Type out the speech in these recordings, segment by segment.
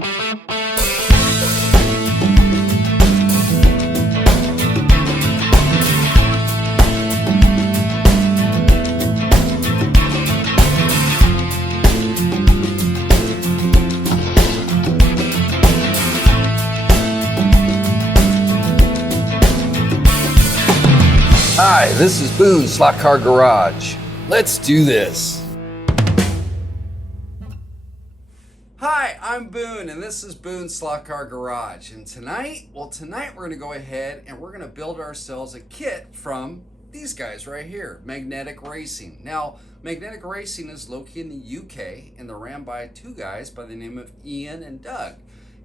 Hi, this is Boone, Slot Car Garage. Let's do this. Hi, I'm Boone, and this is Boone Slot Car Garage. And tonight we're going to go ahead and we're going to build ourselves a kit from these guys right here, Magnetic Racing. Now, Magnetic Racing is located in the UK, and they're ran by two guys by the name of Ian and Doug.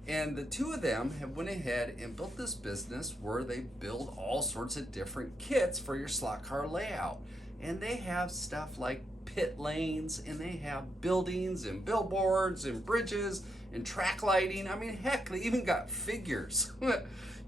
And the two of them have went ahead and built this business where they build all sorts of different kits for your slot car layout. And they have stuff like pit lanes, and they have buildings and billboards and bridges and track lighting. I mean, heck, they even got figures.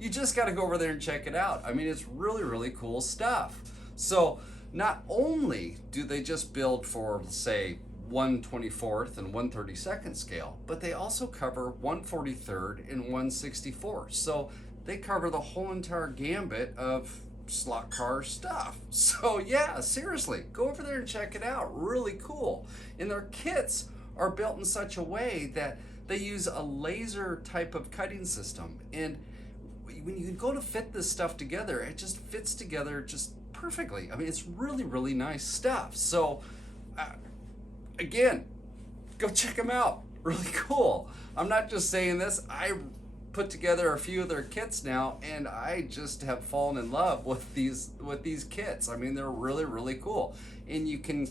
You just got to go over there and check it out. I mean, it's really, really cool stuff. So not only do they just build for, say, 1/24th and 1/32nd scale, but they also cover 1/43rd and 1/64th. So they cover the whole entire gambit of slot car stuff. So yeah, seriously, go over there and check it out. Really cool. And their kits are built in such a way that they use a laser type of cutting system. And when you go to fit this stuff together, it just fits together just perfectly. I mean, it's really, really nice stuff. So again, go check them out. Really cool. I'm not just saying this. I put together a few of their kits now, and I just have fallen in love with these kits. I mean, they're really, really cool. And you can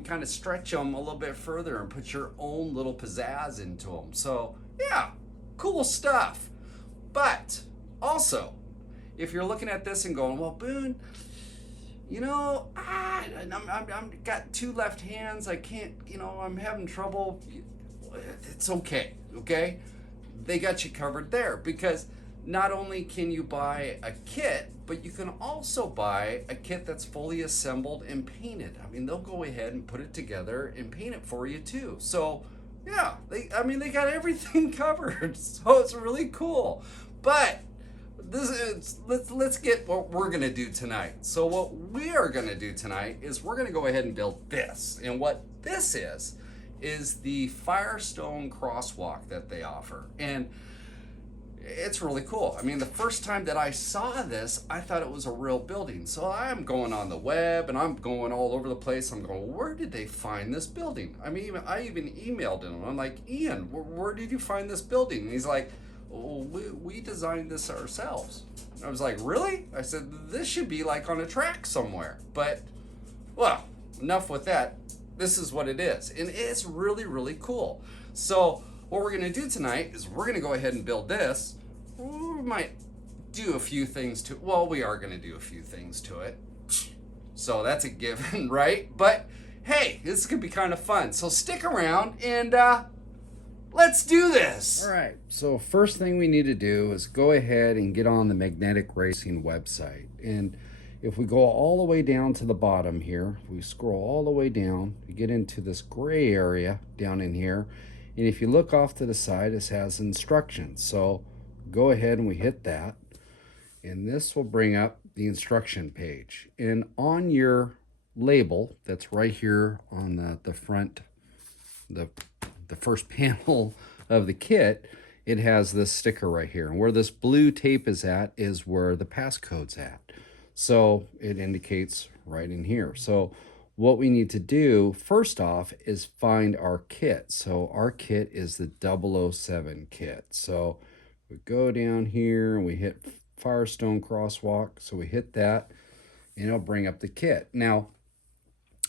kind of stretch them a little bit further and put your own little pizzazz into them. So yeah, cool stuff. But also, if you're looking at this and going, well, Boone, you know, I'm got two left hands. I can't, you know, I'm having trouble. It's okay, okay? They got you covered there, because not only can you buy a kit, but you can also buy a kit that's fully assembled and painted. I mean, they'll go ahead and put it together and paint it for you too. So yeah, they got everything covered. So it's really cool. But let's get what we're gonna do tonight. So what we are gonna do tonight is we're gonna go ahead and build this. And what this is the Firestone Crosswalk that they offer. And it's really cool. I mean, the first time that I saw this, I thought it was a real building. So I'm going on the web and I'm going all over the place. I'm going, where did they find this building? I mean, I even emailed him. I'm like, Ian, where did you find this building? And he's like, oh, we designed this ourselves. And I was like, really? I said, this should be like on a track somewhere. But, well, enough with that. This is what it is. And it's really, really cool. So what we're going to do tonight is we're going to go ahead and build this. We might do a few things to it. Well, we are going to do a few things to it. So that's a given, right? But hey, this could be kind of fun. So stick around and let's do this. All right. So first thing we need to do is go ahead and get on the Magnetic Racing website. And if we go all the way down to the bottom here, we scroll all the way down, we get into this gray area down in here. And if you look off to the side, it has instructions. So go ahead and we hit that. And this will bring up the instruction page. And on your label, that's right here on the front, the first panel of the kit, it has this sticker right here. And where this blue tape is at is where the passcode's at. So it indicates right in here. So what we need to do first off is find our kit. So our kit is the 007 kit. So we go down here and we hit Firestone Crosswalk. So we hit that and it'll bring up the kit. Now,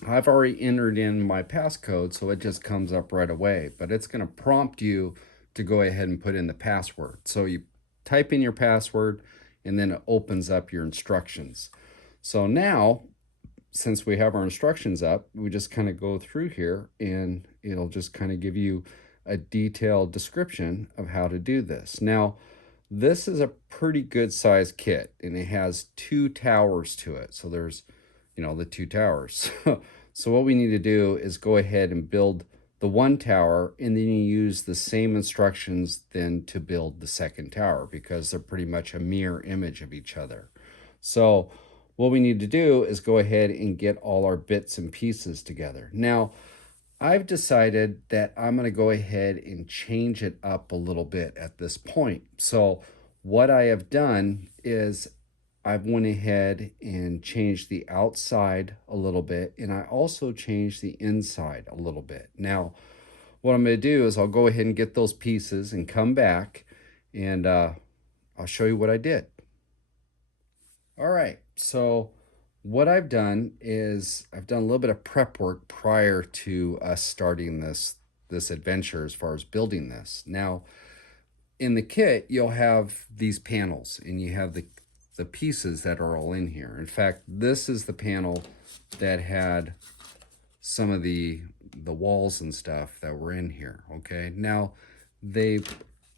I've already entered in my passcode, so it just comes up right away. But it's going to prompt you to go ahead and put in the password. So you type in your password and then it opens up your instructions. So now, since we have our instructions up, we just kind of go through here and it'll just kind of give you a detailed description of how to do this. Now, this is a pretty good sized kit and it has 2 towers to it. So there's, you know, the 2 towers. So what we need to do is go ahead and build the one tower, and then you use the same instructions then to build the second tower, because they're pretty much a mirror image of each other. So what we need to do is go ahead and get all our bits and pieces together. Now, I've decided that I'm going to go ahead and change it up a little bit at this point. So what I have done is I've went ahead and changed the outside a little bit, and I also changed the inside a little bit. Now, what I'm going to do is I'll go ahead and get those pieces and come back, and I'll show you what I did. All right, so what I've done is I've done a little bit of prep work prior to us starting this adventure as far as building this. Now, in the kit, you'll have these panels, and you have the pieces that are all in here. In fact, this is the panel that had some of the walls and stuff that were in here, okay? Now, they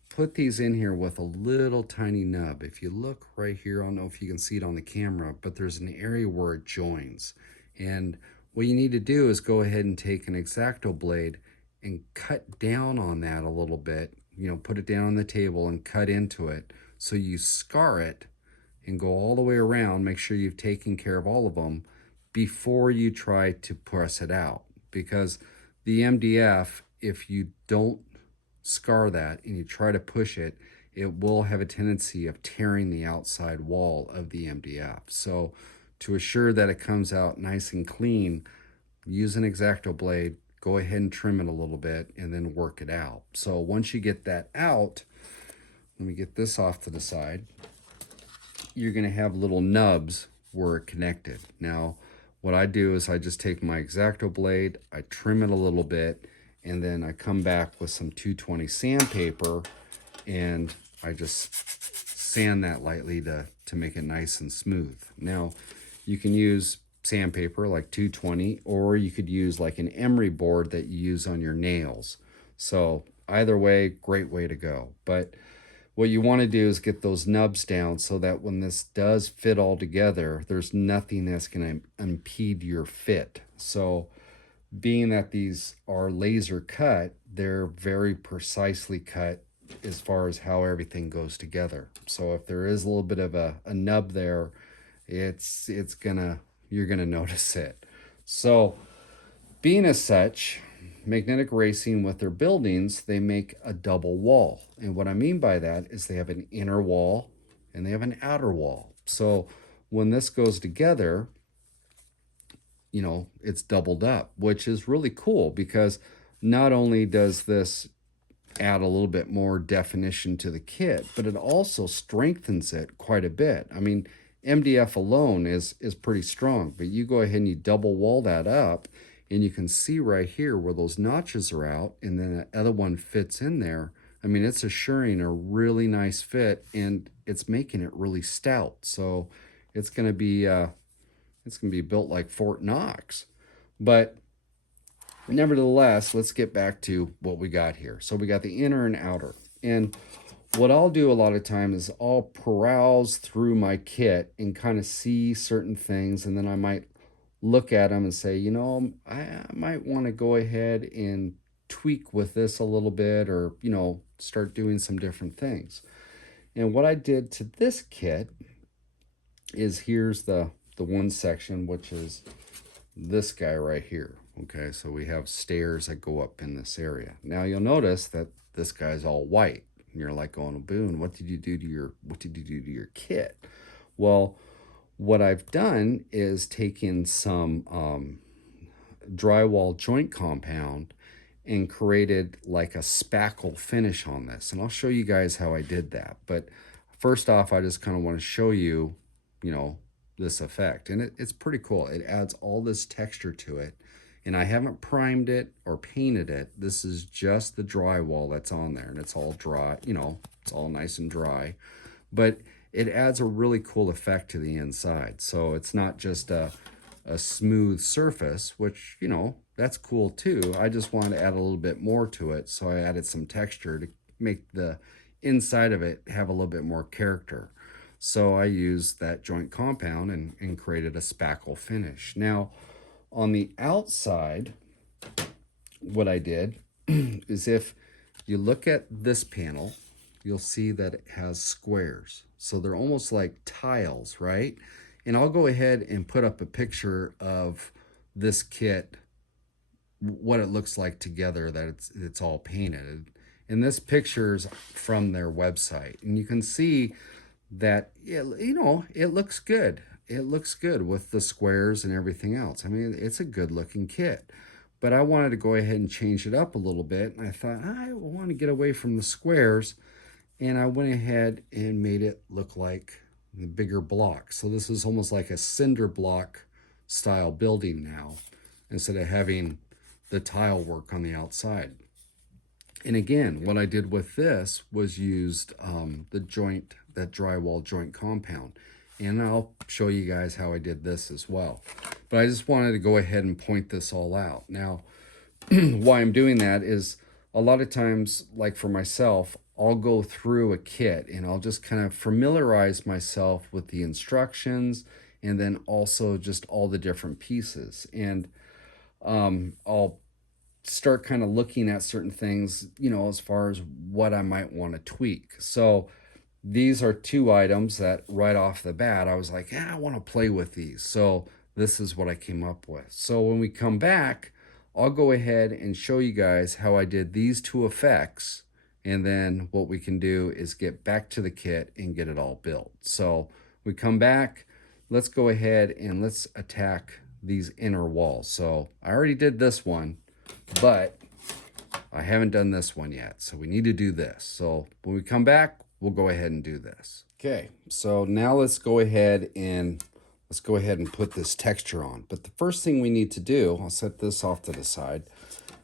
put these in here with a little tiny nub. If you look right here, I don't know if you can see it on the camera, but there's an area where it joins. And what you need to do is go ahead and take an X-Acto blade and cut down on that a little bit, you know, put it down on the table and cut into it so you scar it and go all the way around. Make sure you've taken care of all of them before you try to press it out, because the MDF, if you don't scar that and you try to push it, it will have a tendency of tearing the outside wall of the MDF. So to assure that it comes out nice and clean, use an X-Acto blade, go ahead and trim it a little bit, and then work it out. So once you get that out, let me get this off to the side, you're going to have little nubs where it connected. Now, what I do is I just take my X-Acto blade, I trim it a little bit, and then I come back with some 220 sandpaper, and I just sand that lightly to make it nice and smooth. Now, you can use sandpaper like 220, or you could use like an emery board that you use on your nails. So either way, great way to go. But what you want to do is get those nubs down so that when this does fit all together, there's nothing that's going to impede your fit. So being that these are laser cut, they're very precisely cut as far as how everything goes together. So if there is a little bit of a nub there, you're gonna notice it. So being as such, Magnetic Racing with their buildings, they make a double wall. And what I mean by that is they have an inner wall and they have an outer wall. So when this goes together, you know, it's doubled up, which is really cool, because not only does this add a little bit more definition to the kit, but it also strengthens it quite a bit. I mean, MDF alone is pretty strong, but you go ahead and you double wall that up, and you can see right here where those notches are out, and then the other one fits in there. I mean, it's assuring a really nice fit, and it's making it really stout. So it's going to be built like Fort Knox. But nevertheless, let's get back to what we got here. So we got the inner and outer. And what I'll do a lot of times is I'll peruse through my kit and kind of see certain things, and then I might look at them and say, you know, I might want to go ahead and tweak with this a little bit, or, you know, start doing some different things. And what I did to this kit is, here's the one section, which is this guy right here. Okay, so we have stairs that go up in this area. Now you'll notice that this guy's all white. And you're like going, Boone, what did you do to your kit? Well, what I've done is taken some drywall joint compound and created like a spackle finish on this. And I'll show you guys how I did that. But first off, I just kind of want to show you, you know, this effect. And it's pretty cool. It adds all this texture to it. And I haven't primed it or painted it. This is just the drywall that's on there, and it's all dry, you know, it's all nice and dry. But it adds a really cool effect to the inside. So it's not just a smooth surface, which, you know, that's cool too. I just wanted to add a little bit more to it. So I added some texture to make the inside of it have a little bit more character. So I used that joint compound and created a spackle finish. Now, on the outside, what I did is if you look at this panel, you'll see that it has squares. So they're almost like tiles, right? And I'll go ahead and put up a picture of this kit, what it looks like together, that it's all painted. And this picture's from their website. And you can see that, you know, it looks good. It looks good with the squares and everything else. I mean, it's a good looking kit. But I wanted to go ahead and change it up a little bit. And I thought, I want to get away from the squares. And I went ahead and made it look like the bigger block. So this is almost like a cinder block style building now, instead of having the tile work on the outside. And again, what I did with this was used that drywall joint compound. And I'll show you guys how I did this as well. But I just wanted to go ahead and point this all out. Now, why I'm doing that is a lot of times, like for myself, I'll go through a kit and I'll just kind of familiarize myself with the instructions and then also just all the different pieces. And I'll start kind of looking at certain things, you know, as far as what I might want to tweak. So these are two items that right off the bat, I was like, yeah, I want to play with these. So this is what I came up with. So when we come back, I'll go ahead and show you guys how I did these two effects. And then what we can do is get back to the kit and get it all built. So we come back, let's go ahead and let's attack these inner walls. So I already did this one, but I haven't done this one yet. So we need to do this. So when we come back, we'll go ahead and do this. Okay, so now let's go ahead and put this texture on. But the first thing we need to do, I'll set this off to the side,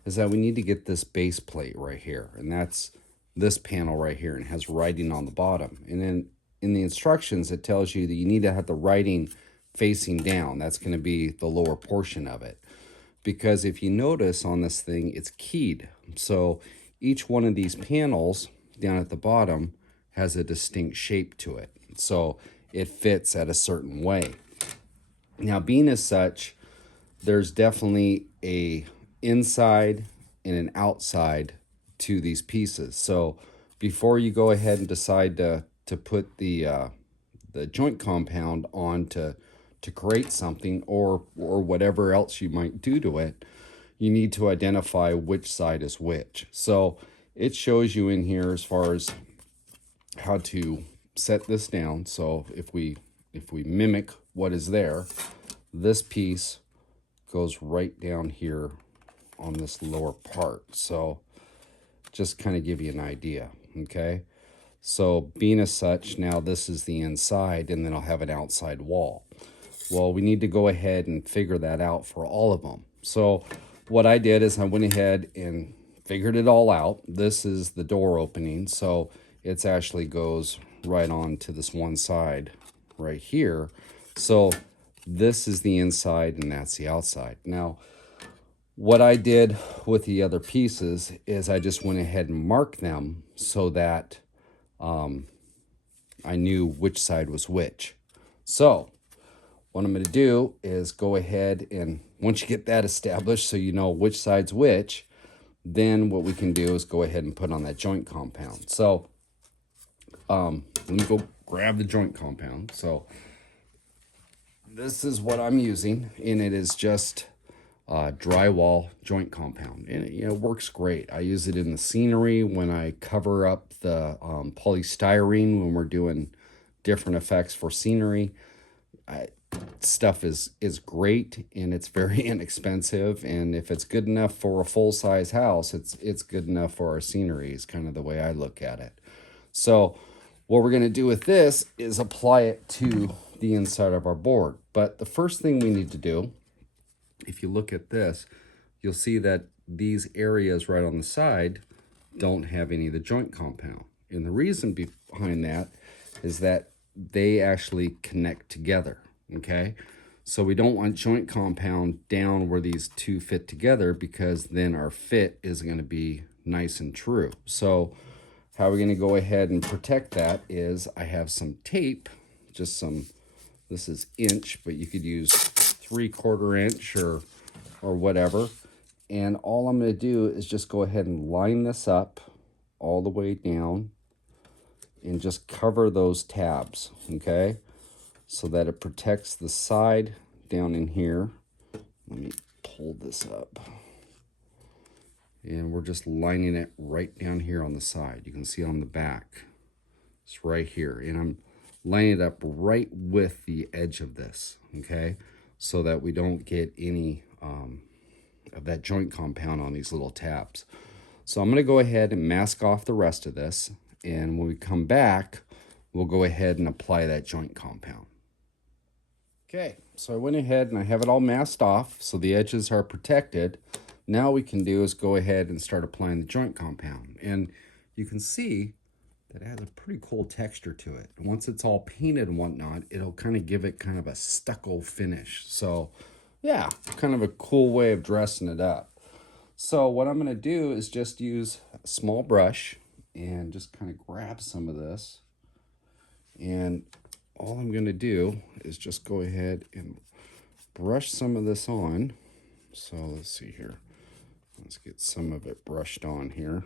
is that we need to get this base plate right here. And that's this panel right here, and it has writing on the bottom. And then in the instructions, it tells you that you need to have the writing facing down. That's going to be the lower portion of it. Because if you notice on this thing, it's keyed. So each one of these panels down at the bottom has a distinct shape to it. So it fits at a certain way. Now, being as such, there's definitely a inside and an outside to these pieces. So before you go ahead and decide to put the joint compound on to create something or whatever else you might do to it, you need to identify which side is which. So it shows you in here as far as how to set this down. So if we mimic what is there, this piece goes right down here on this lower part. So just kind of give you an idea, okay? So being as such, now this is the inside, and then I'll have an outside wall. Well, we need to go ahead and figure that out for all of them. So what I did is I went ahead and figured it all out. This is the door opening, so it actually goes right on to this one side right here. So this is the inside and that's the outside. Now, what I did with the other pieces is I just went ahead and marked them so that I knew which side was which. So what I'm going to do is go ahead and once you get that established so you know which side's which, then what we can do is go ahead and put on that joint compound. So let me go grab the joint compound. So this is what I'm using, and it is just drywall joint compound, and it works great. I use it in the scenery when I cover up the polystyrene when we're doing different effects for scenery. Stuff is great, and it's very inexpensive, and if it's good enough for a full-size house, it's good enough for our scenery is kind of the way I look at it. So what we're going to do with this is apply it to the inside of our board. But the first thing we need to do, if you look at this, you'll see that these areas right on the side don't have any of the joint compound. And the reason behind that is that they actually connect together, okay? So we don't want joint compound down where these two fit together, because then our fit is going to be nice and true. So how we're going to go ahead and protect that is I have some tape, just some, this is inch, but you could use 3/4 inch or whatever. And all I'm going to do is just go ahead and line this up all the way down and just cover those tabs, okay? So that it protects the side down in here. Let me pull this up. And we're just lining it right down here on the side. You can see on the back, it's right here. And I'm lining it up right with the edge of this, okay? So that we don't get any of that joint compound on these little tabs. So I'm gonna go ahead and mask off the rest of this. And when we come back, we'll go ahead and apply that joint compound. Okay, so I went ahead and I have it all masked off so the edges are protected. Now what we can do is go ahead and start applying the joint compound. And you can see that it has a pretty cool texture to it. Once it's all painted and whatnot, it'll kind of give it kind of a stucco finish. So yeah, kind of a cool way of dressing it up. So what I'm gonna do is just use a small brush and just kind of grab some of this. And all I'm gonna do is just go ahead and brush some of this on. So let's see here. Let's get some of it brushed on here.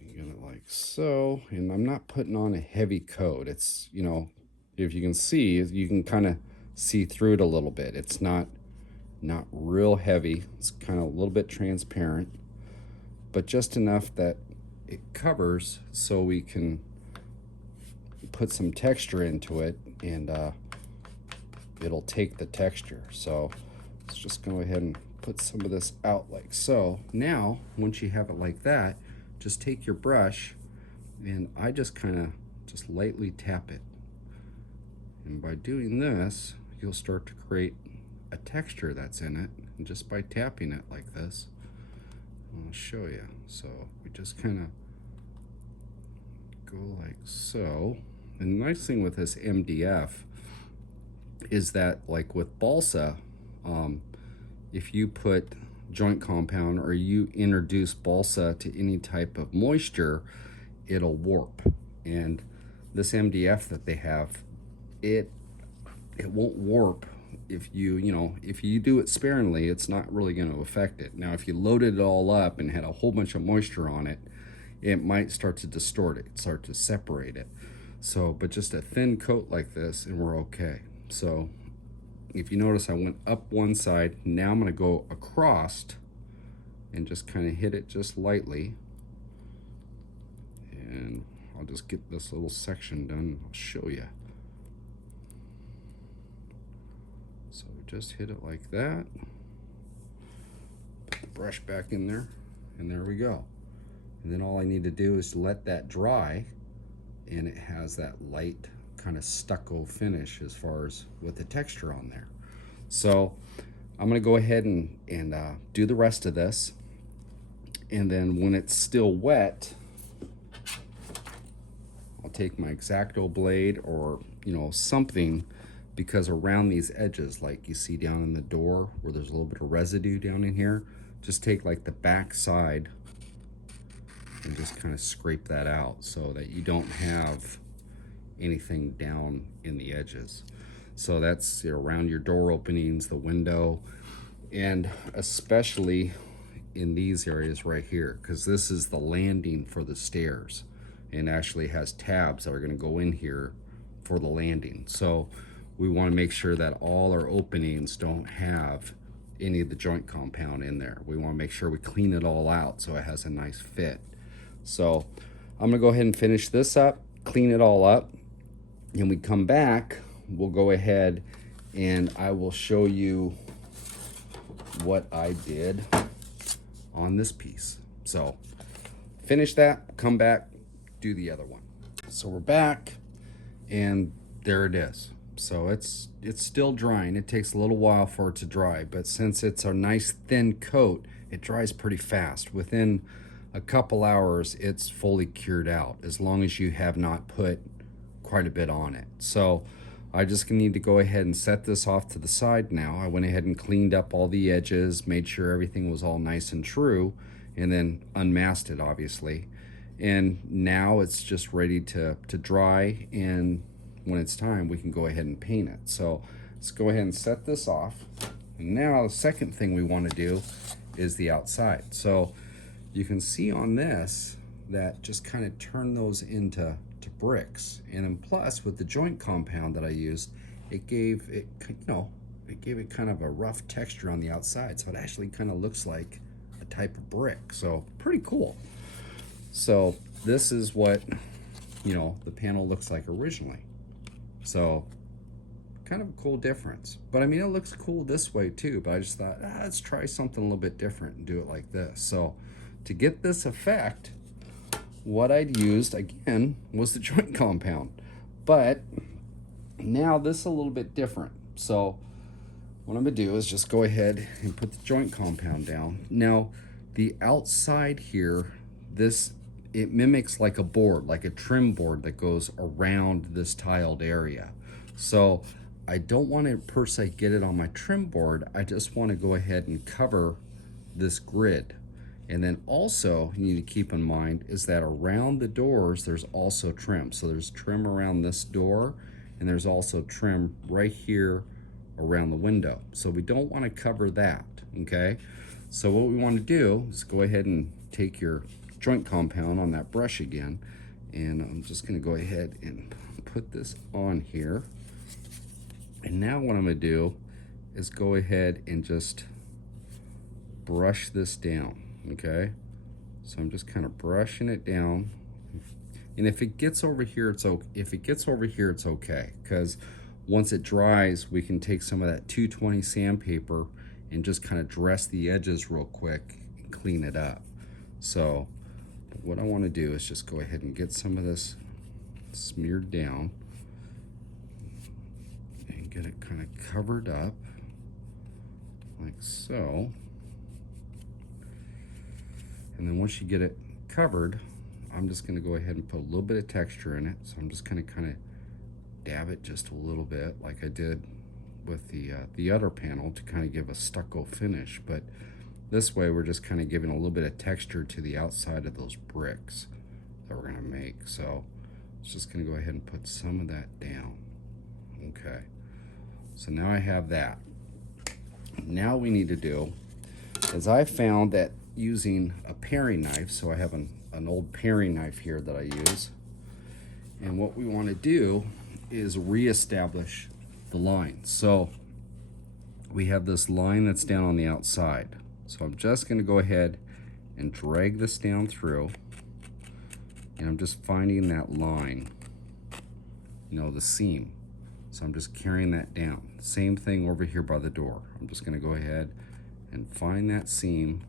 You get it like so. And I'm not putting on a heavy coat. It's, you know, if you can see, you can kind of see through it a little bit. It's not real heavy. It's kind of a little bit transparent, but just enough that it covers so we can put some texture into it, and it'll take the texture. So let's just go ahead and put some of this out like so. Now, once you have it like that, just take your brush, and I just kind of just lightly tap it. And by doing this, you'll start to create a texture that's in it, and just by tapping it like this, I'll show you. So we just kind of go like so. And the nice thing with this MDF is that, like with balsa, if you put joint compound or you introduce balsa to any type of moisture, it'll warp. And this MDF that they have, it won't warp. If you do it sparingly, it's not really going to affect it. Now, if you loaded it all up and had a whole bunch of moisture on it, it might start to distort it, start to separate it. So, but just a thin coat like this and we're okay. So if you notice, I went up one side. Now I'm going to go across and just kind of hit it just lightly. And I'll just get this little section done and I'll show you. So just hit it like that. Put the brush back in there, and there we go. And then all I need to do is let that dry, and it has that light kind of stucco finish as far as with the texture on there. So I'm gonna go ahead and do the rest of this. And then when it's still wet, I'll take my X-Acto blade or, something, because around these edges, like you see down in the door where there's a little bit of residue down in here, just take like the back side and just kind of scrape that out so that you don't have anything down in the edges. So that's around your door openings, the window, and especially in these areas right here, because this is the landing for the stairs and actually has tabs that are going to go in here for the landing. So we want to make sure that all our openings don't have any of the joint compound in there. We want to make sure we clean it all out so it has a nice fit. So I'm gonna go ahead and finish this up, clean it all up, and we come back, we'll go ahead and I will show you what I did on this piece. So finish that, come back, do the other one. So we're back, and there it is. So it's still drying. It takes a little while for it to dry, but since it's a nice thin coat, it dries pretty fast. Within a couple hours, it's fully cured out, as long as you have not put quite a bit on it. So I just need to go ahead and set this off to the side now. I went ahead and cleaned up all the edges, made sure everything was all nice and true, and then unmasked it, obviously. And now it's just ready to dry, and when it's time, we can go ahead and paint it. So let's go ahead and set this off. And now the second thing we want to do is the outside. So you can see on this that just kind of turn those into bricks. And then plus with the joint compound that I used, it gave it, it gave it kind of a rough texture on the outside. So it actually kind of looks like a type of brick. So pretty cool. So this is what, the panel looks like originally. So kind of a cool difference. But I mean, it looks cool this way too, but I just thought, let's try something a little bit different and do it like this. So to get this effect, what I'd used again was the joint compound, but now this is a little bit different. So what I'm gonna do is just go ahead and put the joint compound down. Now the outside here, it mimics like a board, like a trim board that goes around this tiled area. So I don't want to per se get it on my trim board. I just want to go ahead and cover this grid. And then also you need to keep in mind is that around the doors, there's also trim. So there's trim around this door, and there's also trim right here around the window. So we don't want to cover that, okay? So what we want to do is go ahead and take your joint compound on that brush again, and I'm just going to go ahead and put this on here. And now what I'm going to do is go ahead and just brush this down, okay? So I'm just kind of brushing it down. And if it gets over here, it's okay, because once it dries, we can take some of that 220 sandpaper and just kind of dress the edges real quick and clean it up. So what I want to do is just go ahead and get some of this smeared down and get it kind of covered up like so. And then once you get it covered, I'm just going to go ahead and put a little bit of texture in it. So I'm just going to kind of dab it just a little bit like I did with the other panel to kind of give a stucco finish. But this way we're just kind of giving a little bit of texture to the outside of those bricks that we're going to make. So it's just going to go ahead and put some of that down. Okay, so now I have that. Now we need to do is I found that using a paring knife, so I have an old paring knife here that I use, and what we want to do is reestablish the line. So we have this line that's down on the outside. So I'm just going to go ahead and drag this down through, and I'm just finding that line, the seam. So I'm just carrying that down. Same thing over here by the door. I'm just going to go ahead and find that seam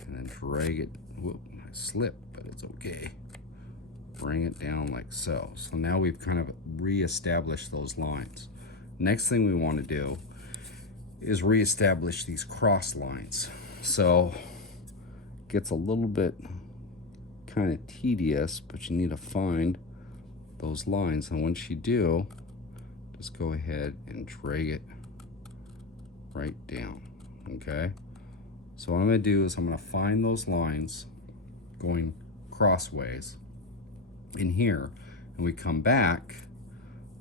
and then drag it. Whoop, I slipped, but it's okay. Bring it down like so. So now we've kind of reestablished those lines. Next thing we want to do is reestablish these cross lines. So it gets a little bit kind of tedious, but you need to find those lines. And once you do, just go ahead and drag it right down, okay? So what I'm gonna do is I'm gonna find those lines going crossways in here, and we come back,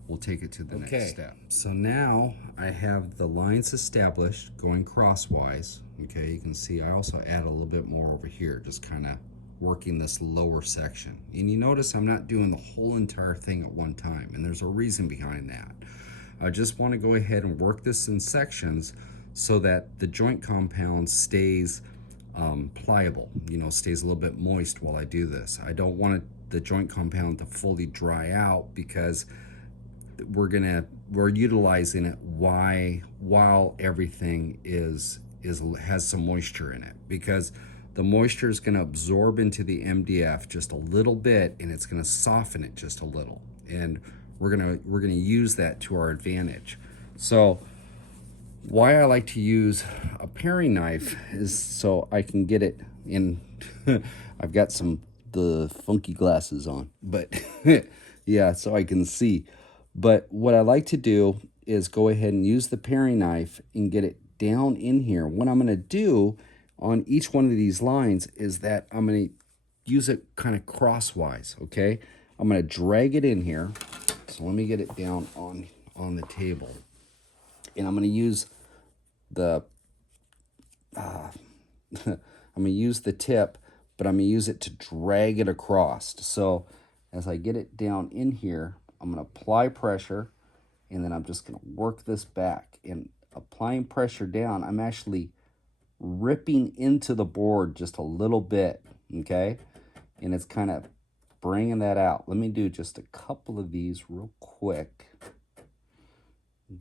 we'll take it to the next step. So now I have the lines established going crosswise, okay? You can see I also add a little bit more over here, just kind of working this lower section. And you notice I'm not doing the whole entire thing at one time, and there's a reason behind that. I just want to go ahead and work this in sections so that the joint compound stays pliable, stays a little bit moist while I do this. I don't want the joint compound to fully dry out because we're utilizing it while everything has some moisture in it, because the moisture is going to absorb into the MDF just a little bit, and it's going to soften it just a little, and we're gonna use that to our advantage. So why I like to use a paring knife is so I can get it in. I've got the funky glasses on, but yeah, so I can see. But what I like to do is go ahead and use the paring knife and get it down in here. What I'm gonna do on each one of these lines is that I'm gonna use it kind of crosswise, okay? I'm gonna drag it in here. So let me get it down on the table. And I'm gonna use the I'm going to use the tip, but I'm going to use it to drag it across. So as I get it down in here, I'm going to apply pressure, and then I'm just going to work this back. And applying pressure down, I'm actually ripping into the board just a little bit, okay? And it's kind of bringing that out. Let me do just a couple of these real quick.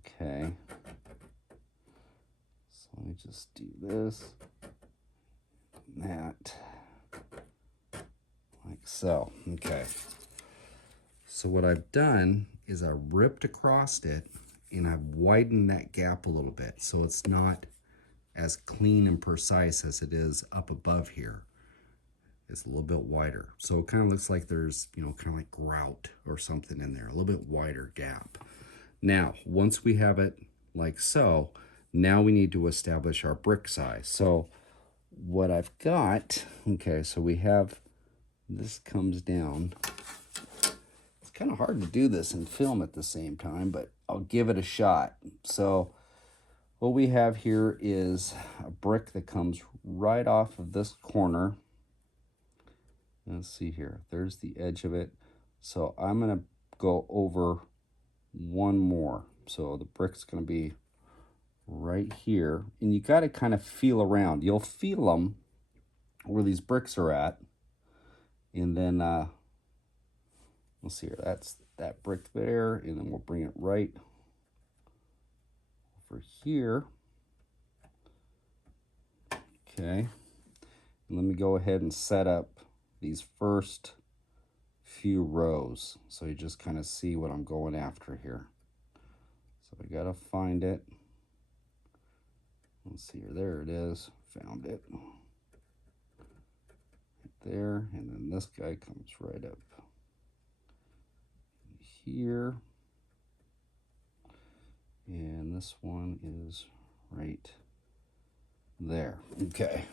Okay. So let me just do this, that, like so. Okay. So what I've done is I ripped across it and I've widened that gap a little bit so it's not as clean and precise as it is up above here. It's a little bit wider. So it kind of looks like there's, you know, kind of like grout or something in there, a little bit wider gap. Now, once we have it like so, now we need to establish our brick size. So what I've got, okay, so we have, this comes down. It's kind of hard to do this and film at the same time, but I'll give it a shot. So what we have here is a brick that comes right off of this corner. Let's see here, there's the edge of it. So I'm gonna go over one more. So the brick's gonna be right here, and you got to kind of feel around. You'll feel them where these bricks are at, and then let's see here, that's that brick there, and then we'll bring it right over here. Okay, and let me go ahead and set up these first few rows so you just kind of see what I'm going after here. So I gotta find it. Let's see here, there it is, found it. Right there, and then this guy comes right up here. And this one is right there. Okay.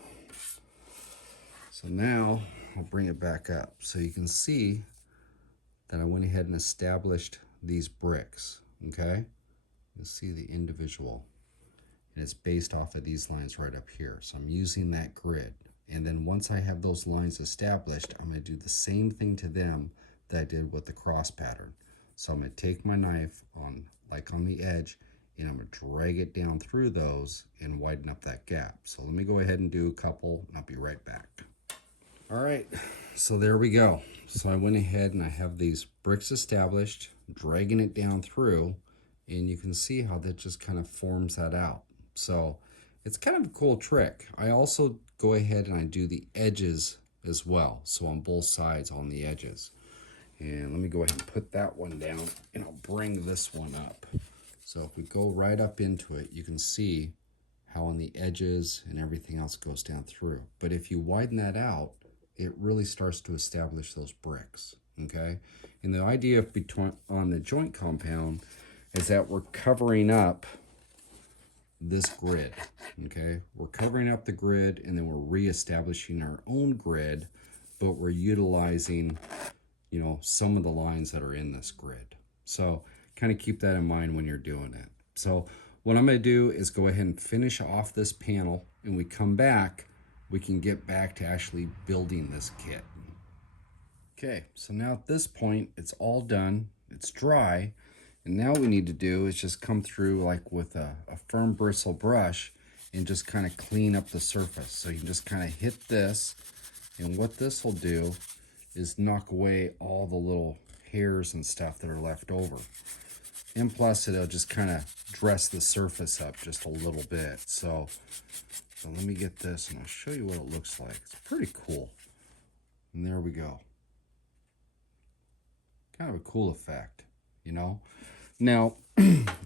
So now I'll bring it back up so you can see that I went ahead and established these bricks, okay? You see the individual. And it's based off of these lines right up here. So I'm using that grid. And then once I have those lines established, I'm going to do the same thing to them that I did with the cross pattern. So I'm going to take my knife on, like on the edge, and I'm going to drag it down through those and widen up that gap. So let me go ahead and do a couple, and I'll be right back. All right, so there we go. So I went ahead and I have these bricks established, dragging it down through, and you can see how that just kind of forms that out. So it's kind of a cool trick. I also go ahead and I do the edges as well. So on both sides on the edges. And let me go ahead and put that one down, and I'll bring this one up. So if we go right up into it, you can see how on the edges and everything else goes down through. But if you widen that out, it really starts to establish those bricks, okay? And the idea of on the joint compound is that we're covering up this grid, okay? We're covering up the grid, and then we're reestablishing our own grid, but we're utilizing, you know, some of the lines that are in this grid. So kind of keep that in mind when you're doing it. So what I'm going to do is go ahead and finish off this panel, and we come back, we can get back to actually building this kit. Okay, so now at this point, it's all done, it's dry, and now what we need to do is just come through like with a firm bristle brush and just kind of clean up the surface. So you can just kind of hit this, and what this will do is knock away all the little hairs and stuff that are left over. And plus it'll just kind of dress the surface up just a little bit. So let me get this and I'll show you what it looks like. It's pretty cool. And there we go. Kind of a cool effect, you know? Now,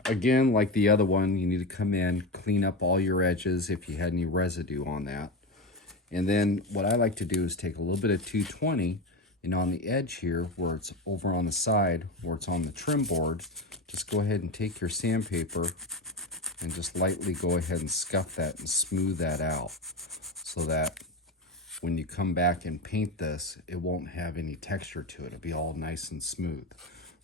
again, like the other one, you need to come in, clean up all your edges if you had any residue on that. And then what I like to do is take a little bit of 220, and on the edge here, where it's over on the side, where it's on the trim board, just go ahead and take your sandpaper and just lightly go ahead and scuff that and smooth that out, so that when you come back and paint this, it won't have any texture to it. It'll be all nice and smooth.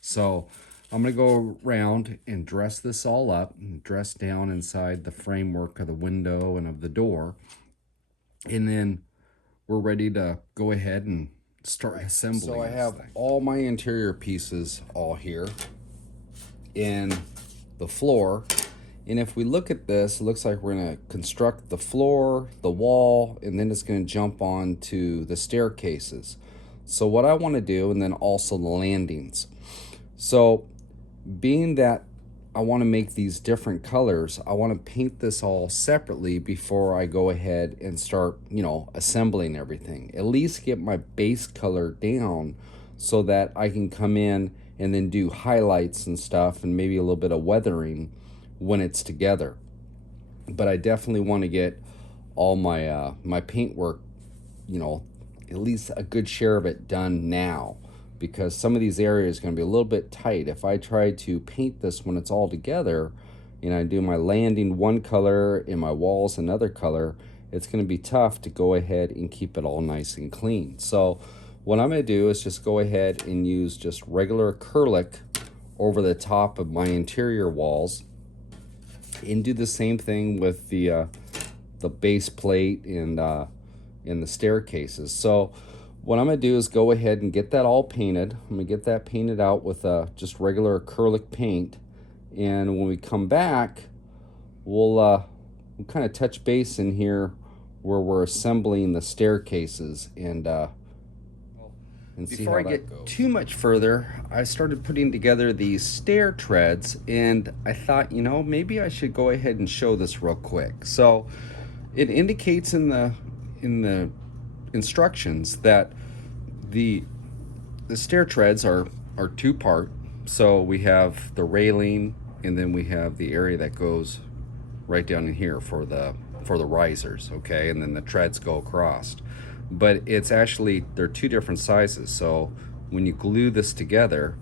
So I'm going to go around and dress this all up, and dress down inside the framework of the window and of the door. And then we're ready to go ahead and start assembling. So I have all my interior pieces all here in the floor. And if we look at this, it looks like we're going to construct the floor, the wall, and then it's going to jump on to the staircases. So what I want to do, and then also the landings. So being that I want to make these different colors, I want to paint this all separately before I go ahead and start, assembling everything. At least get my base color down so that I can come in and then do highlights and stuff and maybe a little bit of weathering when it's together. But I definitely want to get all my my paint work, at least a good share of it done now, because some of these areas are going to be a little bit tight. If I try to paint this when it's all together, I do my landing one color and my walls another color, it's going to be tough to go ahead and keep it all nice and clean. So what I'm going to do is just go ahead and use just regular acrylic over the top of my interior walls, and do the same thing with the base plate and the staircases. So what I'm going to do is go ahead and get that all painted. I'm going to get that painted out with just regular acrylic paint. And when we come back, we'll kind of touch base in here where we're assembling the staircases and see how that goes. Before I get too much further, I started putting together these stair treads, and I thought, maybe I should go ahead and show this real quick. So it indicates in the instructions that the stair treads are two part. So we have the railing, and then we have the area that goes right down in here for the risers, okay, and then the treads go across. But it's actually, they're two different sizes. So when you glue this together,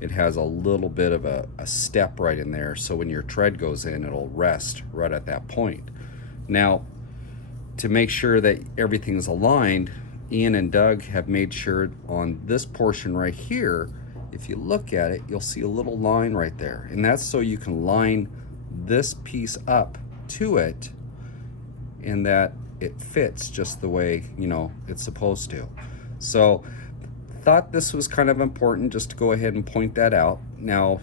it has a little bit of a step right in there. So when your tread goes in, it'll rest right at that point. Now, to make sure that everything's aligned, Ian and Doug have made sure on this portion right here, if you look at it, you'll see a little line right there. And that's so you can line this piece up to it, and that it fits just the way, it's supposed to. So thought this was kind of important just to go ahead and point that out. Now,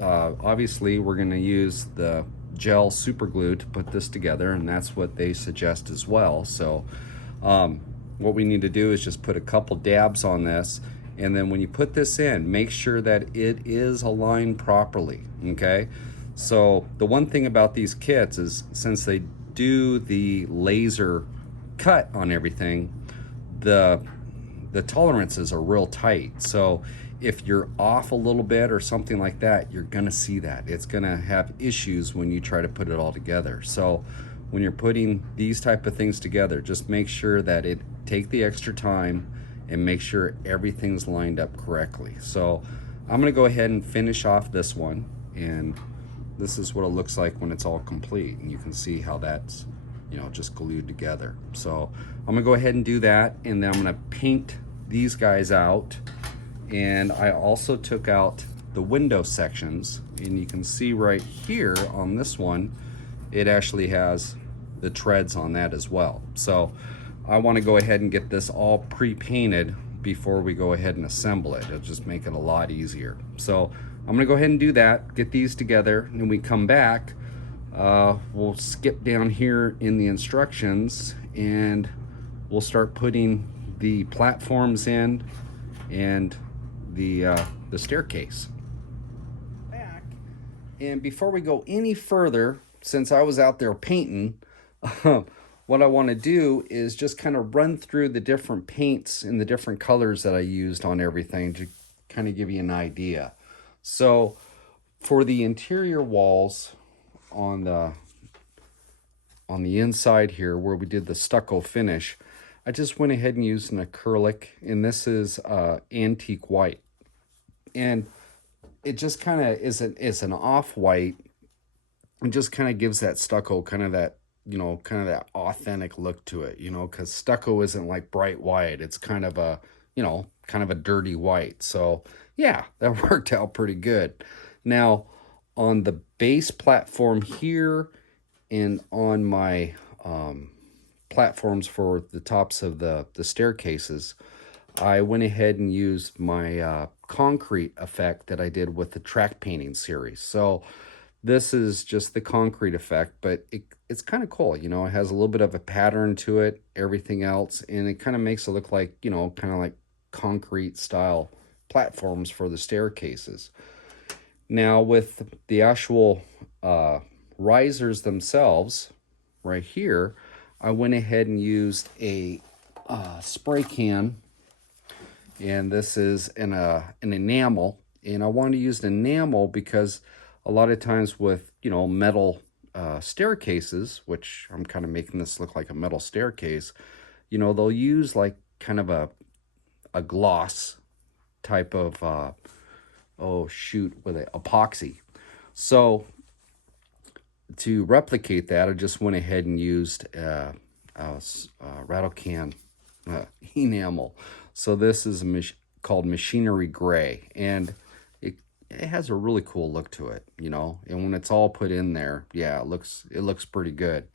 obviously we're going to use the gel super glue to put this together, and that's what they suggest as well. So what we need to do is just put a couple dabs on this, and then when you put this in, make sure that it is aligned properly, okay? So the one thing about these kits is, since they do the laser cut on everything, the tolerances are real tight. So if you're off a little bit or something like that, you're gonna see that. It's gonna have issues when you try to put it all together. So when you're putting these type of things together, just make sure that take the extra time and make sure everything's lined up correctly. So I'm gonna go ahead and finish off this one, and this is what it looks like when it's all complete, and you can see how that's just glued together. So I'm gonna go ahead and do that, and then I'm gonna paint these guys out. And I also took out the window sections, and you can see right here on this one, it actually has the treads on that as well. So I want to go ahead and get this all pre-painted before we go ahead and assemble it. It'll just make it a lot easier. So I'm gonna go ahead and do that, get these together, and when we come back, we'll skip down here in the instructions, and we'll start putting the platforms in and the staircase. Back. And before we go any further, since I was out there painting, what I want to do is just kind of run through the different paints and the different colors that I used on everything to kind of give you an idea. So for the interior walls on the inside here where we did the stucco finish, I just went ahead and used an acrylic, and this is antique white. And it just kind of is an off-white, and just kind of gives that stucco kind of that, kind of that authentic look to it, because stucco isn't like bright white. It's kind of a you know, kind of a dirty white. So yeah, that worked out pretty good. Now, on the base platform here and on my platforms for the tops of the staircases, I went ahead and used my concrete effect that I did with the track painting series. So this is just the concrete effect, but it's kind of cool. You know, it has a little bit of a pattern to it, everything else, and it kind of makes it look like, you know, kind of like concrete style platforms for the staircases. Now with the actual risers themselves, right here, I went ahead and used a spray can, and this is an enamel, and I wanted to use an enamel because a lot of times with, you know, metal staircases, which I'm kind of making this look like a metal staircase, you know, they'll use like kind of a gloss type of oh shoot, with a epoxy. So to replicate that, I just went ahead and used rattle can enamel. So this is called machinery gray, and it has a really cool look to it, you know. And when it's all put in there, yeah, it looks pretty good.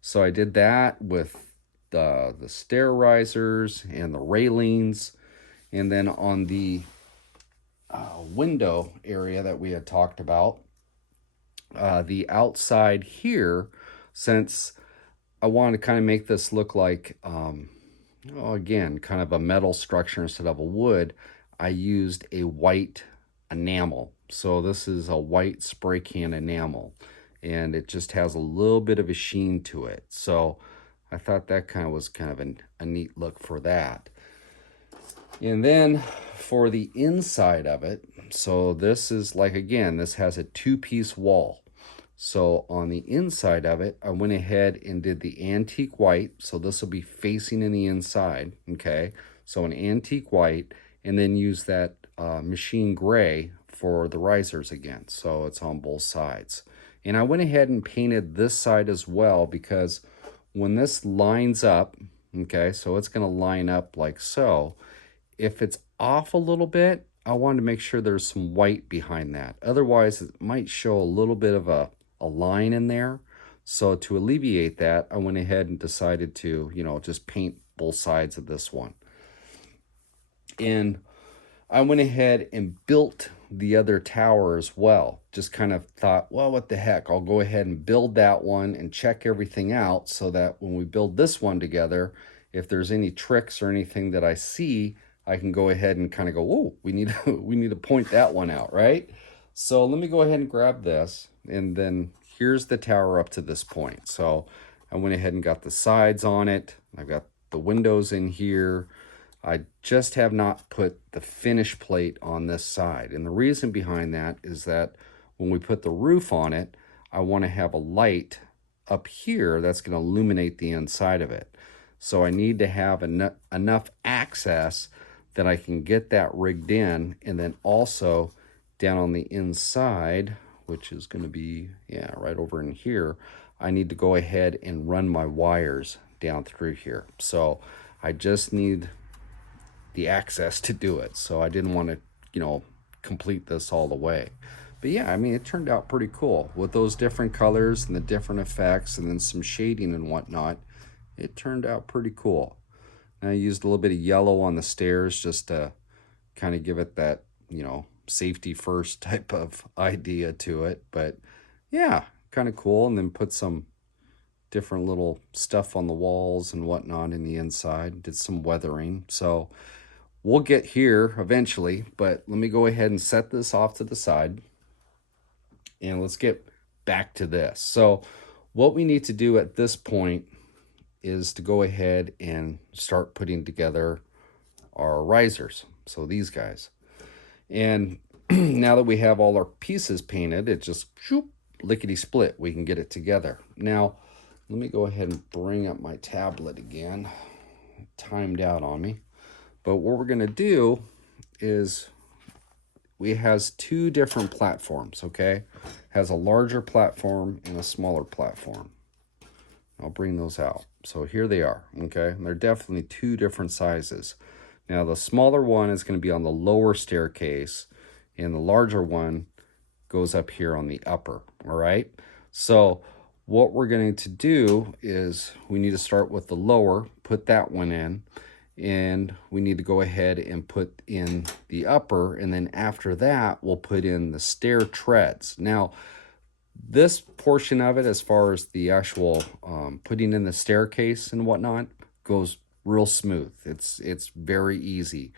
So I did that with the stair risers and the railings, and then on the window area that we had talked about, the outside here, since I wanted to kind of make this look like, again, kind of a metal structure instead of a wood, I used a white enamel. So this is a white spray can enamel, and it just has a little bit of a sheen to it. So I thought that kind of was kind of a neat look for that. And then for the inside of it, so this is like, again, this has a two-piece wall. So on the inside of it, I went ahead and did the antique white. So this will be facing in the inside, okay? So an antique white, and then use that machine gray for the risers again. So it's on both sides. And I went ahead and painted this side as well, because when this lines up, okay, so it's gonna line up like so. If it's off a little bit, I wanted to make sure there's some white behind that. Otherwise, it might show a little bit of a line in there. So to alleviate that, I went ahead and decided to, you know, just paint both sides of this one. And I went ahead and built the other tower as well. Just kind of thought, well, what the heck, I'll go ahead and build that one and check everything out so that when we build this one together, if there's any tricks or anything that I see, I can go ahead and kind of go, oh, we need to point that one out, right? So let me go ahead and grab this, and then here's the tower up to this point. So I went ahead and got the sides on it. I've got the windows in here. I just have not put the finish plate on this side. And the reason behind that is that when we put the roof on it, I want to have a light up here that's going to illuminate the inside of it. So I need to have enough access that I can get that rigged in, and then also down on the inside, which is going to be, yeah, right over in here, I need to go ahead and run my wires down through here. So I just need the access to do it. So I didn't want to, you know, complete this all the way. But yeah, I mean, it turned out pretty cool with those different colors and the different effects and then some shading and whatnot. It turned out pretty cool. And I used a little bit of yellow on the stairs just to kind of give it that, you know, safety first type of idea to it. But yeah, kind of cool. And then put some different little stuff on the walls and whatnot in the inside. Did some weathering. So we'll get here eventually, but let me go ahead and set this off to the side. And let's get back to this. So what we need to do at this point is to go ahead and start putting together our risers. So these guys. And now that we have all our pieces painted, it just lickety split, we can get it together. Now, let me go ahead and bring up my tablet again. It timed out on me. But what we're gonna do is we has two different platforms, okay? Has a larger platform and a smaller platform. I'll bring those out. So here they are, okay? And they're definitely two different sizes. Now the smaller one is going to be on the lower staircase, and the larger one goes up here on the upper. All right. So what we're going to do is we need to start with the lower, put that one in, and we need to go ahead and put in the upper, and then after that we'll put in the stair treads. Now this portion of it, as far as the actual putting in the staircase and whatnot, goes real smooth. It's very easy.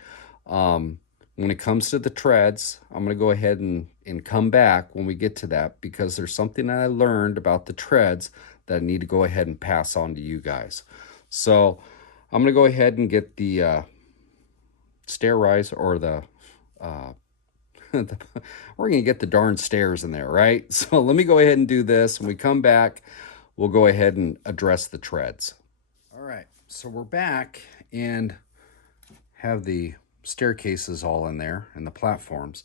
When it comes to the treads, I'm going to go ahead and come back when we get to that, because there's something that I learned about the treads that I need to go ahead and pass on to you guys. So I'm going to go ahead and get the stair rise, or the we're going to get the darn stairs in there, right? So let me go ahead and do this. When we come back, we'll go ahead and address the treads. All right, so we're back and have the staircases all in there and the platforms.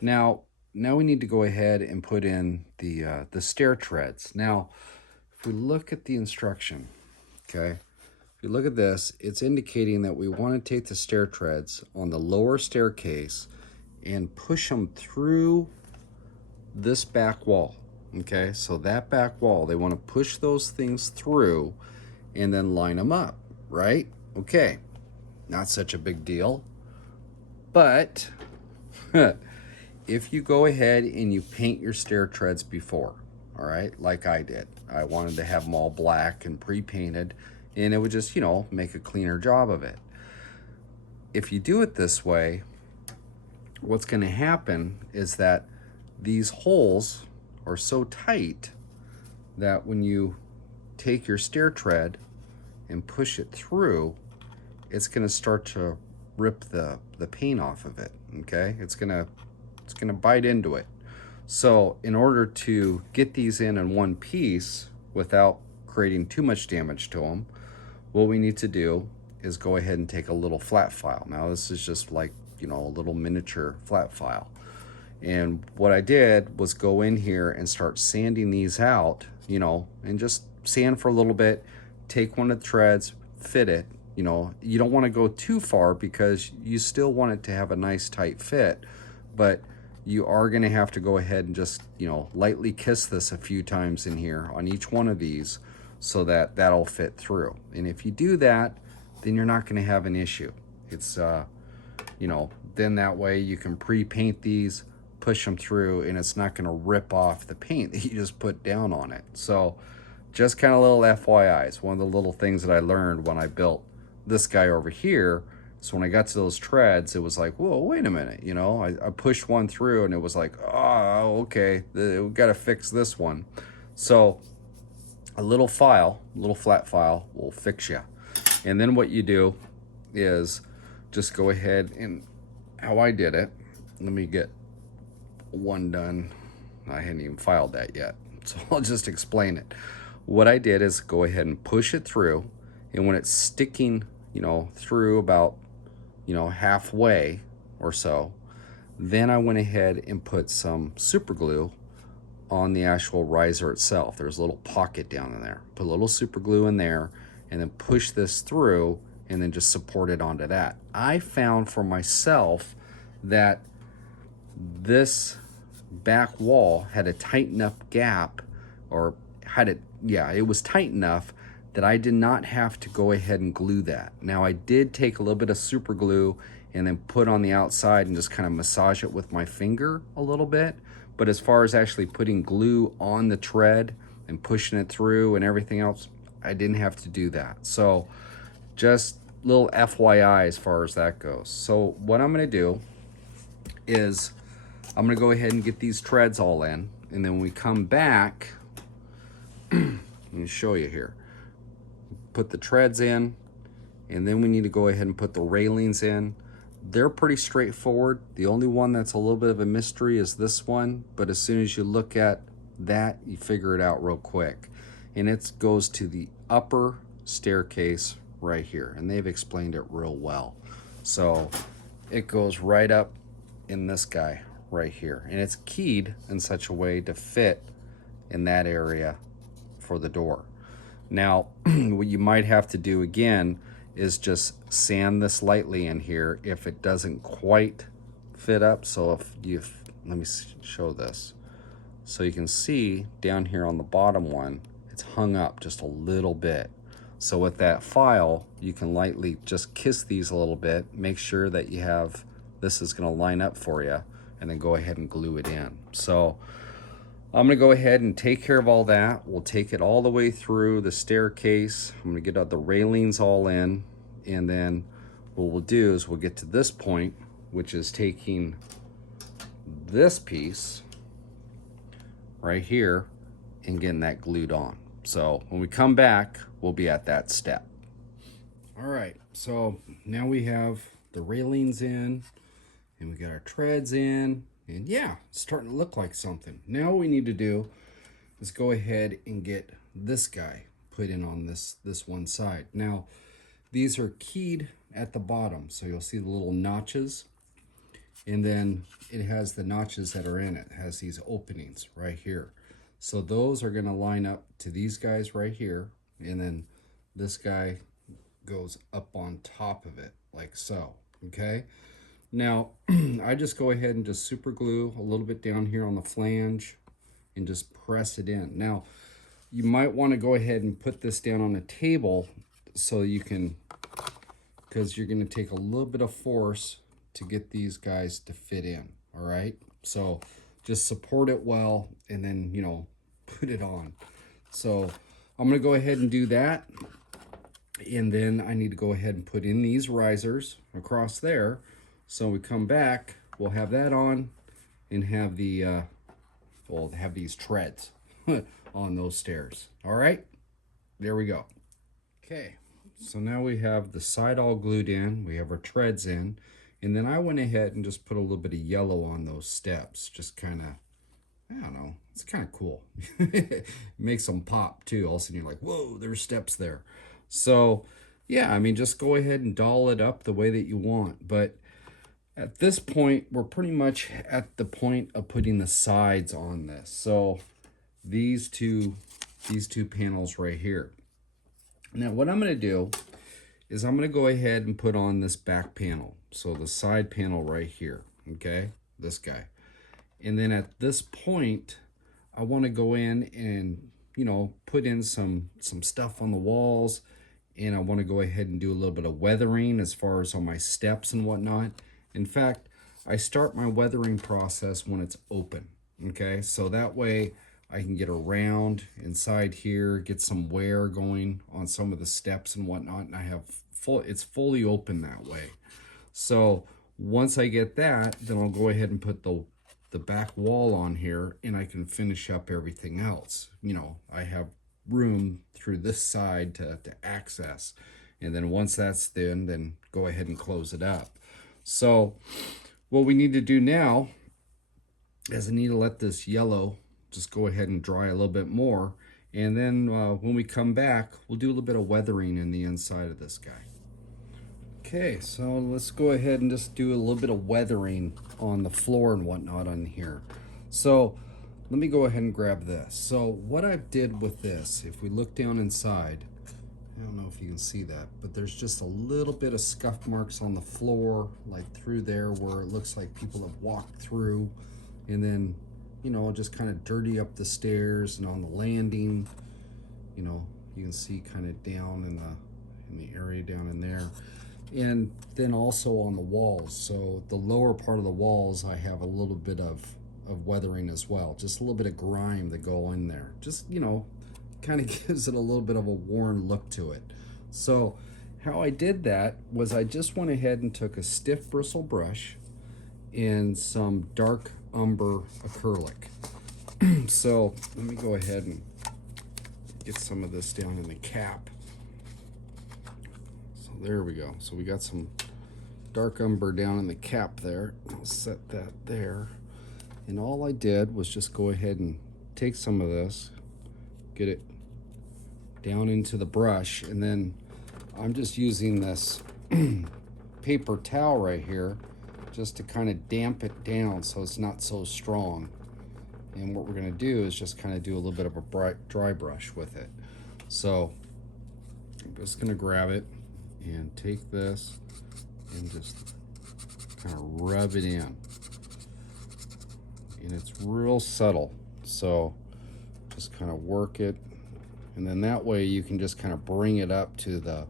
Now we need to go ahead and put in the stair treads. Now, if we look at the instruction, okay, if you look at this, it's indicating that we want to take the stair treads on the lower staircase and push them through this back wall. Okay, so that back wall, they want to push those things through and then line them up, right? Okay, not such a big deal. But if you go ahead and you paint your stair treads before, all right, like I did, I wanted to have them all black and pre-painted, and it would just, you know, make a cleaner job of it. If you do it this way, what's going to happen is that these holes are so tight that when you take your stair tread and push it through, it's going to start to rip the paint off of it. Okay, it's gonna bite into it. So in order to get these in one piece without creating too much damage to them, what we need to do is go ahead and take a little flat file. Now this is just like, you know, a little miniature flat file. And what I did was go in here and start sanding these out, you know, and just sand for a little bit, take one of the treads, fit it. You know, you don't want to go too far because you still want it to have a nice tight fit, but you are going to have to go ahead and just, you know, lightly kiss this a few times in here on each one of these so that that'll fit through. And if you do that, then you're not going to have an issue. It's, you know, then that way you can pre-paint these, push them through, and it's not going to rip off the paint that you just put down on it. So just kind of little FYIs, one of the little things that I learned when I built this guy over here. So when I got to those treads, it was like, whoa, wait a minute, you know, I pushed one through and it was like, oh, okay, we got to fix this one. So a little flat file will fix you. And then what you do is just go ahead and, how I did it, let me get one done. I hadn't even filed that yet, so I'll just explain it. What I did is go ahead and push it through, and when it's sticking, you know, through about, you know, halfway or so, then I went ahead and put some super glue on the actual riser itself. There's a little pocket down in there. Put a little super glue in there and then push this through and then just support it onto that. I found for myself that this back wall had a tight enough gap, or had it, yeah, it was tight enough that I did not have to go ahead and glue that. Now I did take a little bit of super glue and then put on the outside and just kind of massage it with my finger a little bit. But as far as actually putting glue on the tread and pushing it through and everything else, I didn't have to do that. So just little FYI as far as that goes. So what I'm gonna do is I'm gonna go ahead and get these treads all in, and then when we come back, let me show you here. Put the treads in, and then we need to go ahead and put the railings in. They're pretty straightforward. The only one that's a little bit of a mystery is this one, but as soon as you look at that, you figure it out real quick. And it goes to the upper staircase right here, and they've explained it real well. So it goes right up in this guy right here, and it's keyed in such a way to fit in that area for the door. Now, what you might have to do again is just sand this lightly in here if it doesn't quite fit up. So if you, let me show this. So you can see down here on the bottom one, it's hung up just a little bit. So with that file, you can lightly just kiss these a little bit, make sure that you have, this is gonna line up for you, and then go ahead and glue it in. So I'm gonna go ahead and take care of all that. We'll take it all the way through the staircase. I'm gonna get the railings all in, and then what we'll do is we'll get to this point, which is taking this piece right here and getting that glued on. So when we come back, we'll be at that step. All right, so now we have the railings in, and we got our treads in, and yeah, it's starting to look like something. Now what we need to do is go ahead and get this guy put in on this one side. Now, these are keyed at the bottom, so you'll see the little notches, and then it has the notches that are in it. It has these openings right here. So those are gonna line up to these guys right here, and then this guy goes up on top of it, like so, okay? Now, I just go ahead and just super glue a little bit down here on the flange and just press it in. Now, you might wanna go ahead and put this down on a table so you can, because you're gonna take a little bit of force to get these guys to fit in, all right? So just support it well, and then, you know, put it on. So I'm gonna go ahead and do that. And then I need to go ahead and put in these risers across there. So we come back, we'll have that on and have the, we'll have these treads on those stairs. All right, there we go. Okay, so now we have the side all glued in, we have our treads in, and then I went ahead and just put a little bit of yellow on those steps, just kind of, I don't know, it's kind of cool. It makes them pop too. All of a sudden you're like, whoa, there's steps there. So yeah, I mean, just go ahead and doll it up the way that you want. But at this point, we're pretty much at the point of putting the sides on this. So these two panels right here. Now what I'm gonna do is I'm gonna go ahead and put on this back panel. So the side panel right here, okay, this guy. And then at this point, I want to go in and, you know, put in some stuff on the walls, and I want to go ahead and do a little bit of weathering as far as on my steps and whatnot. In fact, I start my weathering process when it's open, okay? So that way I can get around inside here, get some wear going on some of the steps and whatnot, and I have it's fully open that way. So once I get that, then I'll go ahead and put the back wall on here, and I can finish up everything else. You know, I have room through this side to access, and then once that's done, then go ahead and close it up. So what we need to do now is I need to let this yellow just go ahead and dry a little bit more, and then when we come back, we'll do a little bit of weathering in the inside of this guy. Okay, so let's go ahead and just do a little bit of weathering on the floor and whatnot on here. So let me go ahead and grab this. So what I did with this, if we look down inside, I don't know if you can see that, but there's just a little bit of scuff marks on the floor, like through there where it looks like people have walked through, and then, you know, just kind of dirty up the stairs and on the landing. You know, you can see kind of down in the area down in there. And then also on the walls. So the lower part of the walls, I have a little bit of weathering as well. Just a little bit of grime that go in there. Just, you know, kind of gives it a little bit of a worn look to it. So how I did that was I just went ahead and took a stiff bristle brush and some dark umber acrylic. So let me go ahead and get some of this down in the cap. There we go. So we got some dark umber down in the cap there. I'll set that there. And all I did was just go ahead and take some of this, get it down into the brush, and then I'm just using this paper towel right here just to kind of damp it down so it's not so strong. And what we're going to do is just kind of do a little bit of a dry brush with it. So I'm just going to grab it and take this and just kind of rub it in. And it's real subtle, so just kind of work it, and then that way you can just kind of bring it up to the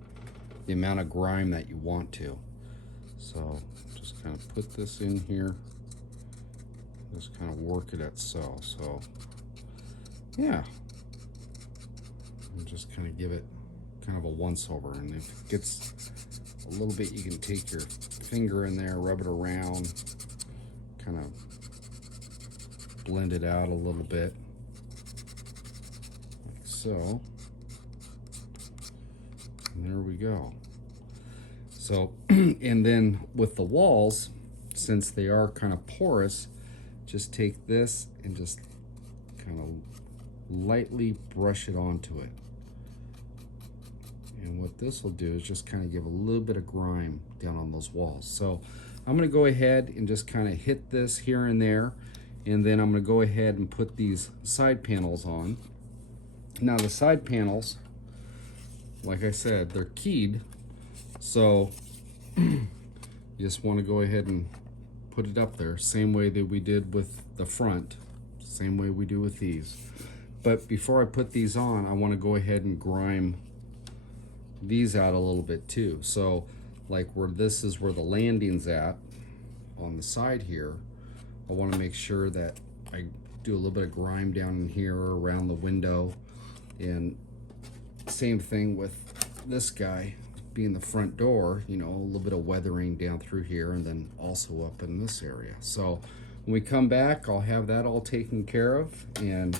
amount of grime that you want to. So just kind of put this in here, just kind of work it at so. Yeah, and just kind of give it kind of a once over, and if it gets a little bit, you can take your finger in there, rub it around, kind of blend it out a little bit, like so. And there we go. So, and then with the walls, since they are kind of porous, just take this and just kind of lightly brush it onto it. And what this will do is just kind of give a little bit of grime down on those walls. So I'm going to go ahead and just kind of hit this here and there, and then I'm going to go ahead and put these side panels on. Now the side panels, like I said, they're keyed, so you just want to go ahead and put it up there, same way that we did with the front, same way we do with these. But before I put these on, I want to go ahead and grime these out a little bit too. So like where this is where the landing's at on the side here, I want to make sure that I do a little bit of grime down in here around the window. And same thing with this guy being the front door, you know, a little bit of weathering down through here, and then also up in this area. So when we come back, I'll have that all taken care of, and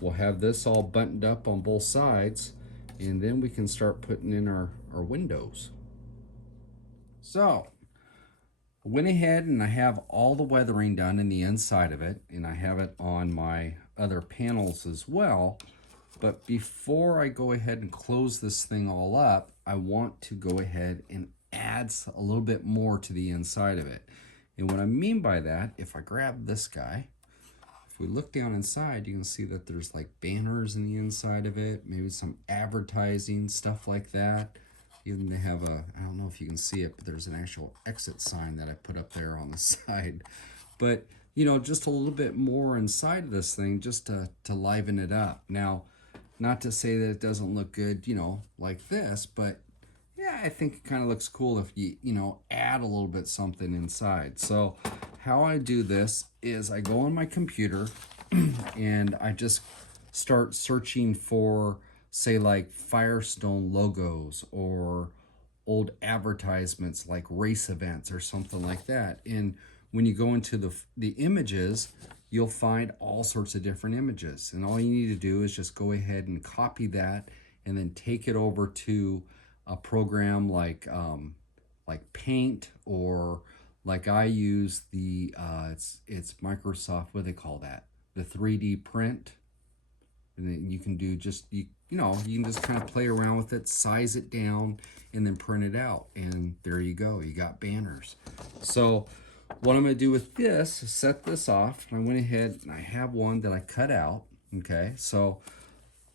we'll have this all buttoned up on both sides, and then we can start putting in our windows. So I went ahead and I have all the weathering done in the inside of it, and I have it on my other panels as well. But before I go ahead and close this thing all up, I want to go ahead and add a little bit more to the inside of it. And what I mean by that, if I grab this guy, if we look down inside, you can see that there's like banners in the inside of it, maybe some advertising, stuff like that. Even they have a, I don't know if you can see it, but there's an actual exit sign that I put up there on the side. But, you know, just a little bit more inside of this thing just to liven it up. Now, not to say that it doesn't look good, you know, like this, but yeah, I think it kind of looks cool if you know, add a little bit something inside. So how I do this is I go on my computer and I just start searching for, say, like Firestone logos or old advertisements like race events or something like that. And when you go into the images, you'll find all sorts of different images. And all you need to do is just go ahead and copy that and then take it over to a program like Paint, or like I use the, it's Microsoft, what do they call that? The 3D print. And then you can do just, you know, you can just kind of play around with it, size it down, and then print it out. And there you go, you got banners. So what I'm going to do with this is set this off. I went ahead and I have one that I cut out. Okay, so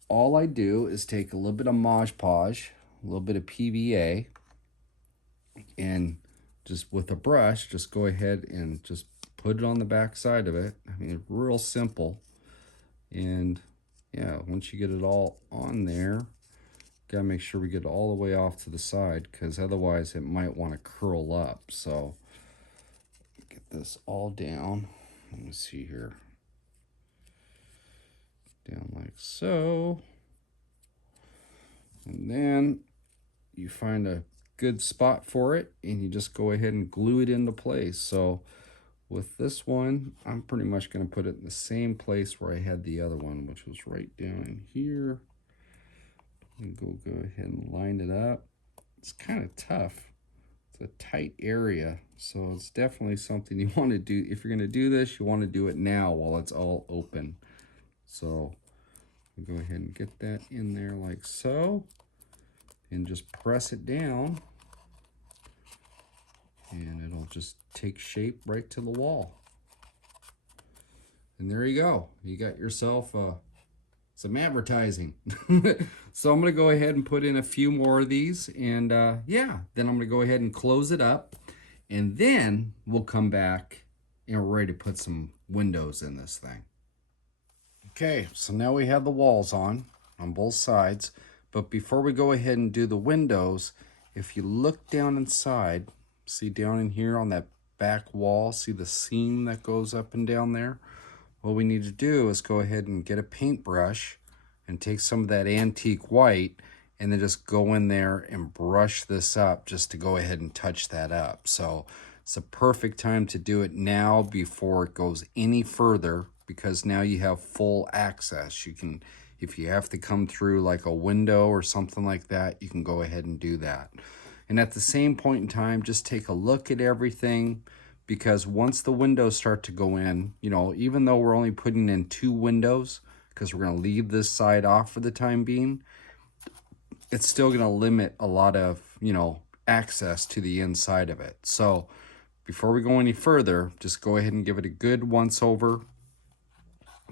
all I do is take a little bit of Mod Podge, a little bit of PVA, and just with a brush, just go ahead and just put it on the back side of it. I mean, real simple. And yeah, once you get it all on there, gotta make sure we get it all the way off to the side, because otherwise it might want to curl up. So get this all down. Let me see here. Down like so. And then you find a good spot for it and you just go ahead and glue it into place. So with this one, I'm pretty much going to put it in the same place where I had the other one, which was right down in here. And go ahead and line it up. It's kind of tough. It's a tight area, so it's definitely something you want to do. If you're going to do this, you want to do it now while it's all open. So go ahead and get that in there like so, and just press it down, and it'll just take shape right to the wall. And there you go. You got yourself a some advertising. So I'm gonna go ahead and put in a few more of these, and yeah, then I'm gonna go ahead and close it up, and then we'll come back and we're ready to put some windows in this thing. Okay, so now we have the walls on both sides, but before we go ahead and do the windows, if you look down inside, see down in here on that back wall, see the seam that goes up and down there? What we need to do is go ahead and get a paintbrush and take some of that antique white and then just go in there and brush this up just to go ahead and touch that up. So it's a perfect time to do it now before it goes any further, because now you have full access. You can, if you have to come through like a window or something like that, you can go ahead and do that. And at the same point in time, just take a look at everything, because once the windows start to go in, you know, even though we're only putting in 2 windows, because we're going to leave this side off for the time being, it's still going to limit a lot of, you know, access to the inside of it. So before we go any further, just go ahead and give it a good once over.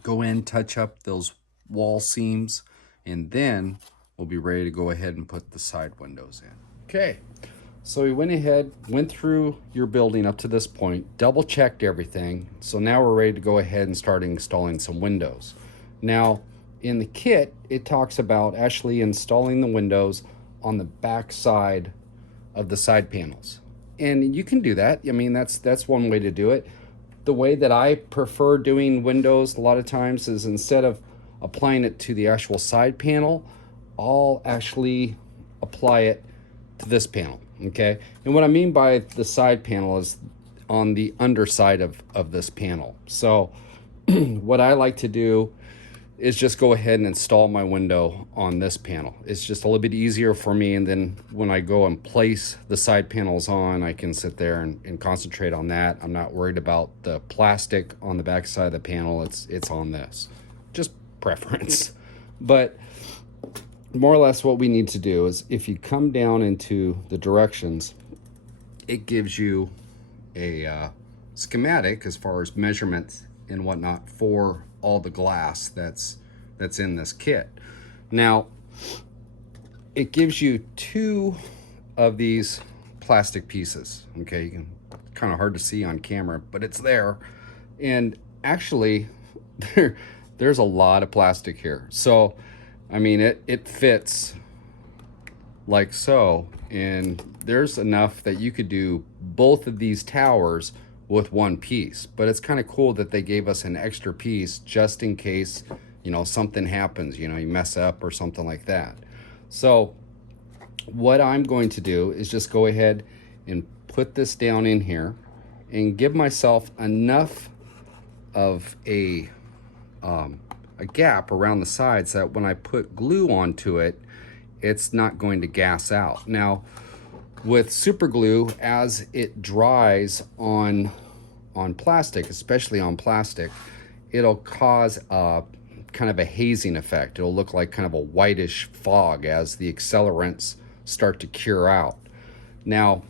Go in, touch up those wall seams, and then we'll be ready to go ahead and put the side windows in. Okay, so we went ahead, went through your building up to this point, double checked everything. So now we're ready to go ahead and start installing some windows. Now, in the kit, it talks about actually installing the windows on the back side of the side panels. And you can do that. I mean, that's one way to do it. The way that I prefer doing windows a lot of times is, instead of applying it to the actual side panel, I'll actually apply it to this panel, okay? And what I mean by the side panel is on the underside of this panel. So what I like to do is just go ahead and install my window on this panel. It's just a little bit easier for me, and then when I go and place the side panels on, I can sit there and concentrate on that. I'm not worried about the plastic on the back side of the panel. It's on this. Just preference. But more or less what we need to do is, if you come down into the directions, it gives you a schematic as far as measurements and whatnot for all the glass that's in this kit. Now, it gives you 2 of these plastic pieces. Okay, you can, kind of hard to see on camera, but it's there. And actually, there's a lot of plastic here. So, I mean, it fits like so, and there's enough that you could do both of these towers with 1 piece. But it's kind of cool that they gave us an extra piece just in case, you know, something happens, you know, you mess up or something like that. So what I'm going to do is just go ahead and put this down in here and give myself enough of a gap around the sides so that when I put glue onto it, it's not going to gas out. Now, with super glue, as it dries on plastic, especially on plastic, it'll cause a kind of a hazing effect. It'll look like kind of a whitish fog as the accelerants start to cure out. Now,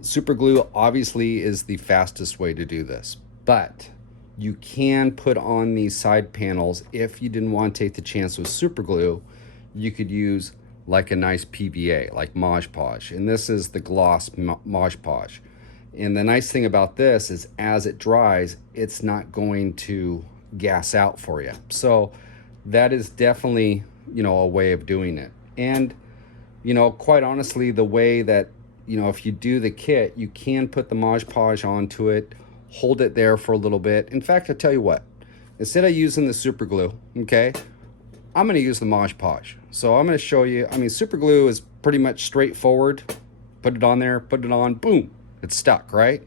super glue obviously is the fastest way to do this, but you can put on these side panels, if you didn't want to take the chance with super glue, you could use like a nice PVA, like Mod Podge. And this is the gloss Mod Podge. And the nice thing about this is, as it dries, it's not going to gas out for you. So that is definitely, you know, a way of doing it. And, you know, quite honestly, the way that, you know, if you do the kit, you can put the Mod Podge onto it, hold it there for a little bit. In fact, I'll tell you what, instead of using the super glue, okay, I'm going to use the Mod Podge. So I'm going to show you. I mean, super glue is pretty much straightforward. Put it on there, put it on, boom, it's stuck, right?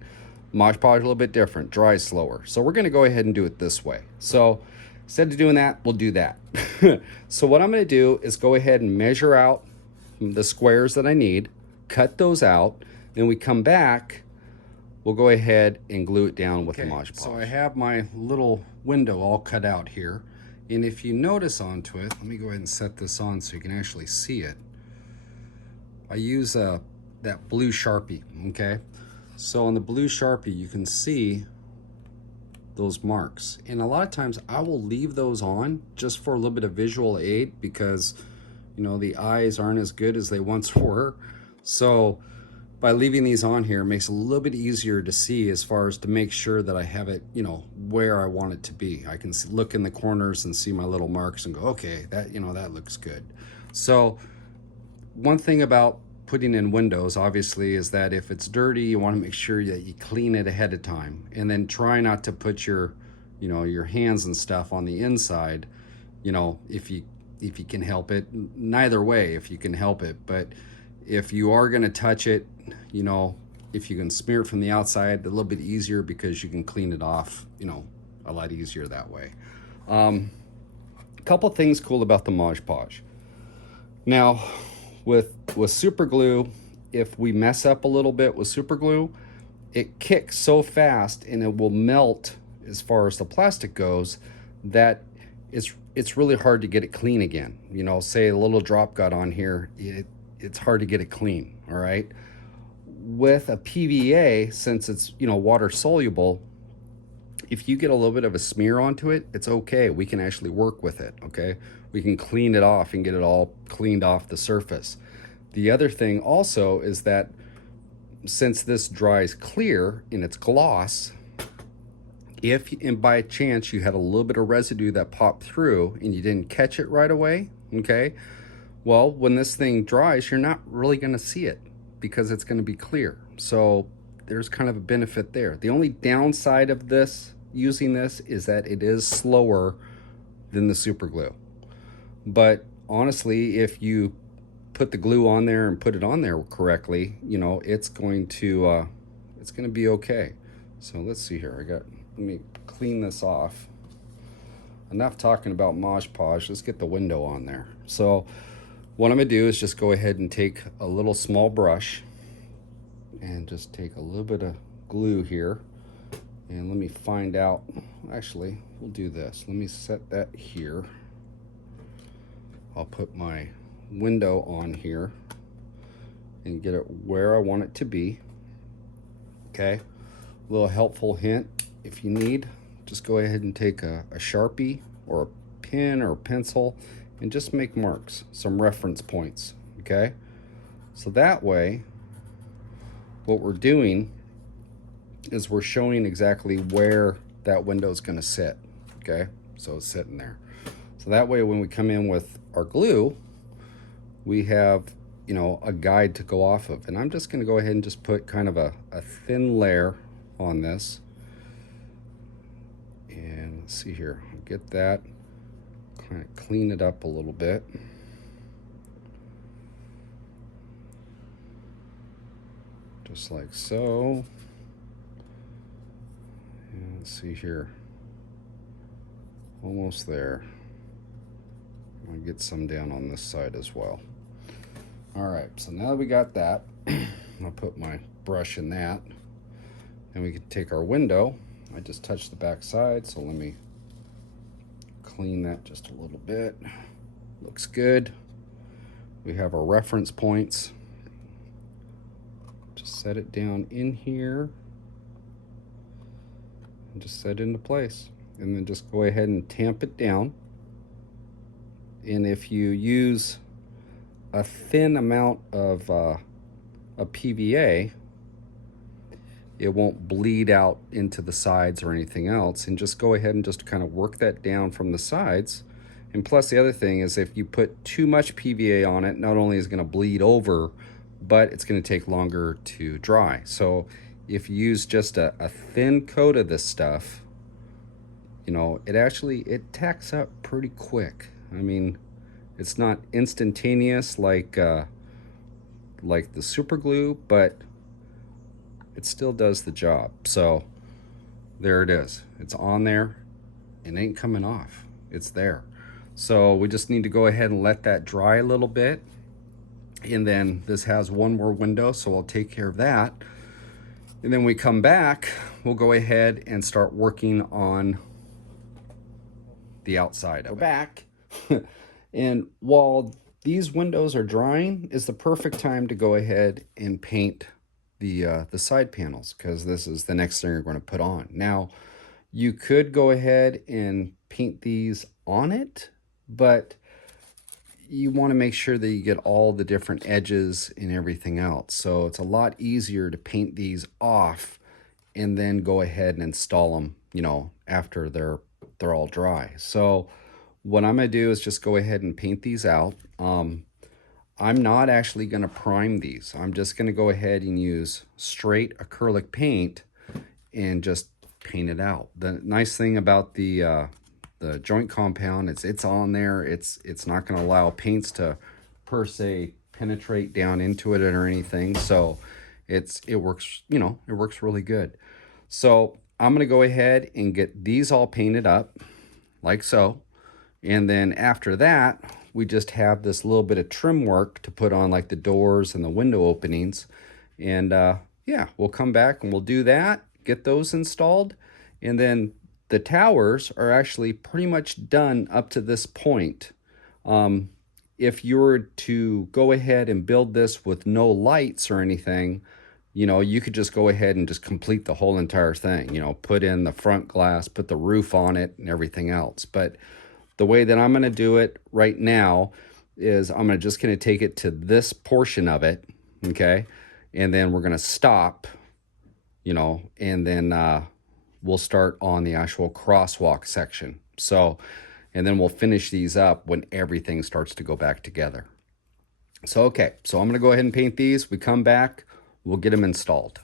Mod Podge a little bit different, dries slower. So we're going to go ahead and do it this way. So instead of doing that, we'll do that. So what I'm going to do is go ahead and measure out the squares that I need, cut those out, and we come back, we'll go ahead and glue it down with the Mod Podge. So I have my little window all cut out here. And if you notice onto it, let me go ahead and set this on so you can actually see it. I use that blue Sharpie, okay? So on the blue Sharpie, you can see those marks. And a lot of times I will leave those on just for a little bit of visual aid because, you know, the eyes aren't as good as they once were. So by leaving these on here, it makes it a little bit easier to see as far as to make sure that I have it, you know, where I want it to be. I can look in the corners and see my little marks and go, okay, that, you know, that looks good. So one thing about putting in windows, obviously, is that if it's dirty, you want to make sure that you clean it ahead of time, and then try not to put your, you know, your hands and stuff on the inside, you know, if you can help it. Neither way, if you can help it. But if you are going to touch it, you know, if you can smear it from the outside, a little bit easier because you can clean it off, you know, a lot easier that way. A couple things cool about the Mod Podge. Now, with super glue, if we mess up a little bit with super glue, it kicks so fast and it will melt as far as the plastic goes that it's really hard to get it clean again. You know, say a little drop got on here, it's hard to get it clean. All right. With a PVA, since it's, you know, water soluble, if you get a little bit of a smear onto it, it's okay. We can actually work with it. Okay. We can clean it off and get it all cleaned off the surface. The other thing also is that since this dries clear in its gloss, if and by chance you had a little bit of residue that popped through and you didn't catch it right away, okay, well, when this thing dries, you're not really going to see it because it's going to be clear. So there's kind of a benefit there. The only downside of this, using this, is that it is slower than the super glue. But honestly, if you put the glue on there and put it on there correctly, you know, it's going to be okay. So let's see here. Let me clean this off. Enough talking about Mod Podge. Let's get the window on there. So what I'm gonna do is just go ahead and take a little small brush and just take a little bit of glue here. And let me find out, actually, we'll do this. Let me set that here. I'll put my window on here and get it where I want it to be. Okay, a little helpful hint, if you need, just go ahead and take a Sharpie or a pen or a pencil and just make marks, some reference points. Okay, so that way what we're doing is we're showing exactly where that window is going to sit. Okay, so it's sitting there. So that way when we come in with our glue, we have, you know, a guide to go off of. And I'm just going to go ahead and just put kind of a thin layer on this. And let's see here, get that, kind of clean it up a little bit. Just like so. And let's see here, almost there. I'll get some down on this side as well. All right, so now that we got that, I'll put my brush in that, and we can take our window. I just touched the back side, so let me clean that just a little bit. Looks good. We have our reference points. Just set it down in here and just set it into place, and then just go ahead and tamp it down. And if you use a thin amount of a PVA, it won't bleed out into the sides or anything else. And just go ahead and just kind of work that down from the sides. And plus the other thing is, if you put too much PVA on it, not only is it going to bleed over, but it's going to take longer to dry. So if you use just a thin coat of this stuff, you know, it tacks up pretty quick. I mean, it's not instantaneous like the super glue, but it still does the job. So there it is. It's on there. It ain't coming off. It's there. So we just need to go ahead and let that dry a little bit. And then this has one more window, so I'll take care of that. And then when we come back, we'll go ahead and start working on the outside of it. We're back. And while these windows are drying, is the perfect time to go ahead and paint the side panels, because this is the next thing you're going to put on. Now, You could go ahead and paint these on it, but you want to make sure that you get all the different edges and everything else. So it's a lot easier to paint these off and then go ahead and install them, you know, after they're all dry. So what I'm gonna do is just go ahead and paint these out. I'm not actually gonna prime these. I'm just gonna go ahead and use straight acrylic paint and just paint it out. The nice thing about the joint compound, it's on there. It's not going to allow paints to per se penetrate down into it or anything. So it works, you know, it works really good. So I'm going to go ahead and get these all painted up like so. And then after that, we just have this little bit of trim work to put on like the doors and the window openings. And yeah, we'll come back and we'll do that, get those installed. And then the towers are actually pretty much done up to this point. If you were to go ahead and build this with no lights or anything, you know, you could just go ahead and just complete the whole entire thing, you know, put in the front glass, put the roof on it and everything else. But the way that I'm going to do it right now is I'm just going to take it to this portion of it, okay? And then we're going to stop, you know, and then we'll start on the actual crosswalk section. So, and then we'll finish these up when everything starts to go back together. So, okay, so I'm going to go ahead and paint these. We come back, we'll get them installed.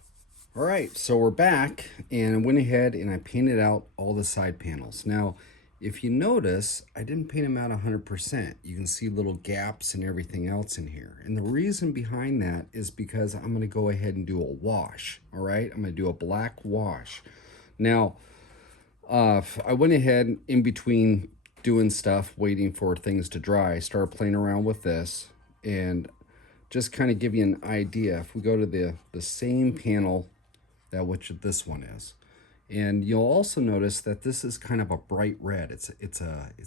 All right, so we're back, and I went ahead and I painted out all the side panels. Now, if you notice, I didn't paint them out 100%. You can see little gaps and everything else in here. And the reason behind that is because I'm going to go ahead and do a wash, all right? I'm going to do a black wash. Now, I went ahead in between doing stuff, waiting for things to dry, I started playing around with this, and just kind of give you an idea. If we go to the same panel that which this one is, and you'll also notice that this is kind of a bright red. It's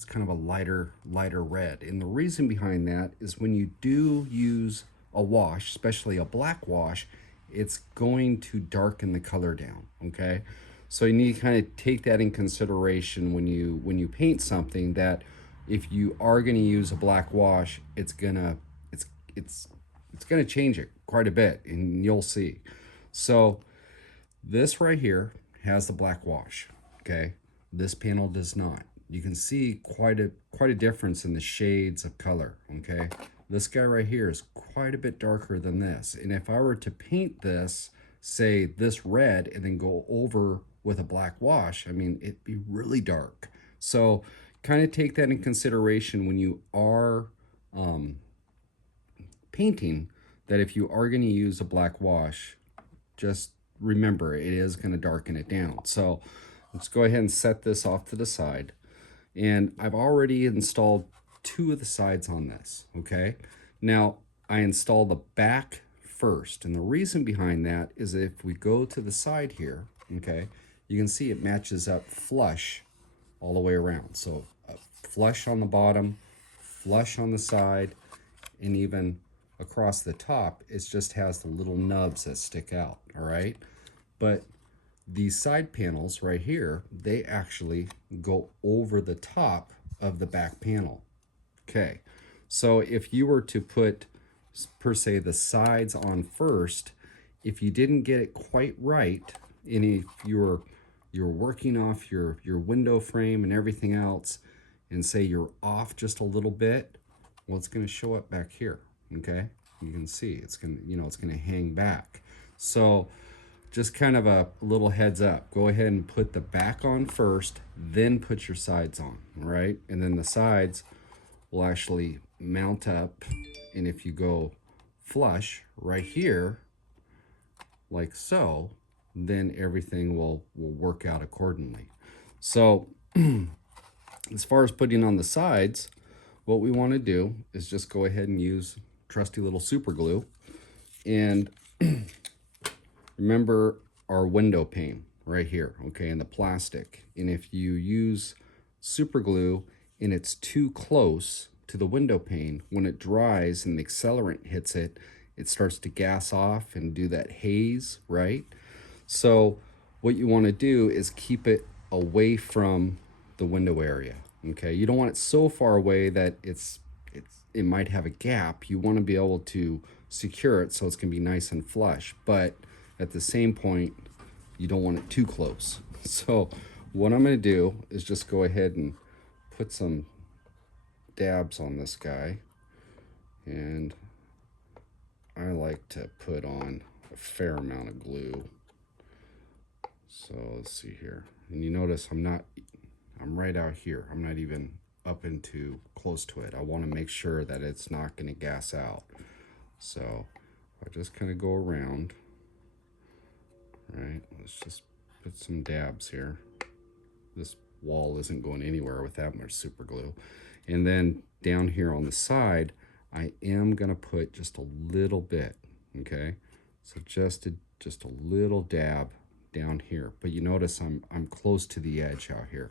kind of a lighter red. And the reason behind that is when you do use a wash, especially a black wash, it's going to darken the color down, okay? So you need to kind of take that in consideration when you paint something, that if you are going to use a black wash, it's gonna change it quite a bit, and you'll see. So this right here has the black wash, okay? This panel does not. You can see quite a difference in the shades of color, okay? This guy right here is quite a bit darker than this. And if I were to paint this, say this red, and then go over with a black wash, I mean, it'd be really dark. So kind of take that in consideration when you are painting, that if you are going to use a black wash, just remember it is going to darken it down. So let's go ahead and set this off to the side. And I've already installed 2 of the sides on this, okay? Now, I installed the back first. And the reason behind that is if we go to the side here, okay, you can see it matches up flush all the way around. So flush on the bottom, flush on the side, and even across the top, it just has the little nubs that stick out, all right? But these side panels right here, they actually go over the top of the back panel. Okay, so if you were to put, per se, the sides on first, if you didn't get it quite right, and if you're working off your window frame and everything else, and say you're off just a little bit, well, it's going to show up back here. Okay, you can see it's going to, it's going to hang back. So just kind of a little heads up, go ahead and put the back on first, then put your sides on, all right? And then the sides will actually mount up, and if you go flush right here like so, then everything will work out accordingly. So as far as putting on the sides, what we want to do is just go ahead and use trusty little super glue. And remember our window pane right here, okay, in the plastic. And if you use super glue and it's too close to the window pane, when it dries and the accelerant hits it, it starts to gas off and do that haze, right? So what you want to do is keep it away from the window area. Okay, you don't want it so far away that it might have a gap. You want to be able to secure it so it's going to be nice and flush, but at the same point, you don't want it too close. So what I'm going to do is just go ahead and put some dabs on this guy, and I like to put on a fair amount of glue. So let's see here, and you notice I'm right out here. I'm not even up into close to it. I want to make sure that it's not going to gas out. So I just kind of go around. Right, let's just put some dabs here. This wall isn't going anywhere with that much super glue. And then down here on the side, I am going to put just a little bit, okay? So just a little dab down here. But you notice I'm close to the edge out here.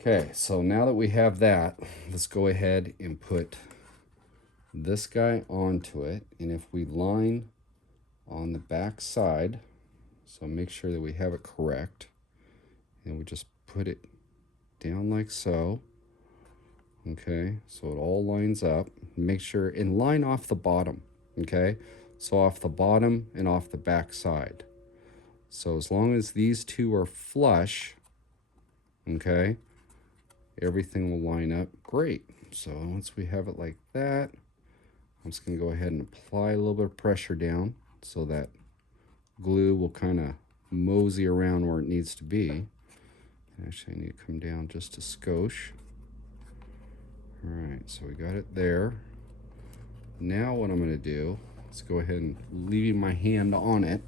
Okay, so now that we have that, let's go ahead and put this guy onto it. And if we line on the back side, so make sure that we have it correct, and we just put it down like so. Okay, so it all lines up. Make sure and line off the bottom. Okay, so off the bottom and off the back side. So as long as these two are flush, okay, everything will line up great. So once we have it like that, I'm just going to go ahead and apply a little bit of pressure down so that glue will kind of mosey around where it needs to be. Actually, I need to come down just a skosh. All right, so we got it there. Now what I'm going to do, let's go ahead and leave my hand on it.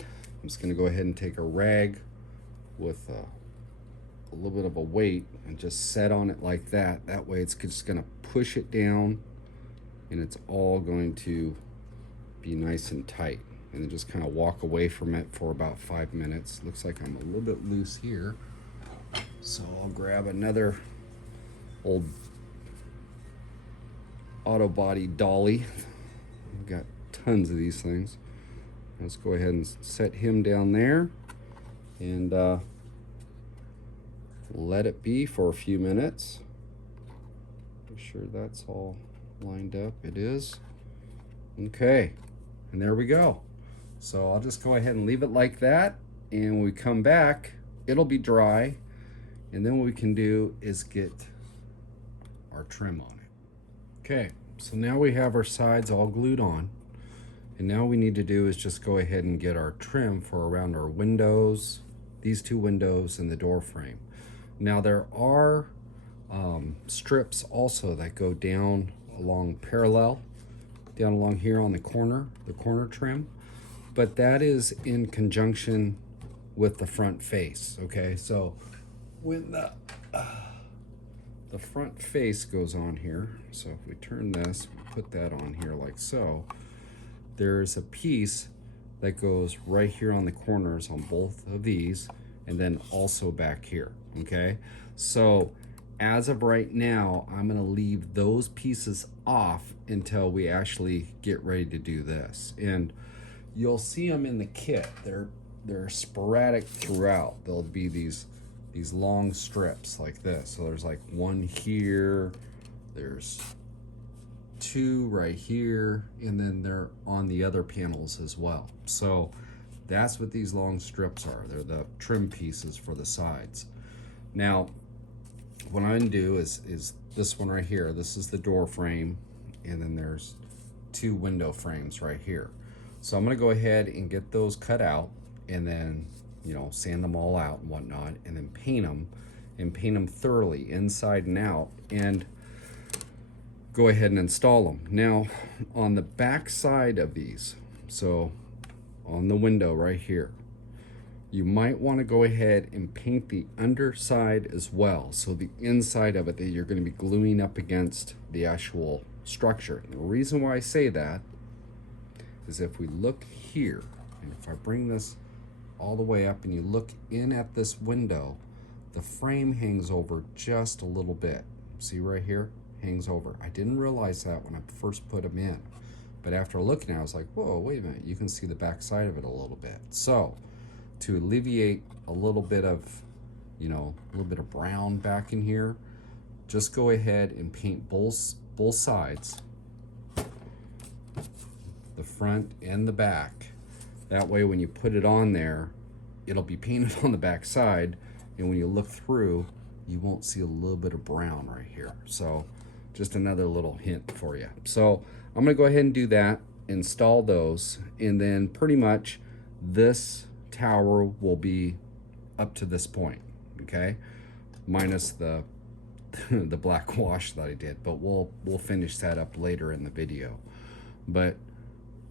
I'm just going to go ahead and take a rag with a little bit of a weight and just set on it like that. That way it's just going to push it down, and it's all going to be nice and tight. And then just kind of walk away from it for about 5 minutes. Looks like I'm a little bit loose here. So I'll grab another old auto body dolly. I've got tons of these things. Let's go ahead and set him down there and let it be for a few minutes. Make sure that's all lined up. It is. Okay, and there we go. So I'll just go ahead and leave it like that, and when we come back, it'll be dry, and then what we can do is get our trim on it. Okay, so now we have our sides all glued on, and now we need to do is just go ahead and get our trim for around our windows, these two windows, and the door frame. Now there are strips also that go down along parallel, down along here on the corner trim, but that is in conjunction with the front face. Okay, so when the front face goes on here, so if we turn this, we put that on here like so, there's a piece that goes right here on the corners on both of these, and then also back here. Okay, so as of right now, I'm going to leave those pieces off until we actually get ready to do this. And you'll see them in the kit. They're sporadic throughout. There'll be these long strips like this. So there's like one here, there's two right here, and then they're on the other panels as well. So that's what these long strips are. They're the trim pieces for the sides. Now, what I'm gonna do is this one right here. This is the door frame, and then there's two window frames right here. So I'm gonna go ahead and get those cut out, and then, you know, sand them all out and whatnot, and then paint them thoroughly inside and out, and go ahead and install them. Now, on the back side of these, so on the window right here, you might want to go ahead and paint the underside as well. So the inside of it that you're going to be gluing up against the actual structure. And the reason why I say that is if we look here, and if I bring this all the way up and you look in at this window, the frame hangs over just a little bit. See right here? Hangs over. I didn't realize that when I first put them in, but after looking at it, I was like, whoa, wait a minute, you can see the back side of it a little bit. So to alleviate a little bit of, you know, a little bit of brown back in here, just go ahead and paint both sides, the front and the back. That way when you put it on there, it'll be painted on the back side, and when you look through, you won't see a little bit of brown right here. So just another little hint for you. So I'm gonna go ahead and do that, install those, and then pretty much this tower will be up to this point, okay? Minus the the black wash that I did, but we'll finish that up later in the video. But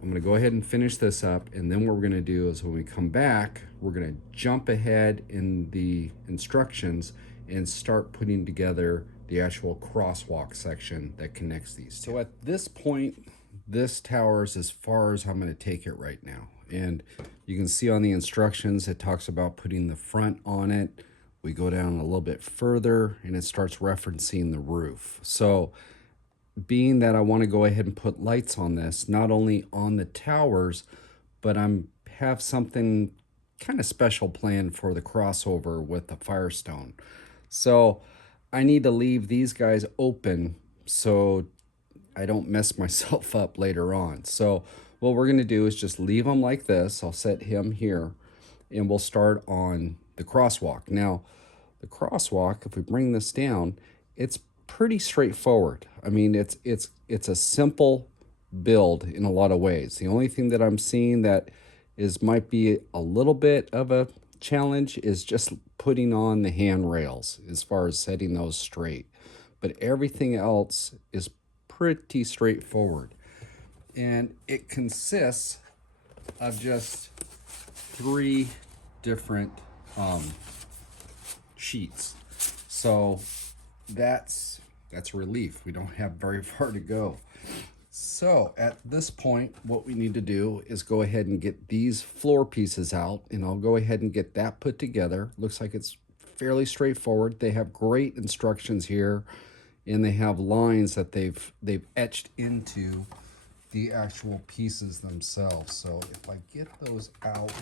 I'm gonna go ahead and finish this up, and then what we're gonna do is when we come back, we're gonna jump ahead in the instructions and start putting together the actual crosswalk section that connects these two. So at this point, this tower is as far as I'm gonna take it right now. And you can see on the instructions, it talks about putting the front on it. We go down a little bit further and it starts referencing the roof. So being that I want to go ahead and put lights on this, not only on the towers, but have something kind of special planned for the crossover with the Firestone. So I need to leave these guys open so I don't mess myself up later on. So what we're going to do is just leave them like this. I'll set him here and we'll start on the crosswalk. Now, the crosswalk, if we bring this down, it's pretty straightforward. I mean, it's a simple build in a lot of ways. The only thing that I'm seeing that might be a little bit of a challenge is just putting on the handrails as far as setting those straight. But everything else is pretty straightforward. And it consists of just 3 different sheets. So that's relief. We don't have very far to go. So at this point, what we need to do is go ahead and get these floor pieces out, and I'll go ahead and get that put together. Looks like it's fairly straightforward. They have great instructions here, and they have lines that they've etched into the actual pieces themselves. So if I get those out,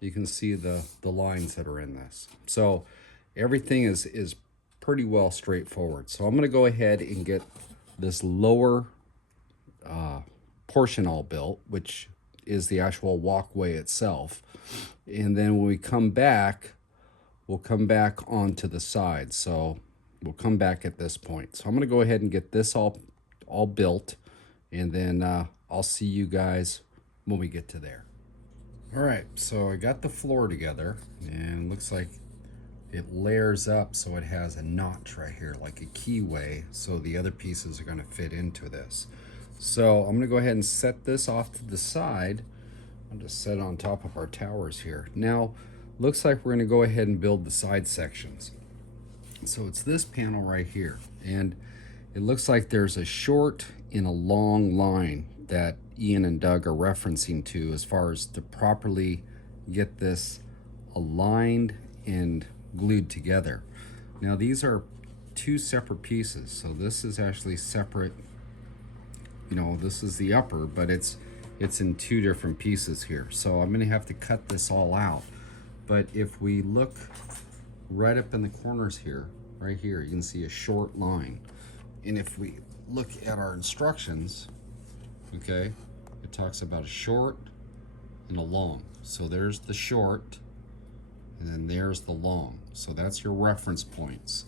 you can see the lines that are in this. So everything is pretty well straightforward. So I'm going to go ahead and get this lower portion all built, which is the actual walkway itself. And then when we come back, we'll come back onto the side. So we'll come back at this point. So I'm going to go ahead and get this all built, and then I'll see you guys when we get to there. All right, so I got the floor together, and it looks like it layers up so it has a notch right here, like a keyway, so the other pieces are going to fit into this. So I'm going to go ahead and set this off to the side. I'll just set it on top of our towers here. Now, looks like we're going to go ahead and build the side sections. So it's this panel right here, and it looks like there's a short and a long line that Ian and Doug are referencing to as far as to properly get this aligned and glued together. Now these are 2 separate pieces, so this is actually separate. You know, this is the upper, but it's in 2 different pieces here. So I'm going to have to cut this all out. But if we look right up in the corners here, right here, you can see a short line. And if we look at our instructions, okay, it talks about a short and a long. So there's the short, and then there's the long. So that's your reference points.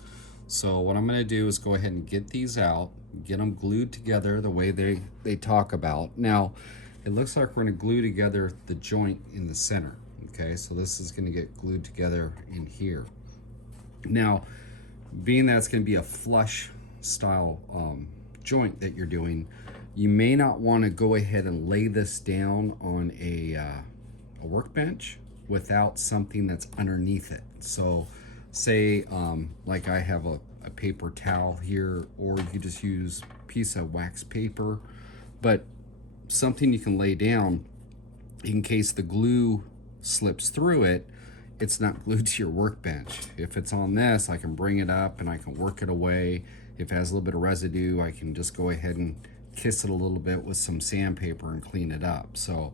So what I'm going to do is go ahead and get these out, get them glued together the way they talk about. Now, it looks like we're going to glue together the joint in the center. Okay, so this is going to get glued together in here. Now, being that it's going to be a flush style joint that you're doing, you may not want to go ahead and lay this down on a workbench without something that's underneath it. So say like I have a paper towel here, or you could just use a piece of wax paper, but something you can lay down in case the glue slips through it, it's not glued to your workbench. If it's on this, I can bring it up and I can work it away. If it has a little bit of residue, I can just go ahead and kiss it a little bit with some sandpaper and clean it up. So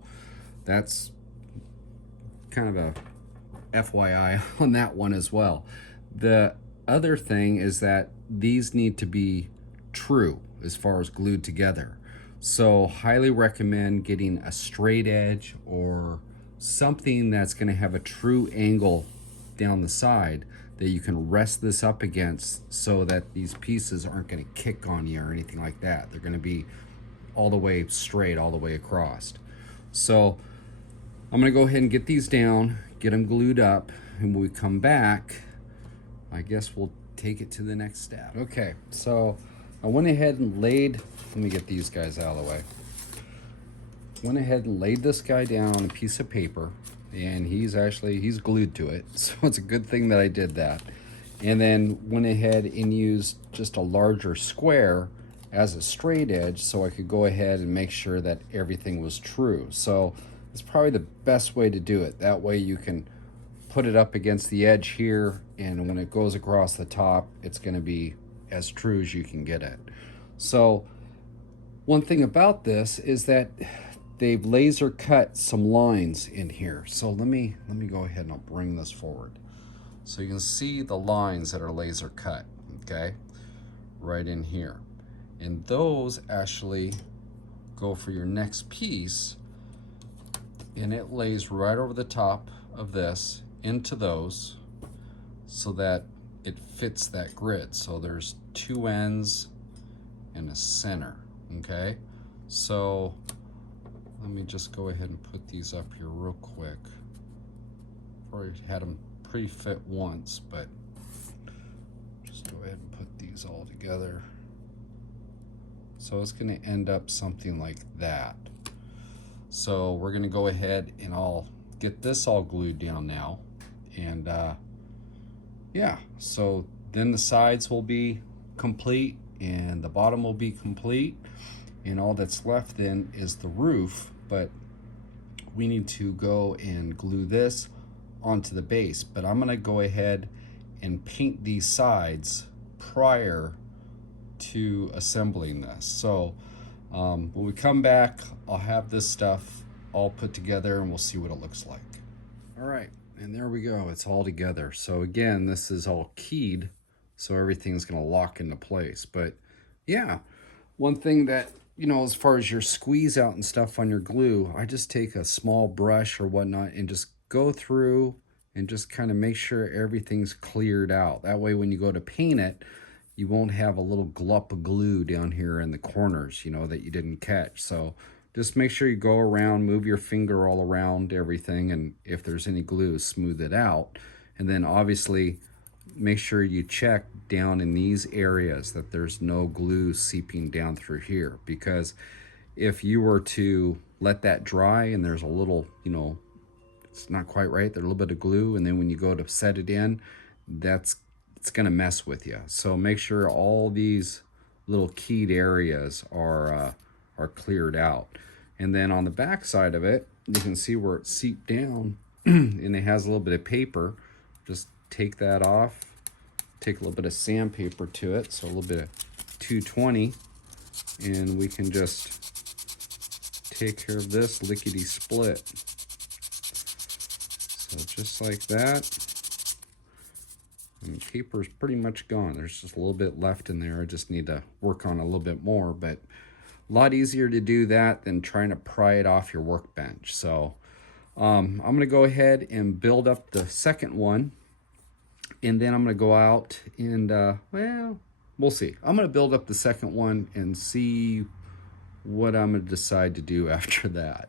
that's kind of a FYI on that one as well. The other thing is that these need to be true as far as glued together. So highly recommend getting a straight edge or something that's going to have a true angle down the side that you can rest this up against, so that these pieces aren't going to kick on you or anything like that. They're going to be all the way straight, all the way across. So I'm going to go ahead and get these down, get them glued up, and when we come back, I guess we'll take it to the next step. Okay, so I went ahead and laid, let me get these guys out of the way. Went ahead and laid this guy down on a piece of paper, and he's glued to it. So it's a good thing that I did that. And then went ahead and used just a larger square as a straight edge so I could go ahead and make sure that everything was true. So it's probably the best way to do it. That way you can put it up against the edge here, and when it goes across the top, it's going to be as true as you can get it. So one thing about this is that they've laser cut some lines in here. So let me go ahead and I'll bring this forward. So you can see the lines that are laser cut, okay? Right in here. And those actually go for your next piece, and it lays right over the top of this into those so that it fits that grid. So there's two ends and a center, okay? So let me just go ahead and put these up here real quick. Already had them pre-fit once, but just go ahead and put these all together. So it's going to end up something like that. So we're going to go ahead and I'll get this all glued down now. And yeah, so then the sides will be complete and the bottom will be complete. And all that's left then is the roof, but we need to go and glue this onto the base. But I'm going to go ahead and paint these sides prior to assembling this. So when we come back, I'll have this stuff all put together and we'll see what it looks like. All right, and there we go, it's all together. So again, this is all keyed, so everything's gonna lock into place. But yeah, one thing that, you know, as far as your squeeze out and stuff on your glue, I just take a small brush or whatnot and just go through and just kind of make sure everything's cleared out. That way when you go to paint it, you won't have a little glop of glue down here in the corners, you know, that you didn't catch. So just make sure you go around, move your finger all around everything, and if there's any glue, smooth it out. And then obviously make sure you check down in these areas that there's no glue seeping down through here, because if you were to let that dry and there's a little, you know, it's not quite right, there's a little bit of glue, and then when you go to set it in, it's gonna mess with you. So make sure all these little keyed areas are cleared out. And then on the back side of it, you can see where it seeped down and it has a little bit of paper. Just take that off, take a little bit of sandpaper to it, so a little bit of 220, and we can just take care of this lickety split. So just like that. And the paper is pretty much gone. There's just a little bit left in there. I just need to work on it a little bit more, but a lot easier to do that than trying to pry it off your workbench. So I'm going to go ahead and build up the second one, and then I'm going to go out and, well, we'll see. I'm going to build up the second one and see what I'm going to decide to do after that.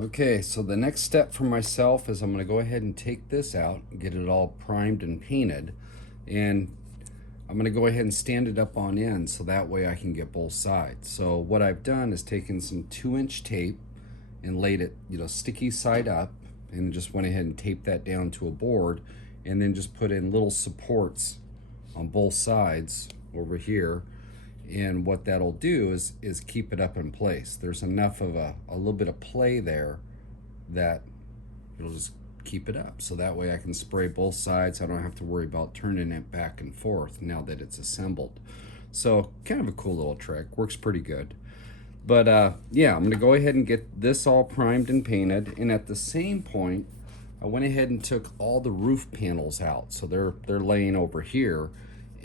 Okay, so the next step for myself is I'm going to go ahead and take this out and get it all primed and painted, and I'm going to go ahead and stand it up on end so that way I can get both sides. So what I've done is taken some 2-inch tape and laid it, you know, sticky side up, and just went ahead and taped that down to a board, and then just put in little supports on both sides over here. And what that'll do is keep it up in place. There's enough of a little bit of play there that it'll just keep it up. So that way I can spray both sides. I don't have to worry about turning it back and forth now that it's assembled. So kind of a cool little trick, works pretty good. But yeah, I'm gonna go ahead and get this all primed and painted. And at the same point, I went ahead and took all the roof panels out. So they're laying over here.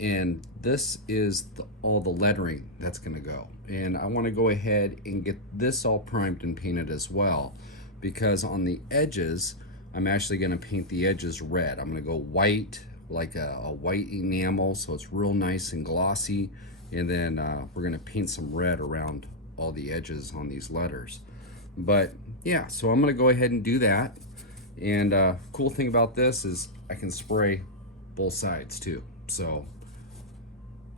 And this is all the lettering that's gonna go. And I wanna go ahead and get this all primed and painted as well. Because on the edges, I'm actually gonna paint the edges red. I'm gonna go white, like a white enamel, so it's real nice and glossy. And then we're gonna paint some red around all the edges on these letters. But yeah, so I'm gonna go ahead and do that. And cool thing about this is I can spray both sides too. So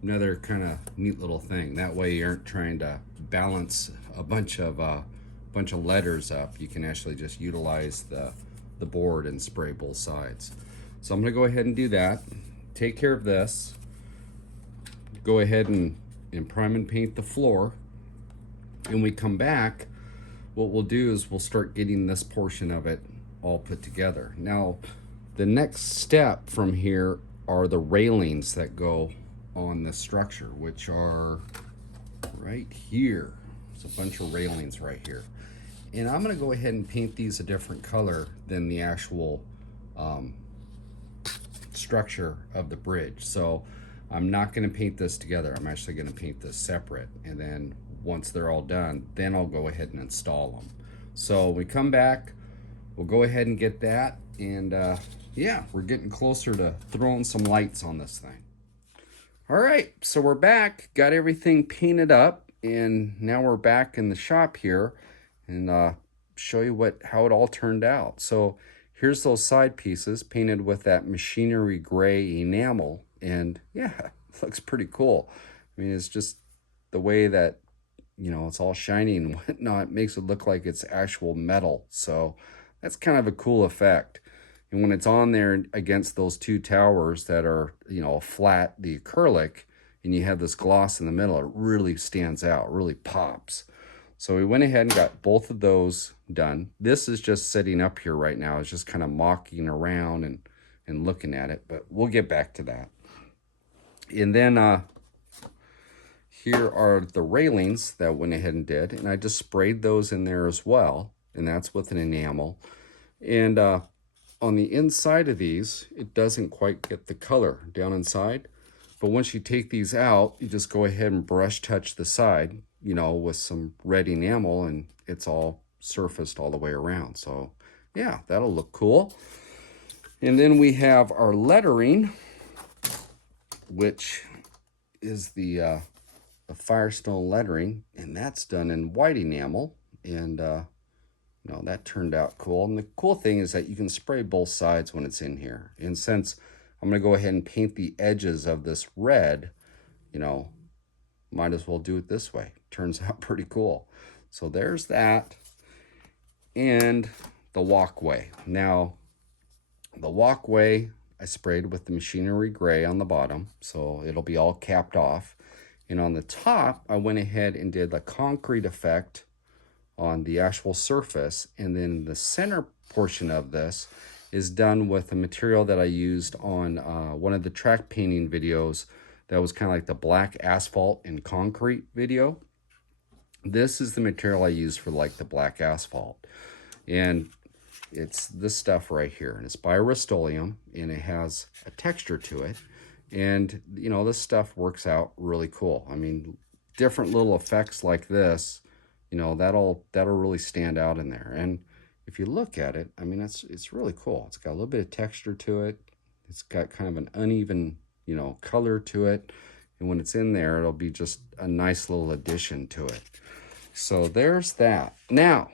another kind of neat little thing. That way you aren't trying to balance a bunch of letters up. You can actually just utilize the board and spray both sides. So I'm gonna go ahead and do that. Take care of this. Go ahead and prime and paint the floor. And we come back, what we'll do is we'll start getting this portion of it all put together. Now, the next step from here are the railings that go on this structure, which are right here. There's a bunch of railings right here. And I'm gonna go ahead and paint these a different color than the actual structure of the bridge. So I'm not gonna paint this together. I'm actually gonna paint this separate. And then once they're all done, then I'll go ahead and install them. So we come back, we'll go ahead and get that. And yeah, we're getting closer to throwing some lights on this thing. All right, so we're back, got everything painted up, and now we're back in the shop here and show you how it all turned out. So here's those side pieces painted with that machinery gray enamel, and yeah, it looks pretty cool. I mean, it's just the way that, you know, it's all shiny and whatnot, makes it look like it's actual metal. So that's kind of a cool effect. And when it's on there against those two towers that are, you know, flat, the acrylic, and you have this gloss in the middle, it really stands out, really pops. So we went ahead and got both of those done. This is just sitting up here right now. It's just kind of mocking around and looking at it, but we'll get back to that. And then here are the railings that went ahead and did, and I just sprayed those in there as well, and that's with an enamel. And on the inside of these, it doesn't quite get the color down inside, but once you take these out, you just go ahead and brush touch the side, you know, with some red enamel, and it's all surfaced all the way around. So yeah, that'll look cool. And then we have our lettering, which is the Firestone lettering, and that's done in white enamel. And you know, that turned out cool. And the cool thing is that you can spray both sides when it's in here. And since I'm gonna go ahead and paint the edges of this red, you know, might as well do it this way. Turns out pretty cool. So there's that. And the walkway. Now, the walkway I sprayed with the machinery gray on the bottom, so it'll be all capped off. And on the top, I went ahead and did the concrete effect on the actual surface. And then the center portion of this is done with a material that I used on one of the track painting videos that was kind of like the black asphalt and concrete video. This is the material I used for like the black asphalt. And it's this stuff right here. And it's by Rust-Oleum, and it has a texture to it. And, you know, this stuff works out really cool. I mean, different little effects like this, you know, that'll really stand out in there. And if you look at it, I mean, it's really cool. It's got a little bit of texture to it. It's got kind of an uneven, you know, color to it. And when it's in there, it'll be just a nice little addition to it. So there's that. Now,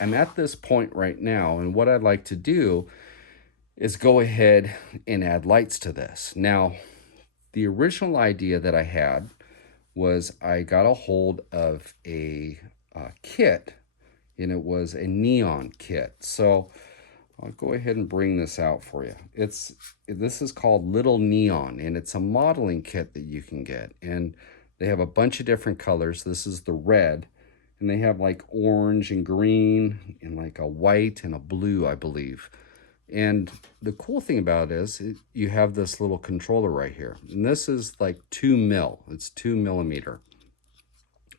I'm at this point right now, and what I'd like to do is go ahead and add lights to this. Now, the original idea that I had was I got a hold of a kit, and it was a neon kit. So I'll go ahead and bring this out for you. This is called Little Neon, and it's a modeling kit that you can get. And they have a bunch of different colors. This is the red, and they have like orange and green and like a white and a blue, I believe. And the cool thing about it is you have this little controller right here. And this is like 2 mil. It's 2 millimeter.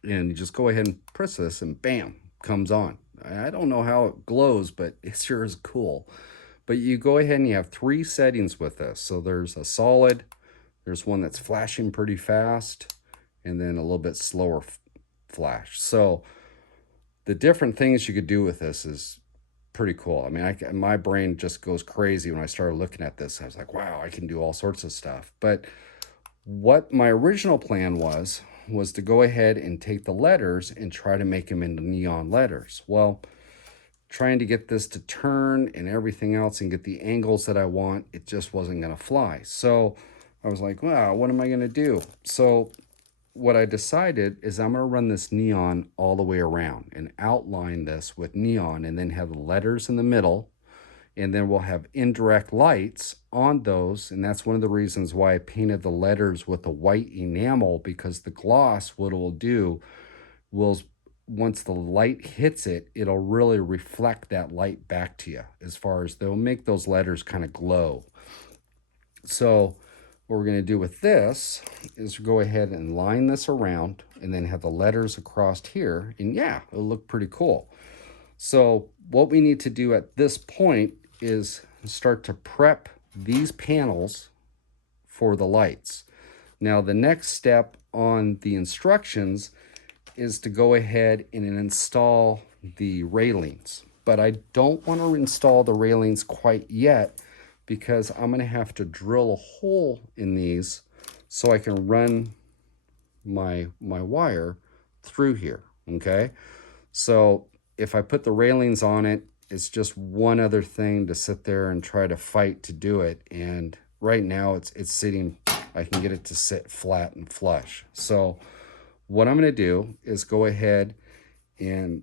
And you just go ahead and press this and bam, comes on. I don't know how it glows, but it sure is cool. But you go ahead and you have 3 settings with this. So there's a solid, there's one that's flashing pretty fast, and then a little bit slower flash. So the different things you could do with this is pretty cool. I mean, my brain just goes crazy when I started looking at this. I was like, wow, I can do all sorts of stuff. But what my original plan was to go ahead and take the letters and try to make them into neon letters. Well, trying to get this to turn and everything else and get the angles that I want, it just wasn't going to fly. So I was like, wow, what am I going to do? So what I decided is I'm going to run this neon all the way around and outline this with neon, and then have the letters in the middle, and then we'll have indirect lights on those. And that's one of the reasons why I painted the letters with a white enamel, because the gloss, what it will do will, once the light hits it, it'll really reflect that light back to you, as far as they'll make those letters kind of glow. So what we're going to do with this is go ahead and line this around and then have the letters across here, and yeah, it'll look pretty cool. So what we need to do at this point is start to prep these panels for the lights. Now the next step on the instructions is to go ahead and install the railings. But I don't want to install the railings quite yet, because I'm going to have to drill a hole in these so I can run my wire through here, okay? So if I put the railings on it, it's just one other thing to sit there and try to fight to do it. And right now it's sitting, I can get it to sit flat and flush. So what I'm going to do is go ahead and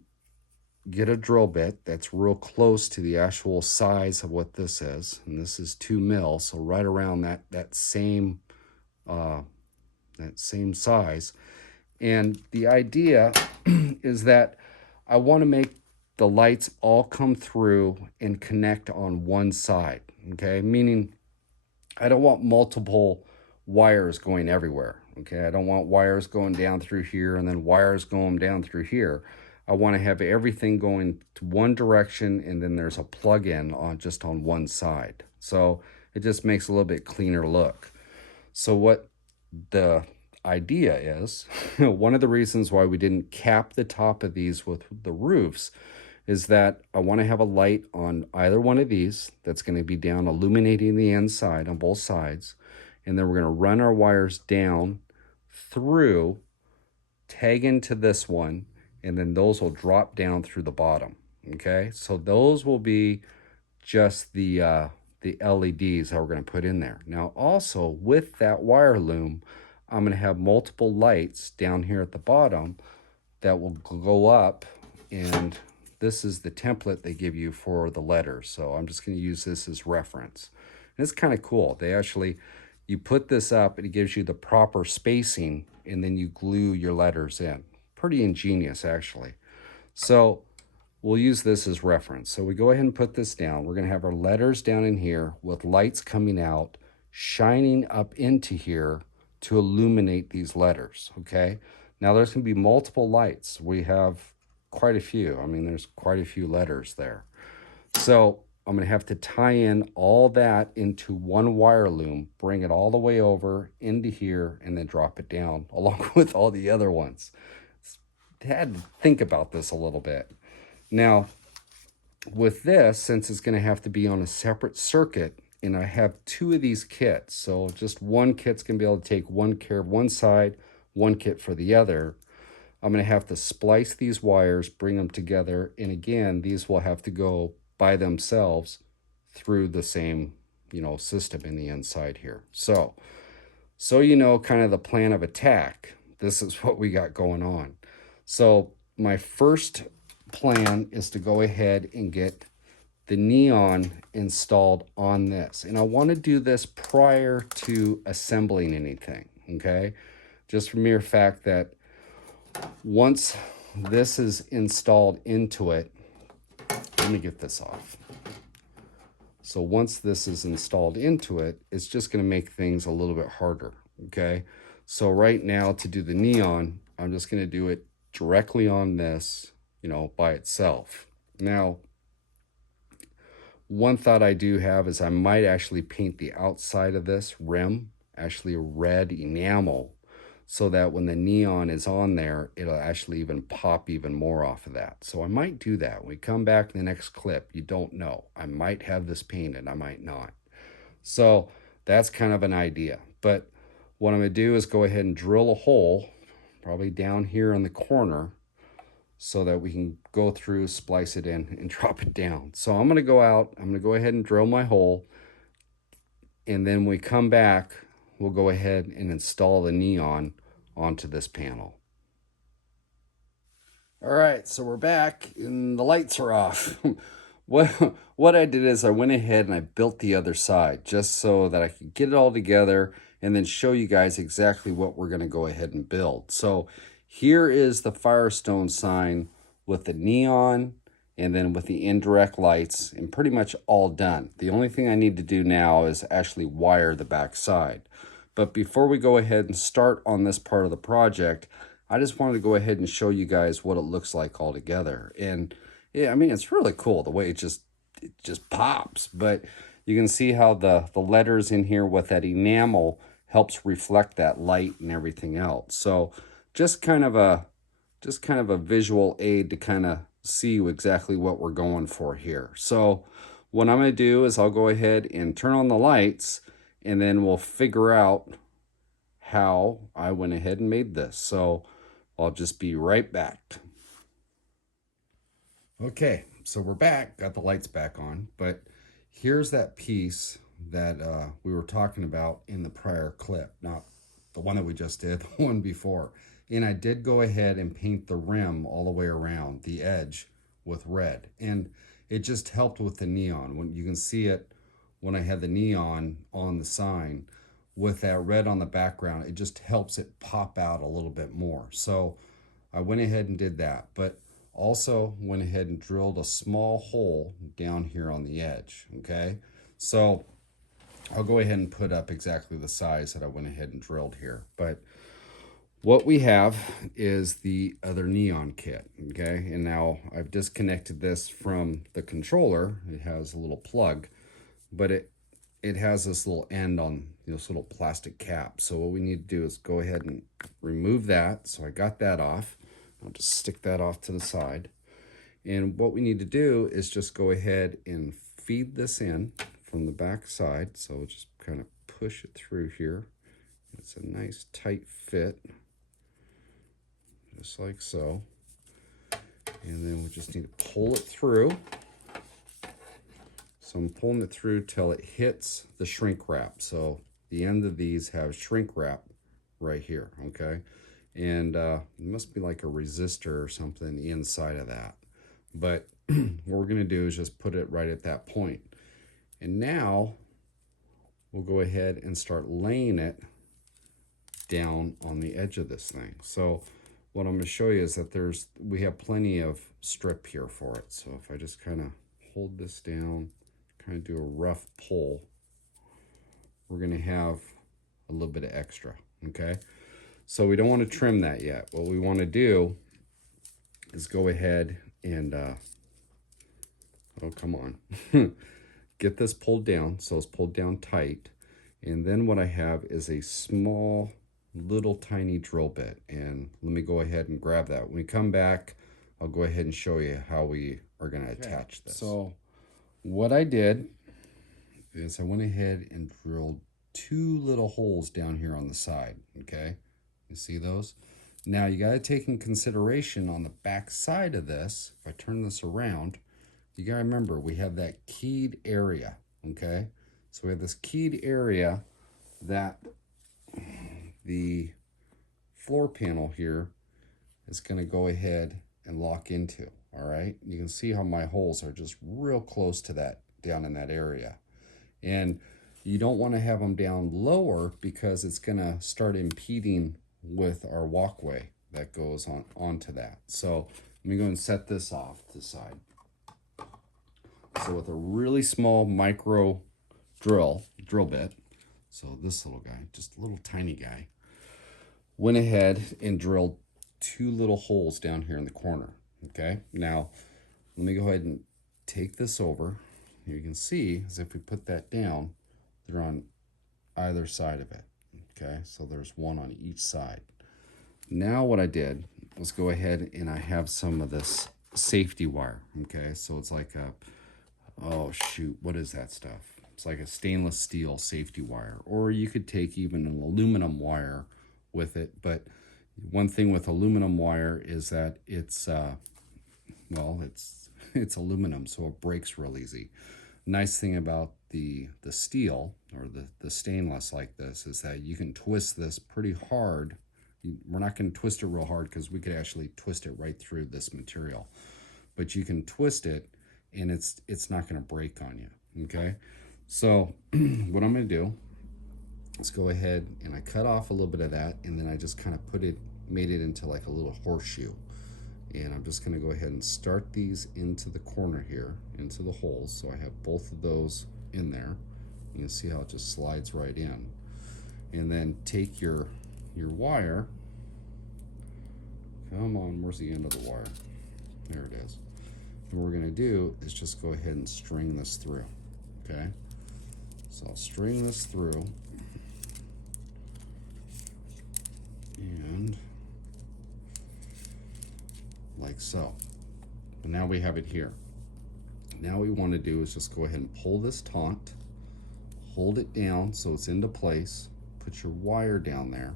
get a drill bit that's real close to the actual size of what this is. And this is 2 mil, so right around that same size. And the idea is that I want to make the lights all come through and connect on one side, okay? Meaning I don't want multiple wires going everywhere, okay? I don't want wires going down through here and then wires going down through here. I want to have everything going to one direction, and then there's a plug-in on just on one side. So it just makes a little bit cleaner look. So what the idea is, one of the reasons why we didn't cap the top of these with the roofs is that I want to have a light on either one of these that's going to be down illuminating the inside on both sides. And then we're going to run our wires down through, tag into this one, and then those will drop down through the bottom, okay? So those will be just the LEDs that we're going to put in there. Now also with that wire loom, I'm going to have multiple lights down here at the bottom that will go up, and this is the template they give you for the letters. So I'm just going to use this as reference. And it's kind of cool. They actually, you put this up and it gives you the proper spacing, and then you glue your letters in. Pretty ingenious, actually. So we'll use this as reference. So we go ahead and put this down. We're going to have our letters down in here with lights coming out, shining up into here to illuminate these letters, okay? Now there's going to be multiple lights. We have quite a few. I mean, there's quite a few letters there. So I'm going to have to tie in all that into one wire loom, bring it all the way over into here, and then drop it down along with all the other ones. I had to think about this a little bit. Now, with this, since it's going to have to be on a separate circuit, and I have 2 of these kits, so just one kit's going to be able to take one care of one side, one kit for the other. I'm going to have to splice these wires, bring them together, and again, these will have to go by themselves through the same, system in the inside here. So you know kind of the plan of attack. This is what we got going on. So my first plan is to go ahead and get the neon installed on this. And I want to do this prior to assembling anything, okay? Just for mere fact that once this is installed into it, let me get this off. So once this is installed into it, it's just going to make things a little bit harder, okay? So right now, to do the neon, I'm just going to do it directly on this, you know, by itself. Now, one thought I do have is I might actually paint the outside of this rim actually a red enamel, so that when the neon is on there, it'll actually even pop even more off of that. So I might do that. When we come back in the next clip, you don't know. I might have this painted, I might not. So that's kind of an idea. But what I'm going to do is go ahead and drill a hole, probably down here in the corner, so that we can go through, splice it in, and drop it down. So I'm going to go out, I'm going to go ahead and drill my hole, and then when we come back, we'll go ahead and install the neon onto this panel. All right, so we're back and the lights are off. What I did is I went ahead and I built the other side just so that I could get it all together and then show you guys exactly what we're going to go ahead and build. So here is the Firestone sign with the neon and then with the indirect lights, and pretty much all done. The only thing I need to do now is actually wire the back side. But before we go ahead and start on this part of the project, I just wanted to go ahead and show you guys what it looks like all together. And yeah, I mean, it's really cool the way it just pops. But you can see how the letters in here with that enamel helps reflect that light and everything else. So just kind of a visual aid to kind of see exactly what we're going for here. So what I'm going to do is I'll go ahead and turn on the lights, and then we'll figure out how I went ahead and made this. So I'll just be right back. Okay, so we're back, got the lights back on, but here's that piece that we were talking about in the prior clip, not the one that we just did, the one before. And I did go ahead and paint the rim all the way around the edge with red, and it just helped with the neon. When you can see it when I had the neon on the sign with that red on the background, it just helps it pop out a little bit more. So I went ahead and did that, but also went ahead and drilled a small hole down here on the edge. Okay, so I'll go ahead and put up exactly the size that I went ahead and drilled here. But what we have is the other neon kit. Okay, and now I've disconnected this from the controller. It has a little plug, but it has this little end on this little plastic cap. So what we need to do is go ahead and remove that. So I got that off. I'll just stick that off to the side. And what we need to do is just go ahead and feed this in from the back side. So we'll just kind of push it through here. It's a nice tight fit, just like so. And then we just need to pull it through. So I'm pulling it through till it hits the shrink wrap. So the end of these have shrink wrap right here, okay? And it must be like a resistor or something inside of that. But what we're gonna do is just put it right at that point. And now we'll go ahead and start laying it down on the edge of this thing. So what I'm gonna show you is that we have plenty of strip here for it. So if I just kind of hold this down, kind of do a rough pull, we're going to have a little bit of extra. Okay, so we don't want to trim that yet. What we want to do is go ahead and oh, come on, get this pulled down. So it's pulled down tight, and then what I have is a small little tiny drill bit, and let me go ahead and grab that. When we come back, I'll go ahead and show you how we are going to attach this. So what I did is I went ahead and drilled 2 little holes down here on the side, okay? You see those? Now you got to take in consideration on the back side of this, if I turn this around, you got to remember we have that keyed area, okay? So we have this keyed area that the floor panel here is going to go ahead and lock into, all right? You can see how my holes are just real close to that, down in that area. And you don't want to have them down lower because it's going to start impeding with our walkway that goes onto that. So let me go and set this off to the side. So with a really small micro drill bit, so this little guy, just a little tiny guy, went ahead and drilled two little holes down here in the corner. Okay, now let me go ahead and take this over. You can see as if we put that down, they're on either side of it. Okay, so there's one on each side. Now what I did was go ahead and I have some of this safety wire. Okay, so it's like a, oh shoot, what is that stuff? It's like a stainless steel safety wire, or you could take even an aluminum wire with it. But one thing with aluminum wire is that it's well, it's aluminum, so it breaks real easy. Nice thing about the steel or the stainless like this is that you can twist this pretty hard. We're not going to twist it real hard because we could actually twist it right through this material, but you can twist it and it's not going to break on you. Okay, so what I'm going to do is go ahead and I cut off a little bit of that, and then I just kind of made it into like a little horseshoe. And I'm just going to go ahead and start these into the corner here, into the holes. So I have both of those in there. You can see how it just slides right in. And then take your wire. Come on, where's the end of the wire? There it is. And what we're going to do is just go ahead and string this through. Okay? So I'll string this through. And like so. And now we have it here. Now what we want to do is just go ahead and pull this taunt, hold it down so it's into place, put your wire down there,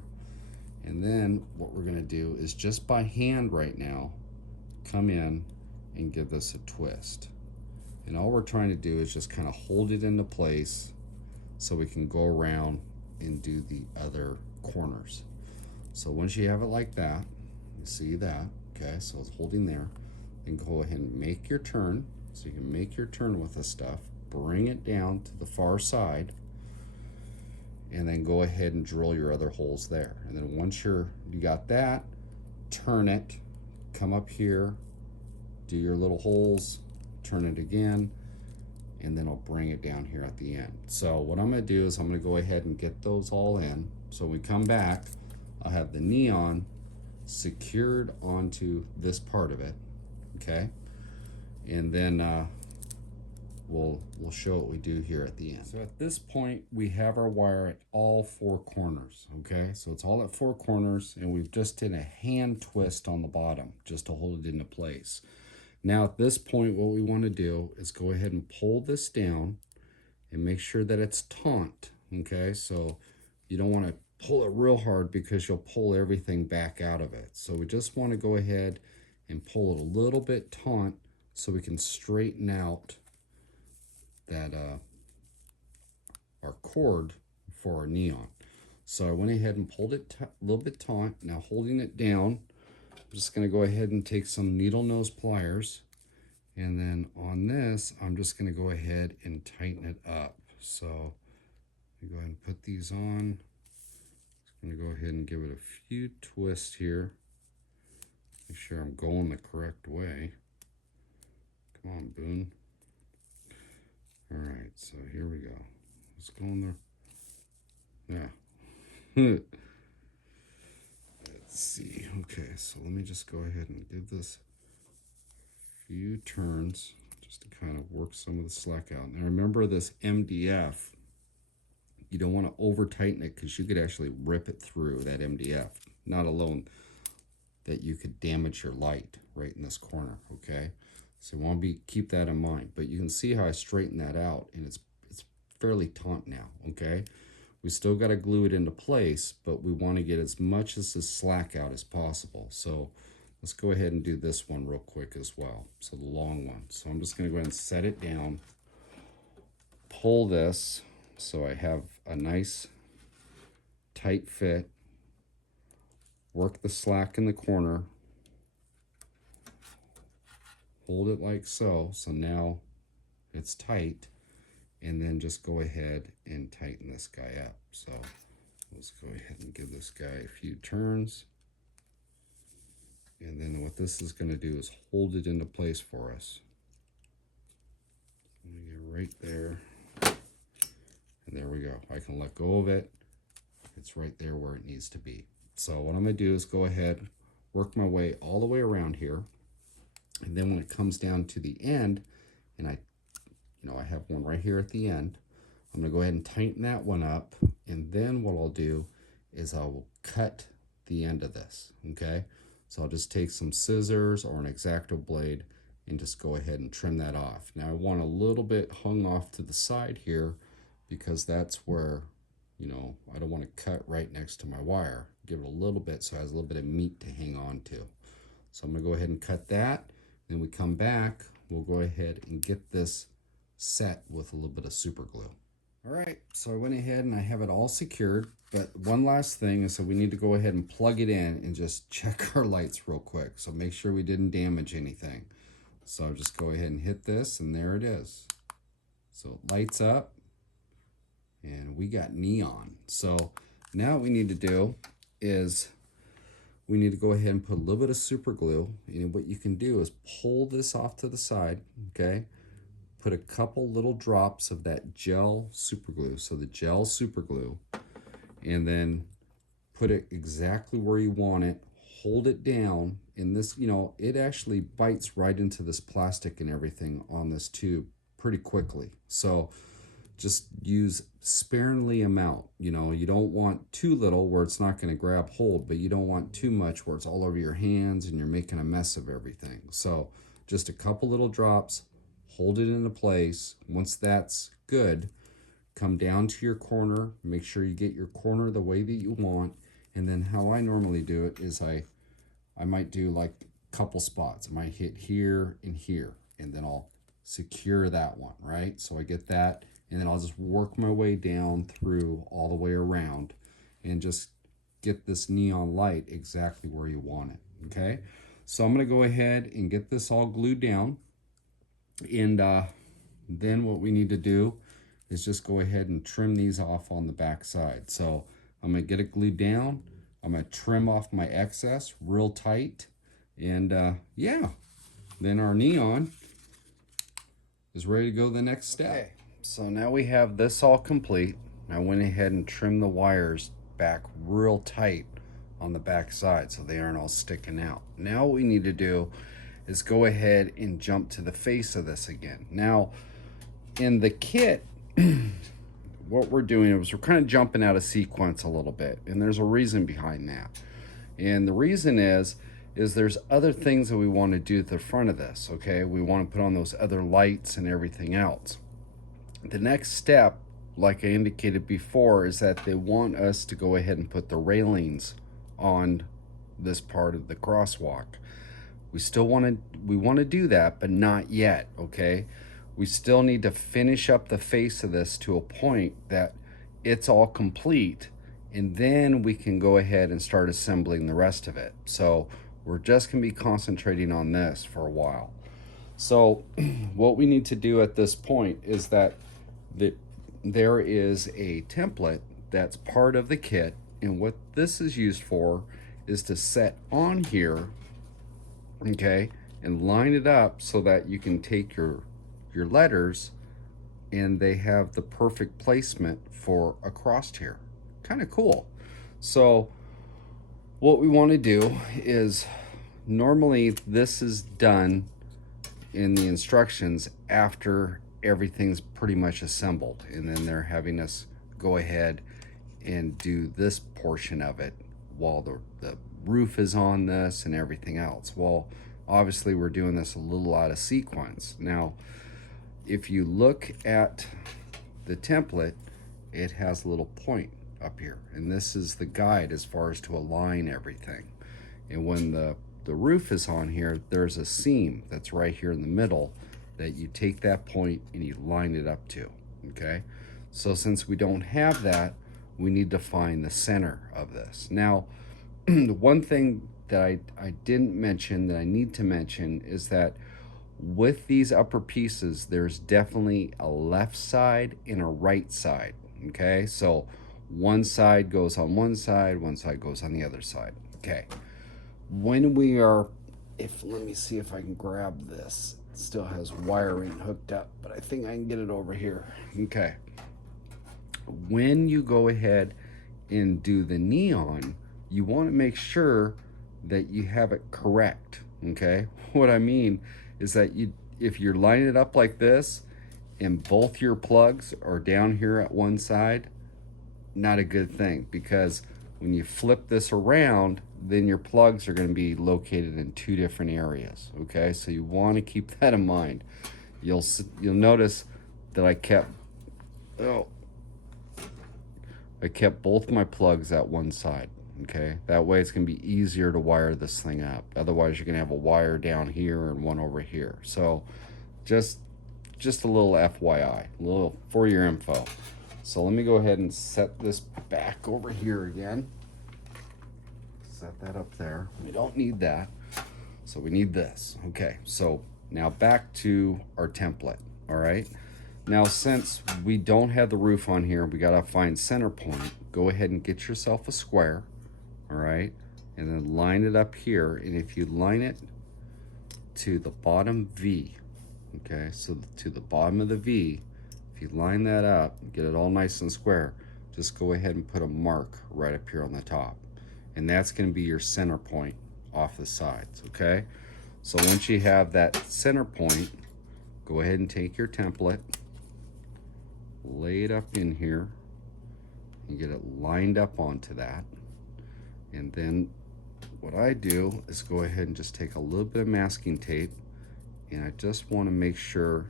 and then what we're going to do is just by hand right now come in and give this a twist. And all we're trying to do is just kind of hold it into place so we can go around and do the other corners. So once you have it like that, you see that, okay, so it's holding there, and go ahead and make your turn. So you can make your turn with this stuff, bring it down to the far side, and then go ahead and drill your other holes there. And then once you got that, turn it, come up here, do your little holes, turn it again, and then I'll bring it down here at the end. So what I'm gonna do is I'm gonna go ahead and get those all in. So when we come back, I'll have the neon secured onto this part of it, okay? And then we'll show what we do here at the end. So at this point, we have our wire at all four corners, okay? So it's all at four corners, and we've just did a hand twist on the bottom just to hold it into place. Now at this point, what we want to do is go ahead and pull this down and make sure that it's taut, okay? So you don't want to pull it real hard because you'll pull everything back out of it. So we just want to go ahead and pull it a little bit taut so we can straighten out that our cord for our neon. So I went ahead and pulled it a little bit taut. Now holding it down, I'm just going to go ahead and take some needle nose pliers, and then on this I'm just going to go ahead and tighten it up. So I'm going to go ahead and put these on. I'm going to go ahead and give it a few twists here. Make sure I'm going the correct way. Come on, Boone. All right, so here we go. Let's go in there. Yeah. Let's see. Okay, so let me just go ahead and give this a few turns just to kind of work some of the slack out. Now remember this MDF, you don't want to over tighten it because you could actually rip it through that MDF. Not alone that you could damage your light right in this corner, okay? So you want to keep that in mind. But you can see how I straighten that out, and it's fairly taut now, okay? We still got to glue it into place, but we want to get as much as the slack out as possible. So let's go ahead and do this one real quick as well. So the long one. So I'm just going to go ahead and set it down, pull this so I have a nice tight fit, work the slack in the corner, hold it like so. So now it's tight, and then just go ahead and tighten this guy up. So let's go ahead and give this guy a few turns. And then what this is going to do is hold it into place for us. Let me get right there. And there we go. I can let go of it. It's right there where it needs to be. So what I'm going to do is go ahead, work my way all the way around here. And then when it comes down to the end, and I have one right here at the end, I'm gonna go ahead and tighten that one up. And then what I'll do is I will cut the end of this, okay? So I'll just take some scissors or an X-Acto blade and just go ahead and trim that off. Now I want a little bit hung off to the side here because that's where, I don't want to cut right next to my wire. Give it a little bit so it has a little bit of meat to hang on to. So I'm gonna go ahead and cut that. Then we come back, we'll go ahead and get this set with a little bit of super glue. All right, so I went ahead and I have it all secured, but one last thing is that we need to go ahead and plug it in and just check our lights real quick. So make sure we didn't damage anything. So I'll just go ahead and hit this, and there it is. So it lights up, and we got neon. So now what we need to do is we need to go ahead and put a little bit of super glue. And what you can do is pull this off to the side, okay? Put a couple little drops of that gel super glue, so the gel super glue, and then put it exactly where you want it. Hold it down, and this, it actually bites right into this plastic and everything on this tube pretty quickly. So just use sparingly amount. You don't want too little where it's not going to grab hold, but you don't want too much where it's all over your hands and you're making a mess of everything. So just a couple little drops, hold it into place. Once that's good, come down to your corner, make sure you get your corner the way that you want. And then how I normally do it is I might do like a couple spots. I might hit here and here, and then I'll secure that one, right? So I get that, and then I'll just work my way down through all the way around and just get this neon light exactly where you want it, okay? So I'm gonna go ahead and get this all glued down, and then what we need to do is just go ahead and trim these off on the back side. So I'm gonna get it glued down. I'm gonna trim off my excess real tight, and yeah, then our neon is ready to go the next step. Okay, so now we have this all complete. I went ahead and trimmed the wires back real tight on the back side so they aren't all sticking out. Now what we need to do is go ahead and jump to the face of this again. Now in the kit, what we're doing is we're kind of jumping out of sequence a little bit, and there's a reason behind that. And the reason is there's other things that we want to do at the front of this, okay? We want to put on those other lights and everything else. The next step, like I indicated before, is that they want us to go ahead and put the railings on this part of the crosswalk. We want to do that, but not yet, okay? We still need to finish up the face of this to a point that it's all complete, and then we can go ahead and start assembling the rest of it. So we're just gonna be concentrating on this for a while. So what we need to do at this point is that there is a template that's part of the kit, and what this is used for is to set on here, okay, and line it up so that you can take your letters and they have the perfect placement for a crosshair. Kind of cool. So what we want to do is, normally this is done in the instructions after everything's pretty much assembled, and then they're having us go ahead and do this portion of it while the roof is on this and everything else. Well, obviously we're doing this a little out of sequence. Now, if you look at the template, it has a little point up here, and this is the guide as far as to align everything. And when the roof is on here, there's a seam that's right here in the middle that you take that point and you line it up to, okay? So since we don't have that, we need to find the center of this. Now, the one thing that I didn't mention that I need to mention is that with these upper pieces, there's definitely a left side and a right side, okay? So one side goes on one side goes on the other side, okay? When we are, let me see if I can grab this. It still has wiring hooked up, but I think I can get it over here, okay? When you go ahead and do the neon, you want to make sure that you have it correct, okay? What I mean is that if you're lining it up like this and both your plugs are down here at one side, not a good thing, because when you flip this around, then your plugs are going to be located in two different areas, okay? So you want to keep that in mind. You'll notice that I kept both my plugs at one side, okay? That way it's going to be easier to wire this thing up. Otherwise you're going to have a wire down here and one over here. So just a little FYI, a little for your info. So let me go ahead and set this back over here again. Set that up there. We don't need that. So we need this. Okay, so now back to our template, all right? Now, since we don't have the roof on here, we gotta find center point. Go ahead and get yourself a square, all right? And then line it up here. And if you line it to the bottom V, okay, so to the bottom of the V, if you line that up, get it all nice and square, just go ahead and put a mark right up here on the top. And that's gonna be your center point off the sides, okay? So once you have that center point, go ahead and take your template, lay it up in here, and get it lined up onto that. And then what I do is go ahead and just take a little bit of masking tape, and I just want to make sure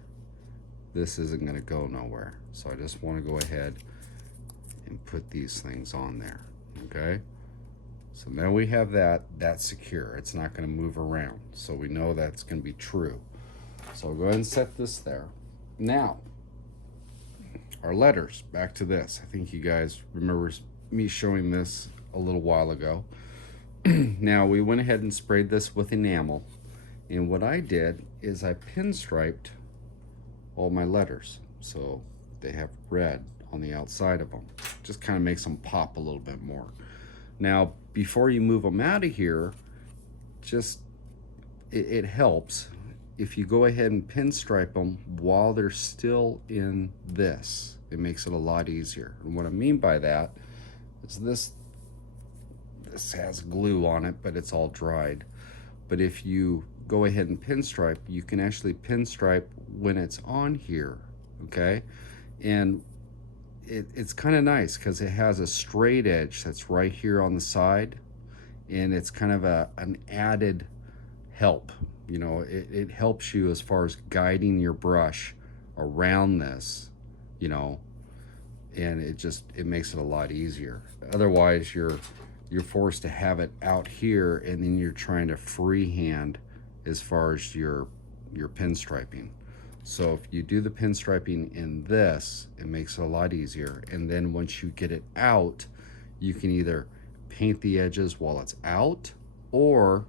this isn't going to go nowhere. So I just want to go ahead and put these things on there, okay? So now we have that's secure. It's not going to move around. So we know that's going to be true. So I'll go ahead and set this there. Now, our letters, back to this. I think you guys remember me showing this a little while ago. Now, we went ahead and sprayed this with enamel. And what I did is I pinstriped all my letters. So they have red on the outside of them. Just kind of makes them pop a little bit more. Now, before you move them out of here, it helps if you go ahead and pinstripe them while they're still in this. It makes it a lot easier. And what I mean by that is this has glue on it, but it's all dried. But if you go ahead and pinstripe, you can actually pinstripe when it's on here, okay? And it's kind of nice because it has a straight edge that's right here on the side, and it's kind of an added help. You know, it helps you as far as guiding your brush around this, you know, and it makes it a lot easier. Otherwise, you're forced to have it out here, and then you're trying to freehand as far as your pinstriping. So if you do the pinstriping in this, it makes it a lot easier. And then once you get it out, you can either paint the edges while it's out, or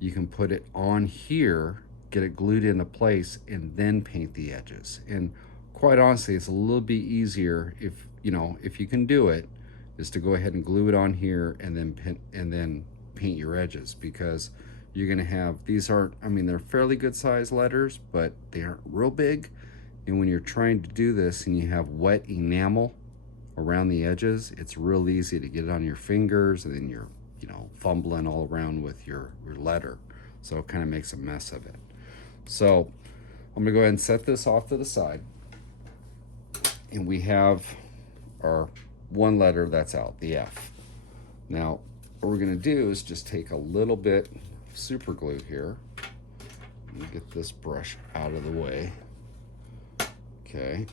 you can put it on here, get it glued into place, and then paint the edges. And quite honestly, it's a little bit easier if you can do it, is to go ahead and glue it on here and then paint your edges, because you're gonna have, these aren't, I mean, they're fairly good sized letters, but they aren't real big. And when you're trying to do this and you have wet enamel around the edges, it's real easy to get it on your fingers, and then you're, fumbling all around with your letter. So it kind of makes a mess of it. So I'm gonna go ahead and set this off to the side. And we have our one letter that's out, the F. Now, what we're gonna do is just take a little bit of super glue here. Let me get this brush out of the way. Okay.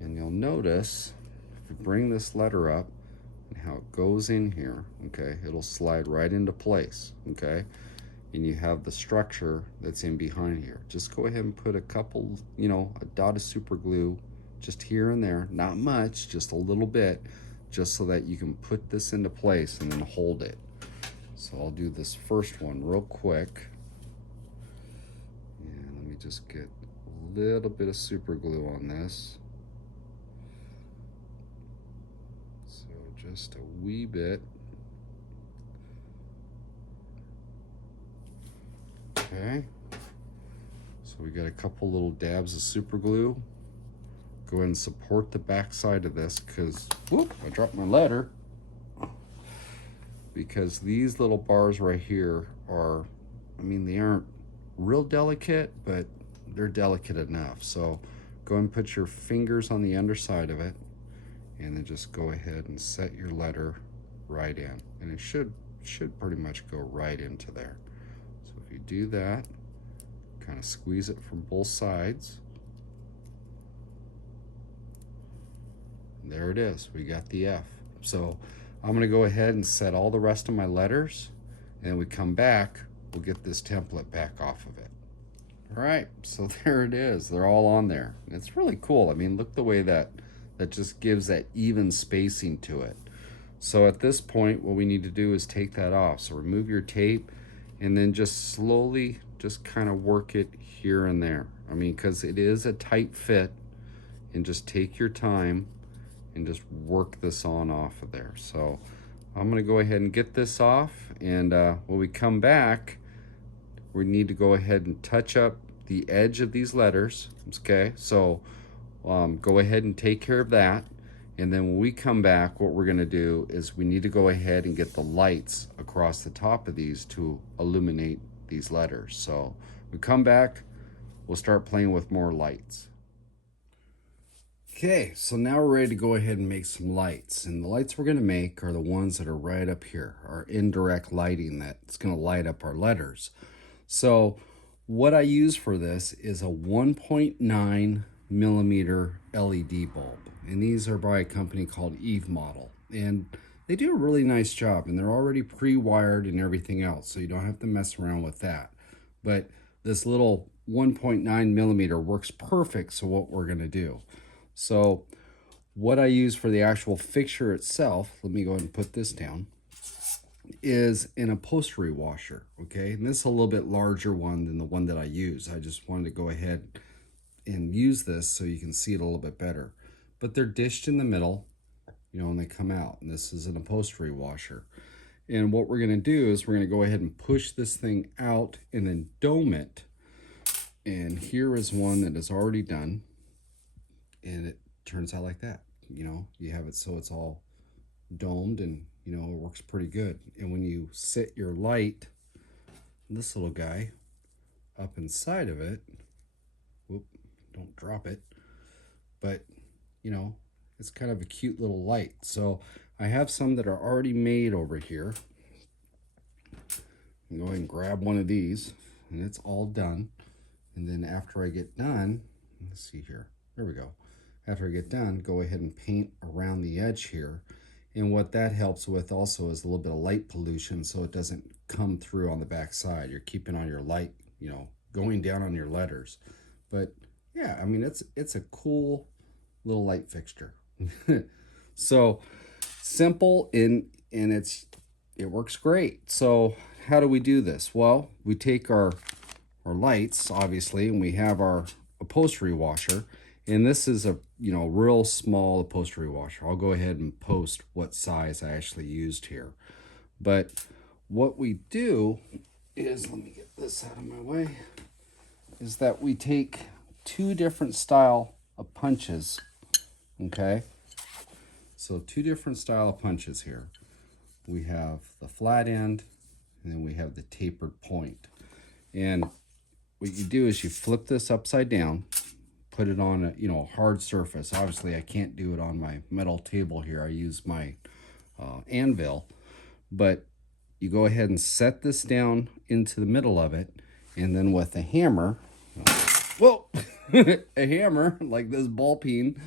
And you'll notice, if you bring this letter up, and how it goes in here, okay, it'll slide right into place, okay? And you have the structure that's in behind here. Just go ahead and put a couple, a dot of super glue just here and there, not much, just a little bit, just so that you can put this into place and then hold it. So I'll do this first one real quick. And let me just get a little bit of super glue on this. So just a wee bit. Okay. So we got a couple little dabs of super glue. Go ahead and support the back side of this, because, whoop, I dropped my letter. because these little bars right here are, I mean, they aren't real delicate, but they're delicate enough. So go and put your fingers on the underside of it, and then just go ahead and set your letter right in, and it should pretty much go right into there. So if you do that, kind of squeeze it from both sides. There it is, we got the F. So I'm gonna go ahead and set all the rest of my letters, and then we come back, we'll get this template back off of it. All right, so there it is, they're all on there. And it's really cool. I mean, look the way that just gives that even spacing to it. So at this point, what we need to do is take that off. So remove your tape, and then just slowly just kind of work it here and there. I mean, because it is a tight fit, and just take your time and just work this on off of there. So I'm gonna go ahead and get this off, and when we come back, we need to go ahead and touch up the edge of these letters, okay? So go ahead and take care of that, and then when we come back, what we're gonna do is we need to go ahead and get the lights across the top of these to illuminate these letters. So we come back, we'll start playing with more lights. Okay, so now we're ready to go ahead and make some lights. And the lights we're gonna make are the ones that are right up here, our indirect lighting that's gonna light up our letters. So what I use for this is a 1.9 millimeter LED bulb. And these are by a company called Eve Model. And they do a really nice job, and they're already pre-wired and everything else, so you don't have to mess around with that. But this little 1.9 millimeter works perfect, so what we're gonna do. So what I use for the actual fixture itself, let me go ahead and put this down, is an upholstery washer, okay? And this is a little bit larger one than the one that I use. I just wanted to go ahead and use this so you can see it a little bit better. But they're dished in the middle, you know, and they come out. And this is an upholstery washer. And what we're gonna do is we're gonna go ahead and push this thing out and then dome it. And here is one that is already done. And it turns out like that. You know, you have it so it's all domed, and you know, it works pretty good. And when you sit your light, this little guy, up inside of it, whoop, don't drop it, but you know, it's kind of a cute little light. So I have some that are already made over here. Go ahead and grab one of these, and it's all done. And then after I get done, let's see here, there we go. After I get done, go ahead and paint around the edge here. And what that helps with also is a little bit of light pollution, so it doesn't come through on the back side. You're keeping on your light, you know, going down on your letters. But yeah, I mean, it's a cool little light fixture. So simple, and it works great. So how do we do this? Well, we take our lights, obviously, and we have our upholstery washer. And this is a, you know, real small upholstery washer. I'll go ahead and post what size I actually used here. But what we do is, let me get this out of my way, is that we take two different style of punches, okay? So two different style of punches here. We have the flat end, and then we have the tapered point. And what you do is you flip this upside down, put it on a, you know, hard surface. Obviously I can't do it on my metal table here. I use my anvil, but you go ahead and set this down into the middle of it, and then with a hammer, whoa, a hammer like this ball peen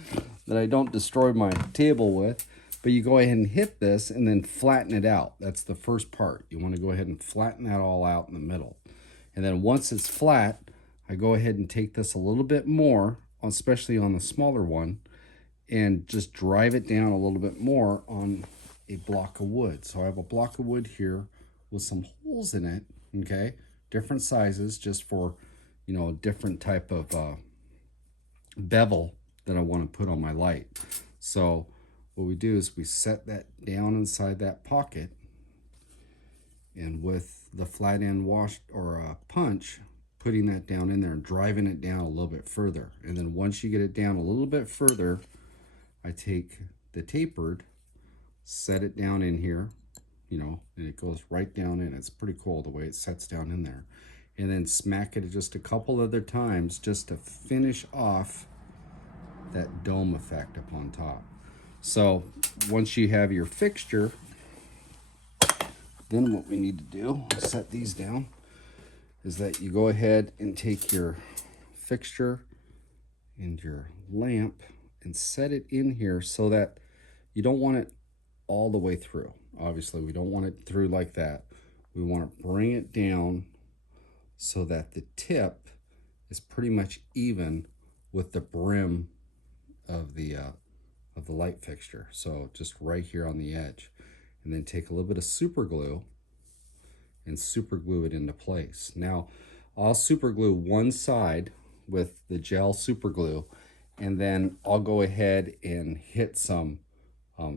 that I don't destroy my table with, but you go ahead and hit this and then flatten it out. That's the first part. You want to go ahead and flatten that all out in the middle. And then once it's flat, I go ahead and take this a little bit more, especially on the smaller one, and just drive it down a little bit more on a block of wood. So I have a block of wood here with some holes in it, okay? Different sizes, just for, you know, a different type of bevel that I want to put on my light. So what we do is we set that down inside that pocket, and with the flat end wash or punch, putting that down in there and driving it down a little bit further. And then once you get it down a little bit further, I take the tapered, set it down in here, you know, and it goes right down in. It's pretty cool the way it sets down in there. And then smack it just a couple other times just to finish off that dome effect up on top. So once you have your fixture, then what we need to do is set these down, is that you go ahead and take your fixture and your lamp and set it in here so that you don't want it all the way through. Obviously, we don't want it through like that. We want to bring it down so that the tip is pretty much even with the brim of the light fixture. So just right here on the edge, and then take a little bit of super glue and super glue it into place. Now, I'll super glue one side with the gel super glue, and then I'll go ahead and hit some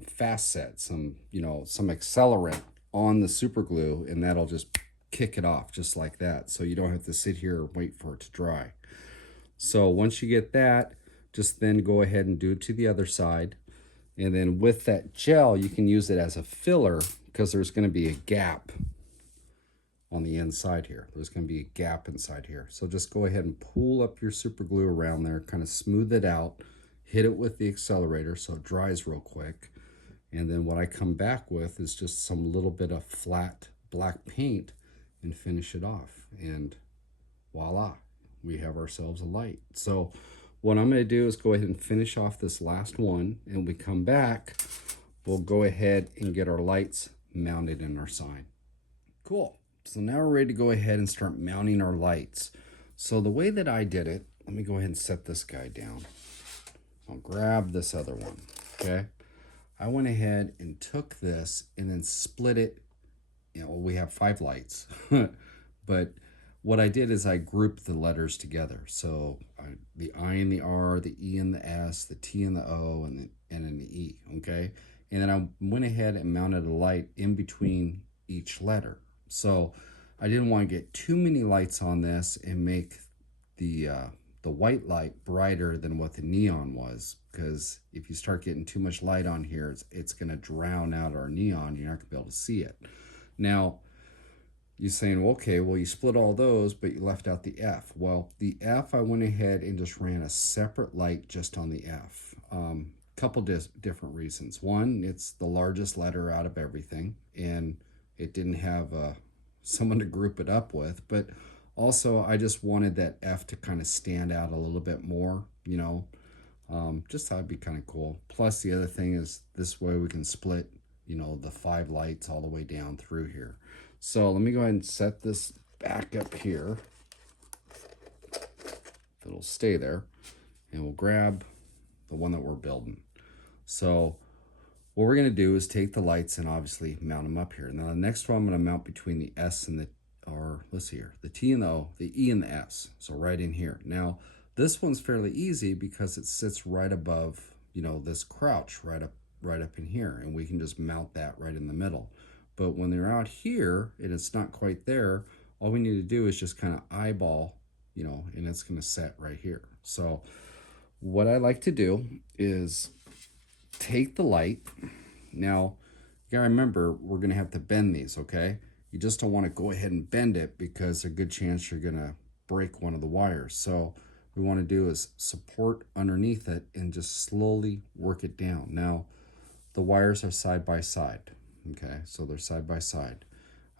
fast set, some accelerant on the super glue, and that'll just kick it off just like that. So you don't have to sit here and wait for it to dry. So once you get that, just then go ahead and do it to the other side. And then with that gel, you can use it as a filler because there's going to be a gap on the inside here. There's going to be a gap inside here. So just go ahead and pull up your super glue around there, kind of smooth it out, hit it with the accelerator so it dries real quick. And then what I come back with is just some little bit of flat black paint and finish it off. And voila, we have ourselves a light. So what I'm going to do is go ahead and finish off this last one, and when we come back, we'll go ahead and get our lights mounted in our sign. Cool. So now we're ready to go ahead and start mounting our lights. So the way that I did it, let me go ahead and set this guy down. I'll grab this other one, okay? I went ahead and took this and then split it. You know, we have 5 lights, but what I did is I grouped the letters together. So the I and the R, the E and the S, the T and the O, and then the E, okay? And then I went ahead and mounted a light in between each letter. So I didn't want to get too many lights on this and make the white light brighter than what the neon was, because if you start getting too much light on here, it's going to drown out our neon. You're not going to be able to see it. Now, you're saying, well, okay, well, you split all those, but you left out the F. Well, the F, I went ahead and just ran a separate light just on the F. Couple different reasons. One, it's the largest letter out of everything, and it didn't have someone to group it up with. But also, I just wanted that F to kind of stand out a little bit more, you know. Just thought it'd be kind of cool. Plus, the other thing is this way we can split, you know, the 5 lights all the way down through here. So let me go ahead and set this back up here. It'll stay there. And we'll grab the one that we're building. So what we're going to do is take the lights and obviously mount them up here. Now the next one I'm going to mount between the S and let's see here, the T and the O, the E and the S. So right in here. Now this one's fairly easy because it sits right above, you know, this crouch right up in here. And we can just mount that right in the middle. But when they're out here and it's not quite there, all we need to do is just kind of eyeball, you know, and it's going to set right here. So what I like to do is take the light. Now, you gotta remember, we're going to have to bend these, okay? You just don't want to go ahead and bend it because there's a good chance you're going to break one of the wires. So what we want to do is support underneath it and just slowly work it down. Now, the wires are side by side. Okay, so they're side by side.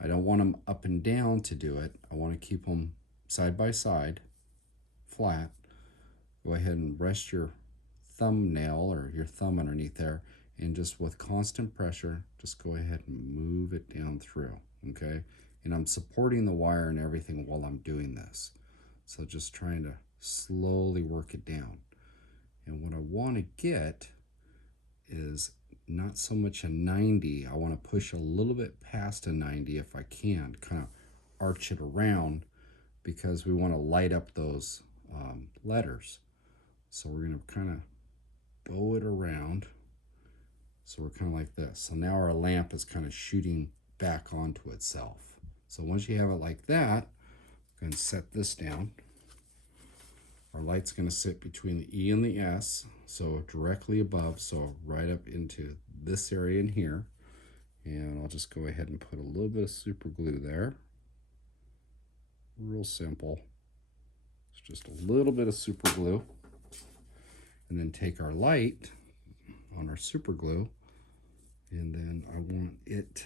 I don't want them up and down to do it. I want to keep them side by side, flat. Go ahead and rest your thumbnail or your thumb underneath there, and just with constant pressure, just go ahead and move it down through, okay? And I'm supporting the wire and everything while I'm doing this. So just trying to slowly work it down. And what I want to get is not so much a 90. I want to push a little bit past a 90 if I can, kind of arch it around, because we want to light up those letters. So we're going to kind of bow it around. So we're kind of like this. So now our lamp is kind of shooting back onto itself. So once you have it like that, go ahead and set this down. Our light's going to sit between the E and the S, so directly above, so right up into this area in here. And I'll just go ahead and put a little bit of super glue there. Real simple. It's just a little bit of super glue. And then take our light on our super glue, and then I want it,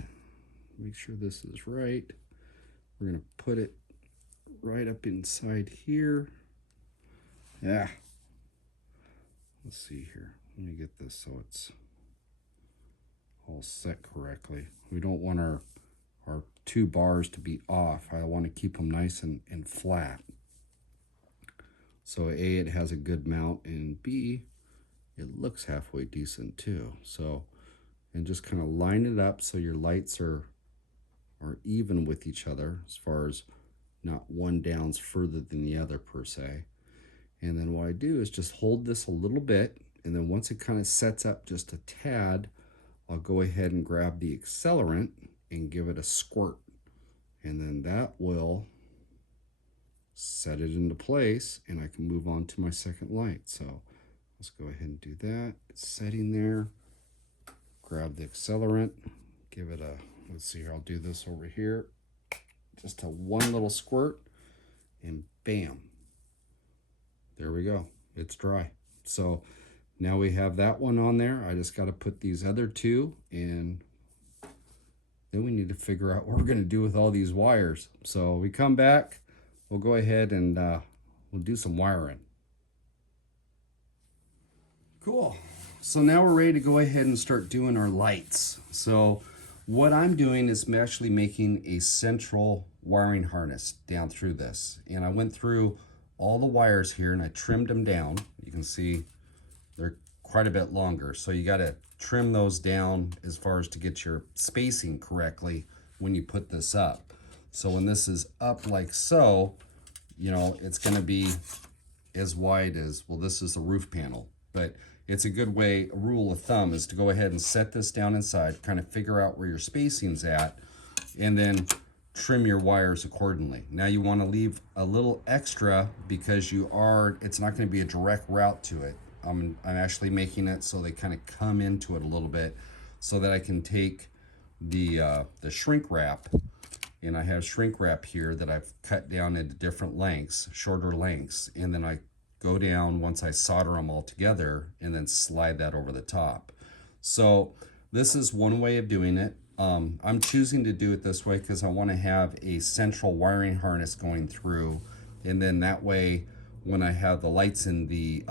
make sure this is right. We're going to put it right up inside here. Yeah. Let's see here. Let me get this so it's all set correctly. We don't want our two bars to be off. I want to keep them nice and flat. So A, it has a good mount, and B, it looks halfway decent too. So, and just kind of line it up so your lights are even with each other, as far as not one down's further than the other per se. And then what I do is just hold this a little bit, and then once it kind of sets up just a tad, I'll go ahead and grab the accelerant and give it a squirt. And then that will set it into place, and I can move on to my second light. So let's go ahead and do that. It's setting there. Grab the accelerant, give it a, let's see here, I'll do this over here. Just a one little squirt, and bam. There we go. It's dry. So now we have that one on there. I just got to put these other two, and then we need to figure out what we're going to do with all these wires. So we come back, we'll go ahead and we'll do some wiring. Cool. So now we're ready to go ahead and start doing our lights. So what I'm doing is I'm actually making a central wiring harness down through this. And I went through all the wires here and I trimmed them down. You can see they're quite a bit longer. So you got to trim those down as far as to get your spacing correctly when you put this up. So when this is up like so, you know, it's going to be as wide as, well, this is the roof panel. But it's a good way, a rule of thumb is to go ahead and set this down inside, kind of figure out where your spacing's at, and then trim your wires accordingly. Now you want to leave a little extra because it's not going to be a direct route to it. I'm actually making it so they kind of come into it a little bit so that I can take the shrink wrap, and I have shrink wrap here that I've cut down into different lengths, shorter lengths, and then I go down once I solder them all together and then slide that over the top. So this is one way of doing it. I'm choosing to do it this way because I want to have a central wiring harness going through, and then that way when I have the lights in the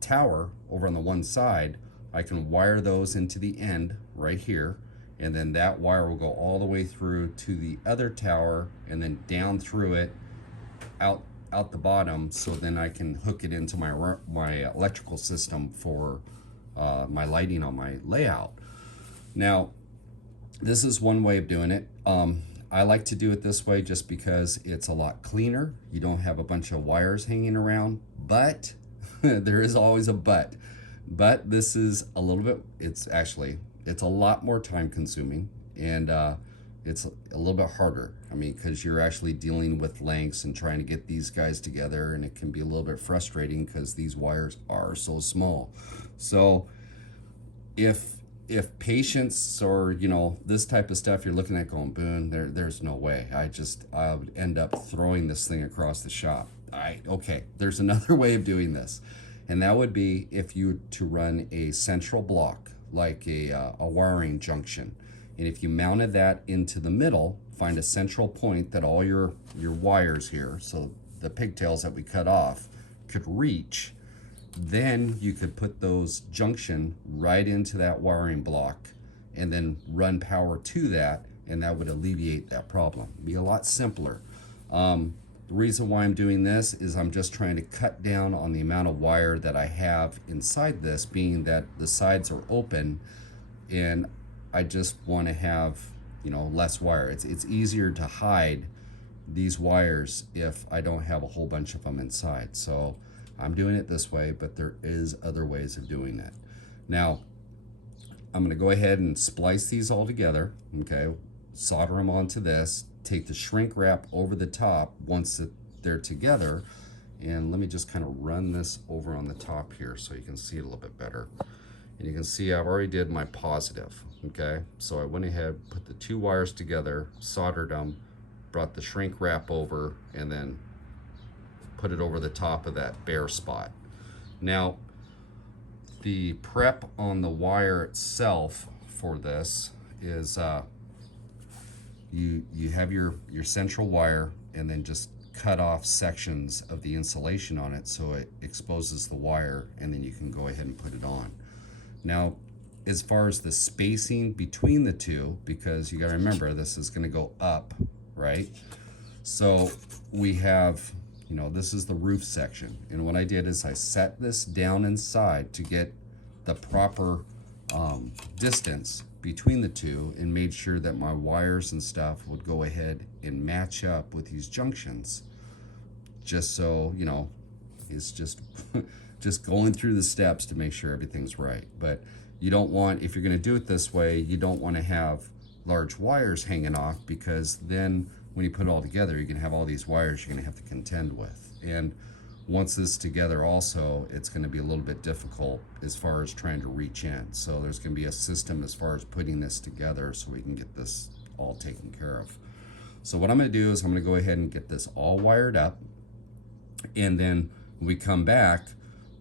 tower over on the one side, I can wire those into the end right here, and then that wire will go all the way through to the other tower and then down through it out the bottom, so then I can hook it into my electrical system for my lighting on my layout. Now, this is one way of doing it. I like to do it this way just because it's a lot cleaner. You don't have a bunch of wires hanging around, but there is always a but. But this is a little bit, it's a lot more time consuming, and it's a little bit harder. I mean, because you're actually dealing with lengths and trying to get these guys together, and it can be a little bit frustrating because these wires are so small. So if patience or, you know, this type of stuff you're looking at going, Boone, there's no way. I would end up throwing this thing across the shop. Okay, there's another way of doing this. And that would be if you were to run a central block, like a wiring junction. And if you mounted that into the middle, find a central point that all your wires here, so the pigtails that we cut off, could reach, then you could put those junction right into that wiring block and then run power to that, and that would alleviate that problem. It'd be a lot simpler. The reason why I'm doing this is I'm just trying to cut down on the amount of wire that I have inside this, being that the sides are open, and I just want to have, you know, less wire. It's easier to hide these wires if I don't have a whole bunch of them inside. So I'm doing it this way, but there is other ways of doing it. Now, I'm going to go ahead and splice these all together, okay? Solder them onto this, take the shrink wrap over the top once they're together, and let me just kind of run this over on the top here so you can see it a little bit better. And you can see I've already did my positive, okay? So I went ahead, put the 2 wires together, soldered them, brought the shrink wrap over, and then put it over the top of that bare spot. Now, the prep on the wire itself for this is you have your central wire, and then just cut off sections of the insulation on it so it exposes the wire, and then you can go ahead and put it on. Now, as far as the spacing between the two, because you got to remember this is going to go up, right? So we have, you know, this is the roof section, and what I did is I set this down inside to get the proper distance between the two, and made sure that my wires and stuff would go ahead and match up with these junctions, just so, you know, it's just just going through the steps to make sure everything's right. But you don't want, if you're going to do it this way, you don't want to have large wires hanging off, because then when you put it all together, you're going to have all these wires you're going to have to contend with. And once this is together also, it's going to be a little bit difficult as far as trying to reach in. So there's going to be a system as far as putting this together so we can get this all taken care of. So what I'm going to do is I'm going to go ahead and get this all wired up, and then when we come back,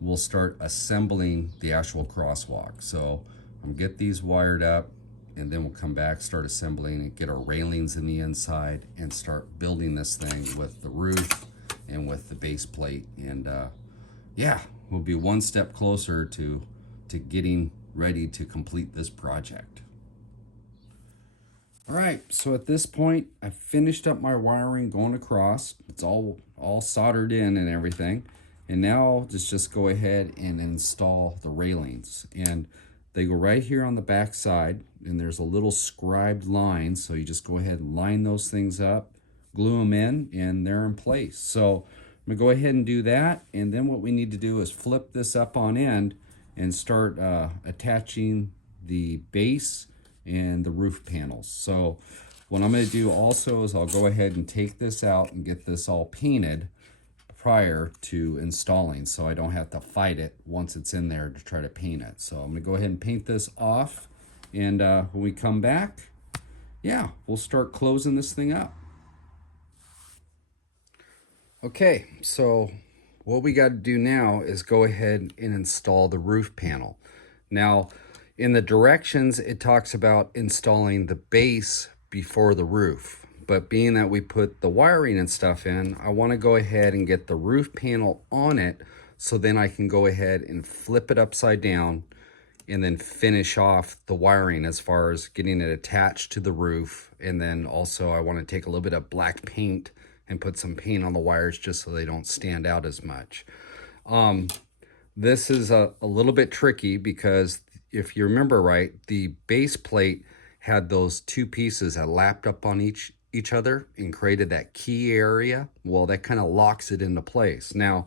we'll start assembling the actual crosswalk. So I'm gonna get these wired up, and then we'll come back, start assembling, and get our railings in the inside, and start building this thing with the roof and with the base plate. And yeah, we'll be one step closer to getting ready to complete this project. All right, so at this point, I've finished up my wiring going across. It's all soldered in and everything. And now just go ahead and install the railings. And they go right here on the back side, and there's a little scribed line. So you just go ahead and line those things up, glue them in, and they're in place. So I'm gonna go ahead and do that. And then what we need to do is flip this up on end and start attaching the base and the roof panels. So what I'm going to do also is I'll go ahead and take this out and get this all painted prior to installing, so I don't have to fight it once it's in there to try to paint it. So I'm going to go ahead and paint this off, and when we come back, yeah, we'll start closing this thing up. Okay, so what we got to do now is go ahead and install the roof panel. Now, in the directions, it talks about installing the base before the roof. But being that we put the wiring and stuff in, I want to go ahead and get the roof panel on it, so then I can go ahead and flip it upside down and then finish off the wiring as far as getting it attached to the roof. And then also I want to take a little bit of black paint and put some paint on the wires just so they don't stand out as much. This is a little bit tricky, because if you remember right, the base plate had those 2 pieces that lapped up on each other and created that key area. Well, that kind of locks it into place. Now,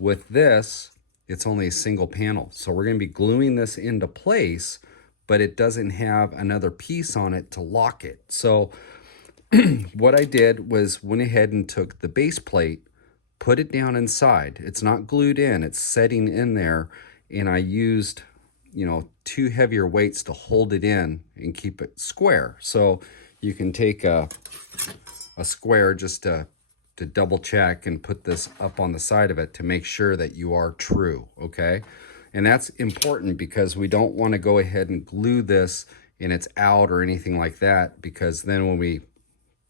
with this, it's only a single panel. So we're going to be gluing this into place, but it doesn't have another piece on it to lock it. So what I did was went ahead and took the base plate, put it down inside. It's not glued in, it's setting in there. And I used, you know, 2 heavier weights to hold it in and keep it square. So you can take a square just to double check and put this up on the side of it to make sure that you are true, okay? And that's important, because we don't want to go ahead and glue this and it's out or anything like that, because then when we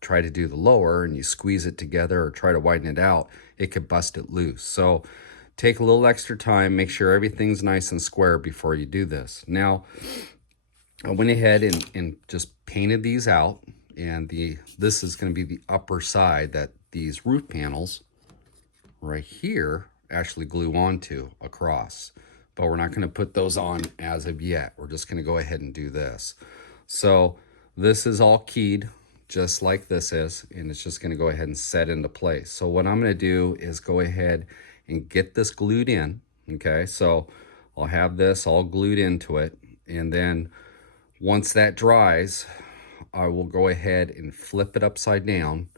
try to do the lower and you squeeze it together or try to widen it out, it could bust it loose. So take a little extra time, make sure everything's nice and square before you do this. Now, I went ahead and just painted these out, and this is going to be the upper side that these roof panels right here actually glue onto across. But we're not going to put those on as of yet. We're just going to go ahead and do this. So this is all keyed just like this is, and it's just going to go ahead and set into place. So what I'm going to do is go ahead and get this glued in, okay? So I'll have this all glued into it, and then once that dries, I will go ahead and flip it upside down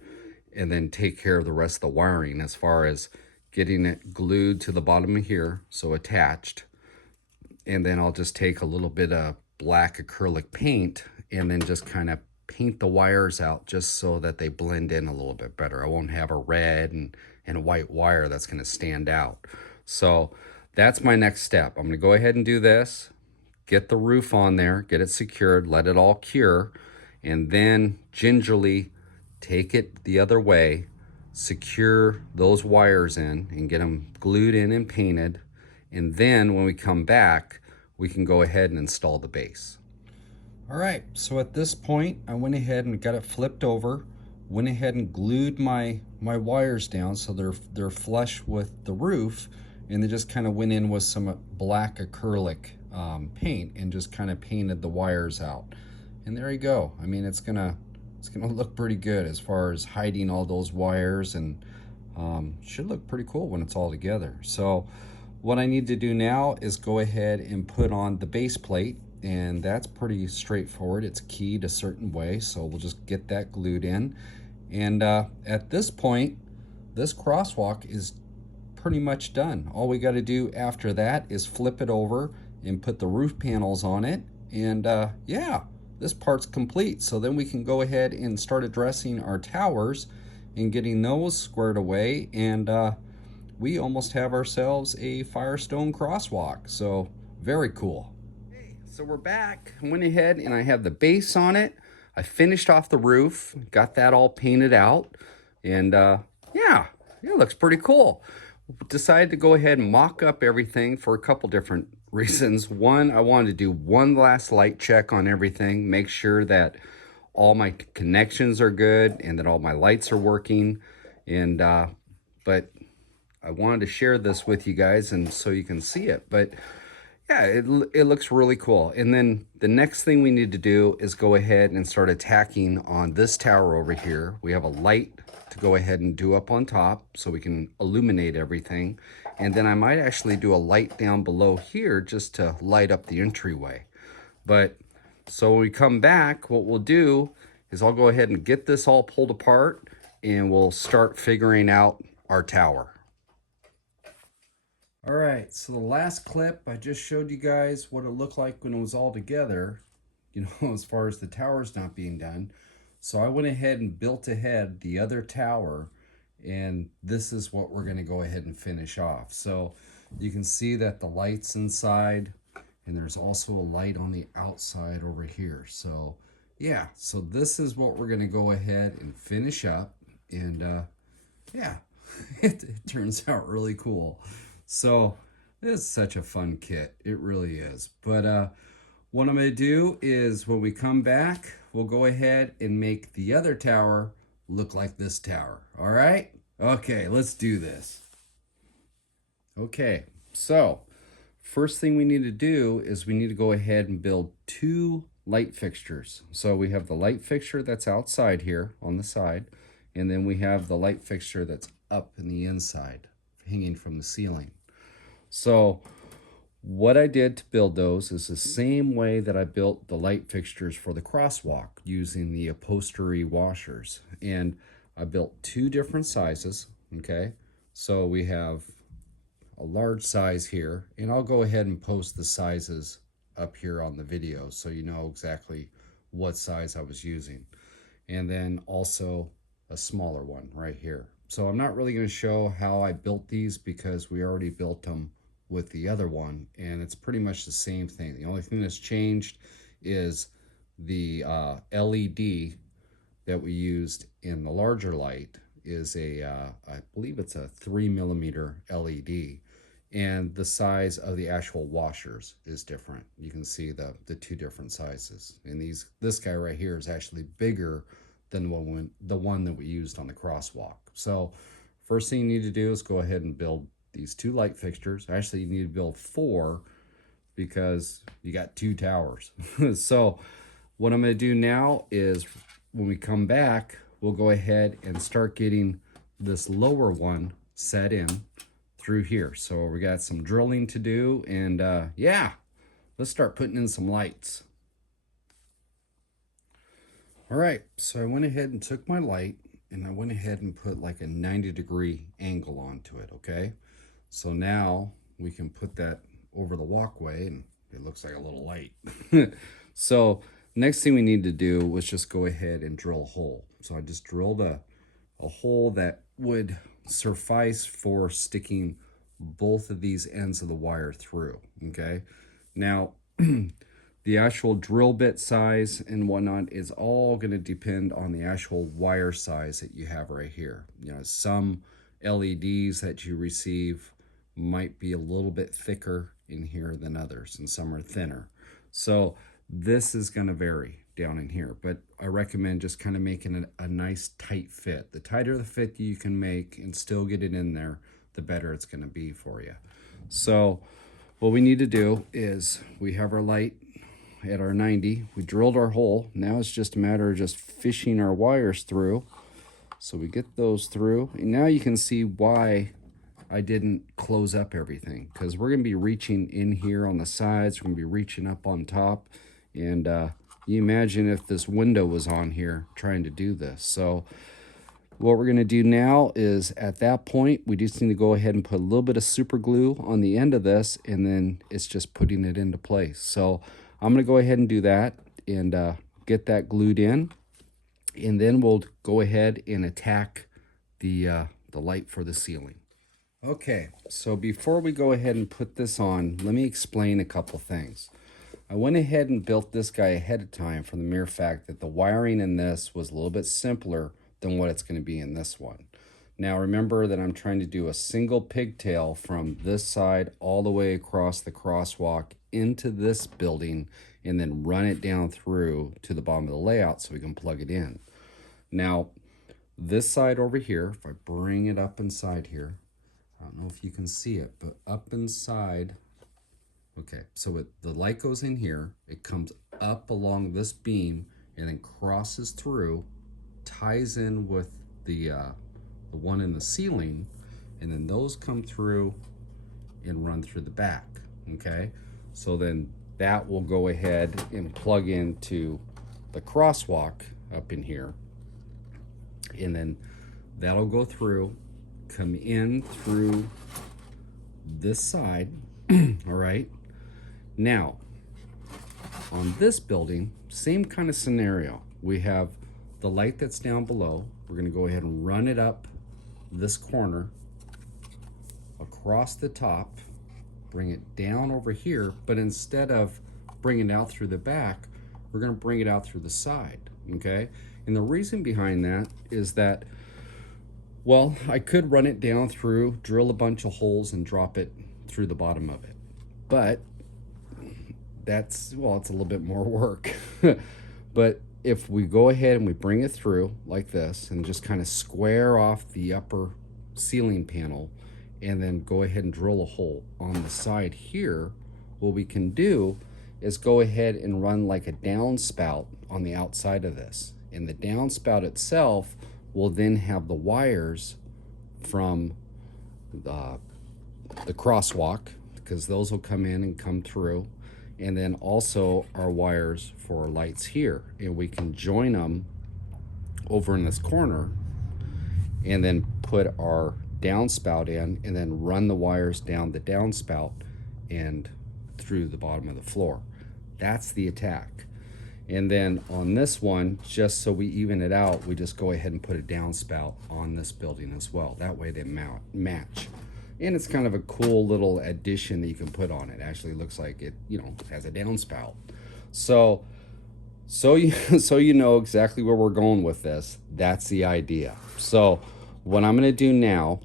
and then take care of the rest of the wiring as far as getting it glued to the bottom of here, so attached, and then I'll just take a little bit of black acrylic paint and then just kind of paint the wires out just so that they blend in a little bit better. I won't have a red and a white wire that's going to stand out. So that's my next step. I'm going to go ahead and do this, get the roof on there, get it secured, let it all cure, and then gingerly take it the other way, secure those wires in and get them glued in and painted. And then when we come back, we can go ahead and install the base. All right, so at this point, I went ahead and got it flipped over, went ahead and glued my wires down so they're flush with the roof, and then just kind of went in with some black acrylic paint and just kind of painted the wires out. And there you go. I mean, it's gonna look pretty good as far as hiding all those wires, and should look pretty cool when it's all together. So what I need to do now is go ahead and put on the base plate, and that's pretty straightforward. It's keyed a certain way, so we'll just get that glued in. And at this point, this crosswalk is pretty much done. All we got to do after that is flip it over and put the roof panels on it, and yeah, this part's complete. So then we can go ahead and start addressing our towers and getting those squared away, and we almost have ourselves a Firestone Crosswalk. So very cool. Okay, so we're back. I went ahead and I have the base on it. I finished off the roof, got that all painted out, and yeah, it looks pretty cool. Decided to go ahead and mock up everything for a couple different reasons. One, I wanted to do one last light check on everything, make sure that all my connections are good and that all my lights are working. And but I wanted to share this with you guys and so you can see it. But yeah, it looks really cool. And then the next thing we need to do is go ahead and start attacking on this tower over here. We have a light to go ahead and do up on top so we can illuminate everything. And then I might actually do a light down below here just to light up the entryway. But so when we come back, what we'll do is I'll go ahead and get this all pulled apart and we'll start figuring out our tower. All right, so the last clip, I just showed you guys what it looked like when it was all together, you know, as far as the towers not being done. So I went ahead and built ahead the other tower, and this is what we're gonna go ahead and finish off. So you can see that the light's inside, and there's also a light on the outside over here. So yeah, so this is what we're gonna go ahead and finish up, and yeah, it turns out really cool. So it's such a fun kit, it really is. But what I'm gonna do is when we come back, we'll go ahead and make the other tower look like this tower. All right? Okay, let's do this. Okay, so first thing we need to do is we need to go ahead and build two light fixtures. So we have the light fixture that's outside here on the side, and then we have the light fixture that's up in the inside, hanging from the ceiling. So what I did to build those is the same way that I built the light fixtures for the crosswalk, using the upholstery washers. And I built two different sizes, okay? So we have a large size here, and I'll go ahead and post the sizes up here on the video so you know exactly what size I was using. And then also a smaller one right here. So I'm not really going to show how I built these because we already built them with the other one, and it's pretty much the same thing. The only thing that's changed is the LED that we used in the larger light is a I believe it's a 3mm LED, and the size of the actual washers is different. You can see the two different sizes, and this guy right here is actually bigger than the one that we used on the crosswalk. So first thing you need to do is go ahead and build these two light fixtures. Actually, you need to build 4 because you got 2 towers. So what I'm going to do now is when we come back, we'll go ahead and start getting this lower one set in through here. So we got some drilling to do, and yeah, let's start putting in some lights. All right, so I went ahead and took my light and I went ahead and put like a 90-degree angle onto it, okay? So now we can put that over the walkway, and it looks like a little light. So next thing we need to do was just go ahead and drill a hole. So I just drilled a hole that would suffice for sticking both of these ends of the wire through. Okay, now the actual drill bit size and whatnot is all going to depend on the actual wire size that you have right here. You know, some LEDs that you receive might be a little bit thicker in here than others, and some are thinner. So this is going to vary down in here, but I recommend just kind of making a nice tight fit. The tighter the fit you can make and still get it in there, the better it's going to be for you. So what we need to do is we have our light at our 90. We drilled our hole. Now it's just a matter of just fishing our wires through. So we get those through, and now you can see why I didn't close up everything, because we're going to be reaching in here on the sides. We're going to be reaching up on top, and you imagine if this window was on here trying to do this. So what we're going to do now is, at that point, we just need to go ahead and put a little bit of super glue on the end of this, and then it's just putting it into place. So I'm going to go ahead and do that and get that glued in, and then we'll go ahead and attack the light for the ceiling. Okay, so before we go ahead and put this on, let me explain a couple things. I went ahead and built this guy ahead of time for the mere fact that the wiring in this was a little bit simpler than what it's going to be in this one. Now remember that I'm trying to do a single pigtail from this side all the way across the crosswalk into this building, and then run it down through to the bottom of the layout so we can plug it in. Now this side over here, if I bring it up inside here, I don't know if you can see it, but up inside, okay, so the light goes in here, it comes up along this beam and then crosses through, ties in with the one in the ceiling, and then those come through and run through the back. Okay, so then that will go ahead and plug into the crosswalk up in here, and then that'll go through, come in through this side. All right, now on this building, same kind of scenario. We have the light that's down below. We're going to go ahead and run it up this corner, across the top, bring it down over here, but instead of bringing it out through the back, we're going to bring it out through the side. Okay, and the reason behind that is that, well, I could run it down through, drill a bunch of holes, and drop it through the bottom of it, but that's, well, it's a little bit more work. But if we go ahead and we bring it through like this and just kind of square off the upper ceiling panel, and then go ahead and drill a hole on the side here, what we can do is go ahead and run like a downspout on the outside of this, and the downspout itself will then have the wires from the crosswalk, because those will come in and come through, and then also our wires for our lights here, and we can join them over in this corner and then put our downspout in, and then run the wires down the downspout and through the bottom of the floor. That's the attack. And then on this one, just so we even it out, we just go ahead and put a downspout on this building as well. That way they match. And it's kind of a cool little addition that you can put on it. Actually looks like it, you know, has a downspout. So you know exactly where we're going with this. That's the idea. So what I'm going to do now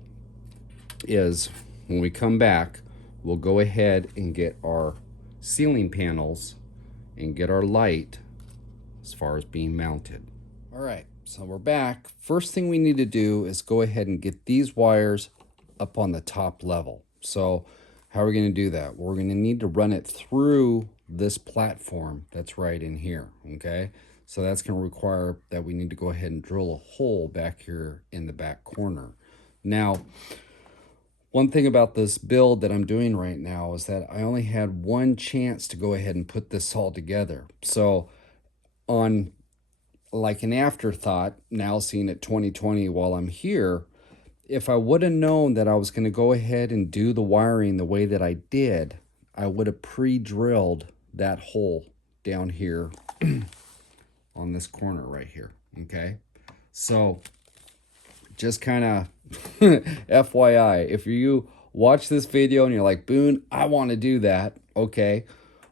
is, when we come back, we'll go ahead and get our ceiling panels and get our light as far as being mounted. All right, so we're back. First thing we need to do is go ahead and get these wires up on the top level. So how are we going to do that? Well, we're going to need to run it through this platform that's right in here. Okay, so that's going to require that we need to go ahead and drill a hole back here in the back corner. Now, one thing about this build that I'm doing right now is that I only had one chance to go ahead and put this all together. So on like an afterthought, now seeing it 2020 while I'm here, if I would have known that I was going to go ahead and do the wiring the way that I did, I would have pre-drilled that hole down here on this corner right here, okay? So just kind of FYI, if you watch this video and you're like, Boone, I want to do that, okay?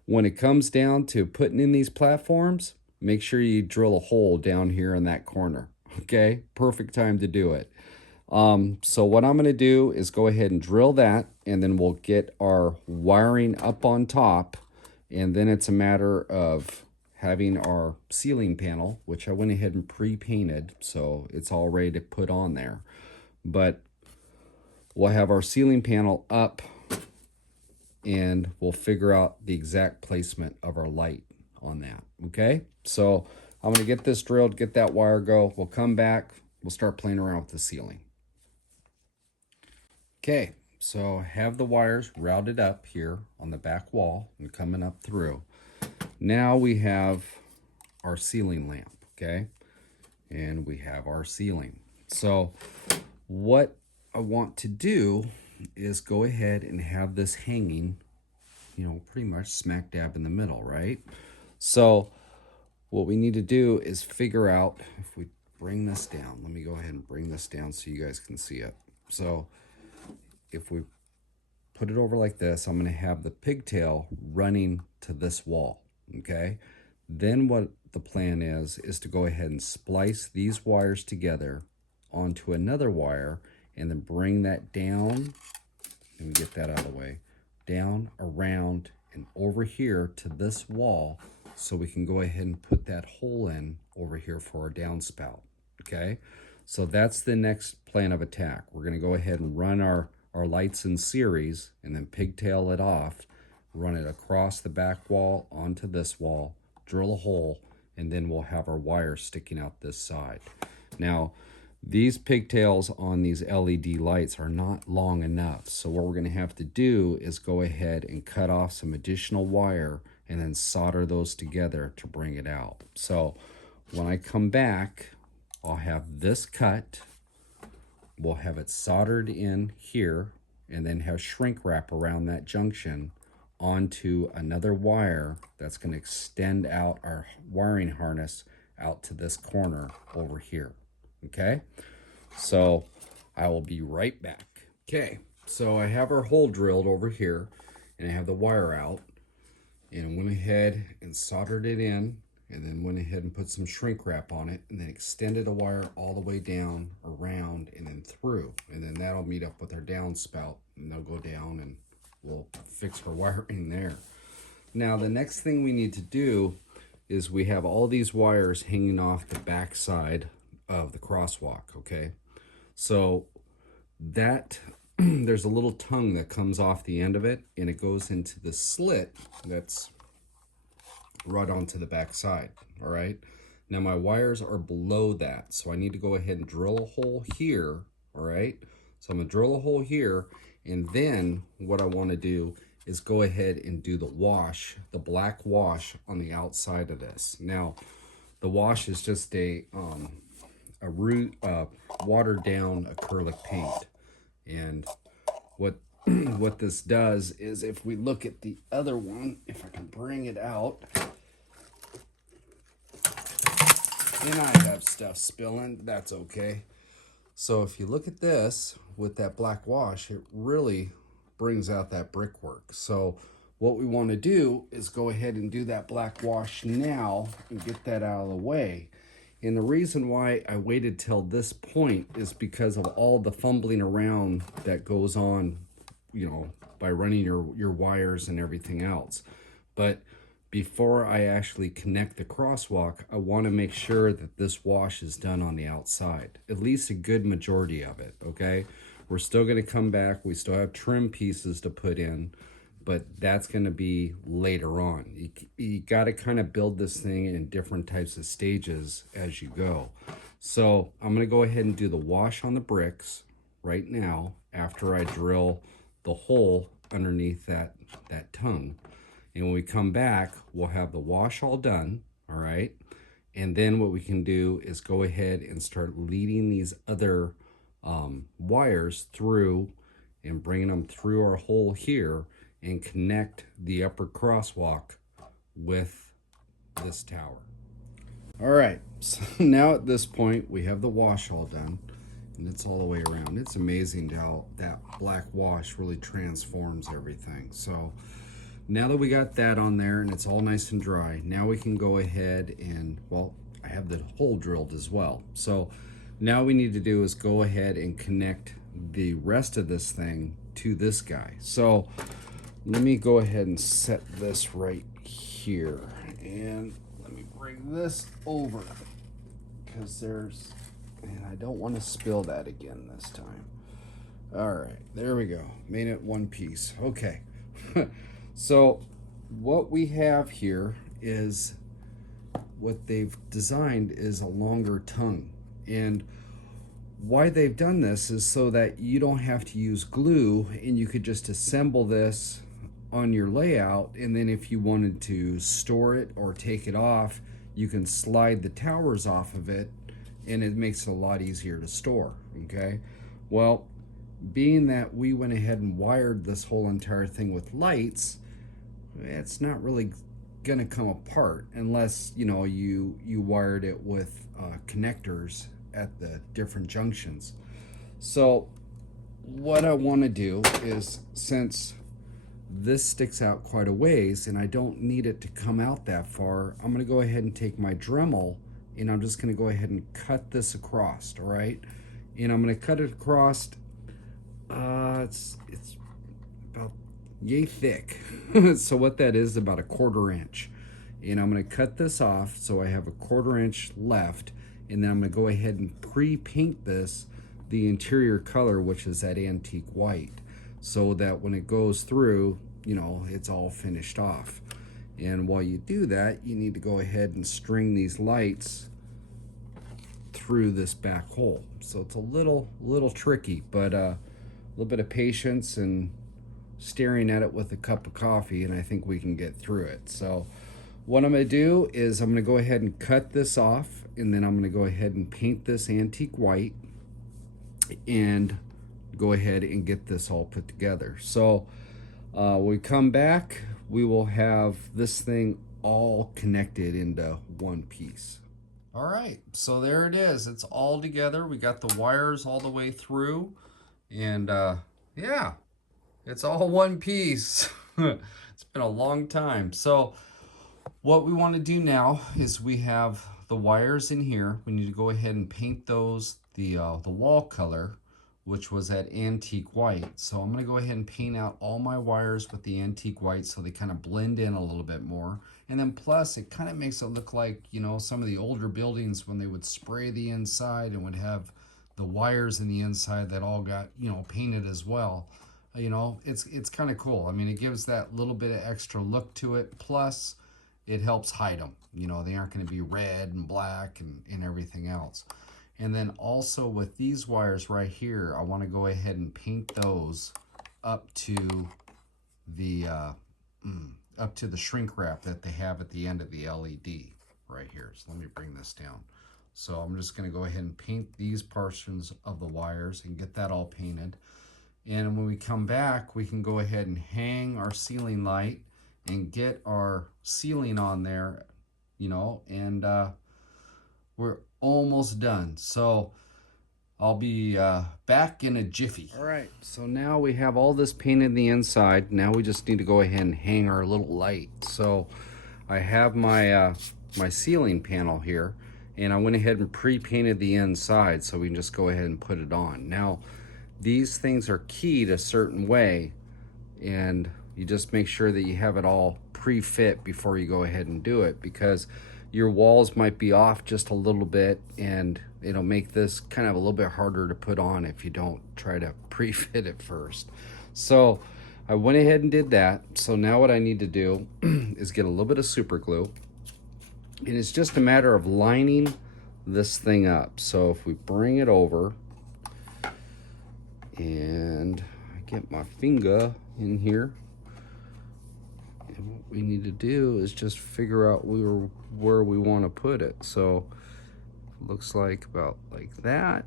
When it comes down to putting in these platforms, make sure you drill a hole down here in that corner, okay? Perfect time to do it. So what I'm going to do is go ahead and drill that, and then we'll get our wiring up on top, and then it's a matter of having our ceiling panel, which I went ahead and pre-painted, so it's all ready to put on there. But we'll have our ceiling panel up, and we'll figure out the exact placement of our light on that, okay? So I'm going to get this drilled, get that wire go. We'll come back, we'll start playing around with the ceiling. Okay, so have the wires routed up here on the back wall and coming up through. Now we have our ceiling lamp, okay? And we have our ceiling. So what I want to do is go ahead and have this hanging, you know, pretty much smack dab in the middle, right? So what we need to do is figure out, if we bring this down, let me go ahead and bring this down so you guys can see it. So if we put it over like this, I'm going to have the pigtail running to this wall, okay? Then what the plan is to go ahead and splice these wires together onto another wire, and then bring that down, and get that out of the way, down, around, and over here to this wall, so we can go ahead and put that hole in over here for our downspout, okay? So that's the next plan of attack. We're going to go ahead and run our lights in series, and then pigtail it off, run it across the back wall onto this wall, drill a hole, and then we'll have our wires sticking out this side. Now, these pigtails on these LED lights are not long enough, so what we're going to have to do is go ahead and cut off some additional wire and then solder those together to bring it out. So when I come back, I'll have this cut, we'll have it soldered in here, and then have shrink wrap around that junction onto another wire that's going to extend out our wiring harness out to this corner over here. Okay, so I will be right back. Okay, so I have our hole drilled over here, and I have the wire out, and went ahead and soldered it in, and then went ahead and put some shrink wrap on it, and then extended a wire all the way down, around, and then through, and then that'll meet up with our downspout, and they'll go down, and we'll fix our wiring there. Now the next thing we need to do is we have all these wires hanging off the back side of the crosswalk, okay? So that there's a little tongue that comes off the end of it, and it goes into the slit that's right onto the back side, all right? Now my wires are below that, so I need to go ahead and drill a hole here, all right? So I'm gonna drill a hole here, and then what I wanna do is go ahead and do the wash, the black wash on the outside of this. Now, the wash is just a watered down acrylic paint, and what what this does is, if we look at the other one, if I can bring it out, and I have stuff spilling, that's okay. So if you look at this with that black wash, it really brings out that brickwork. So what we want to do is go ahead and do that black wash now and get that out of the way. And the reason why I waited till this point is because of all the fumbling around that goes on, you know, by running your wires and everything else. But before I actually connect the crosswalk, I want to make sure that this wash is done on the outside, at least a good majority of it, okay? We're still going to come back. We still have trim pieces to put in, but that's going to be later on. You got to kind of build this thing in different types of stages as you go. So I'm going to go ahead and do the wash on the bricks right now after I drill the hole underneath that tongue. And when we come back, we'll have the wash all done, all right? And then what we can do is go ahead and start leading these other wires through and bringing them through our hole here and connect the upper crosswalk with this tower. All right, so now at this point we have the wash all done, and it's all the way around. It's amazing how that black wash really transforms everything. So now that we got that on there and it's all nice and dry, now we can go ahead and, well, I have the hole drilled as well. So now we need to do is go ahead and connect the rest of this thing to this guy. So let me go ahead and set this right here, and let me bring this over because and I don't want to spill that again this time. All right, there we go. Made it one piece. Okay. So what we have here is, what they've designed is a longer tongue. And why they've done this is so that you don't have to use glue, and you could just assemble this on your layout, and then if you wanted to store it or take it off, you can slide the towers off of it, and it makes it a lot easier to store. Okay, well, being that we went ahead and wired this whole entire thing with lights, it's not really gonna come apart unless you wired it with connectors at the different junctions. So what I want to do is, since this sticks out quite a ways and I don't need it to come out that far, I'm going to go ahead and take my Dremel and I'm just going to go ahead and cut this across. All right, and I'm going to cut it across. It's about yay thick. So what that is, about a 1/4 inch, and I'm going to cut this off so I have a 1/4 inch left, and then I'm going to go ahead and pre-paint this the interior color, which is that antique white, so that when it goes through, it's all finished off. And while you do that, you need to go ahead and string these lights through this back hole. So it's a little tricky, but a little bit of patience and staring at it with a cup of coffee, and I think we can get through it. So what I'm going to do is I'm going to go ahead and cut this off, and then I'm going to go ahead and paint this antique white and go ahead and get this all put together. So when we come back, we will have this thing all connected into one piece. All right, so there it is. It's all together. We got the wires all the way through, and yeah, it's all one piece. It's been a long time. So what we want to do now is, we have the wires in here. We need to go ahead and paint those the wall color, which was that antique white. So I'm going to go ahead and paint out all my wires with the antique white so they kind of blend in a little bit more. And then plus, it kind of makes it look like, some of the older buildings when they would spray the inside and would have the wires in the inside that all got, painted as well. It's kind of cool. I mean, it gives that little bit of extra look to it. Plus, it helps hide them. They aren't going to be red and black and everything else. And then also with these wires right here, I want to go ahead and paint those up to the shrink wrap that they have at the end of the LED right here. So let me bring this down. So I'm just going to go ahead and paint these portions of the wires and get that all painted. And when we come back, we can go ahead and hang our ceiling light and get our ceiling on there, and we're almost done. So I'll be back in a jiffy. All right, so now we have all this painted the inside. Now we just need to go ahead and hang our little light. So I have my my ceiling panel here, and I went ahead and pre-painted the inside so we can just go ahead and put it on. Now these things are keyed a certain way, and you just make sure that you have it all pre-fit before you go ahead and do it, because your walls might be off just a little bit, and it'll make this kind of a little bit harder to put on if you don't try to pre-fit it first. So I went ahead and did that. So now what I need to do is get a little bit of super glue, and it's just a matter of lining this thing up. So if we bring it over and I get my finger in here, and what we need to do is just figure out where we want to put it. So it looks like about like that.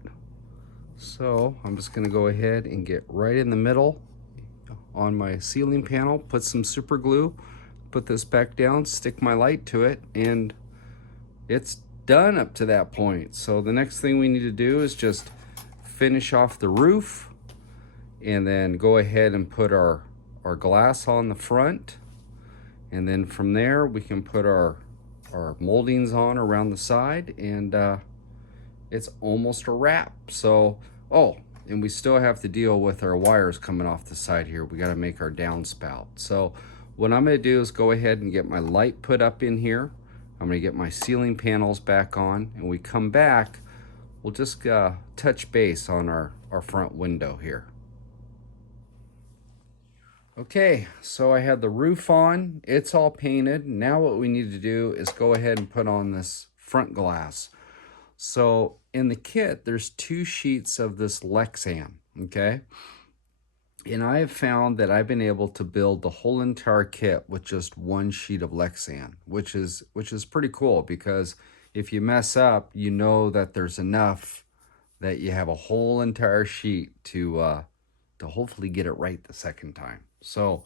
So I'm just going to go ahead and get right in the middle on my ceiling panel, put some super glue, put this back down, stick my light to it, and it's done up to that point. So the next thing we need to do is just finish off the roof, and then go ahead and put our glass on the front. And then from there, we can put our moldings on around the side, and it's almost a wrap. So, oh, and we still have to deal with our wires coming off the side here. We got to make our downspout. So what I'm going to do is go ahead and get my light put up in here. I'm going to get my ceiling panels back on, and we come back, we'll just touch base on our front window here. Okay, so I had the roof on, it's all painted. Now what we need to do is go ahead and put on this front glass. So in the kit, there's 2 sheets of this Lexan, okay? And I have found that I've been able to build the whole entire kit with just 1 sheet of Lexan, which is pretty cool, because if you mess up, you know that there's enough that you have a whole entire sheet to hopefully get it right the second time. So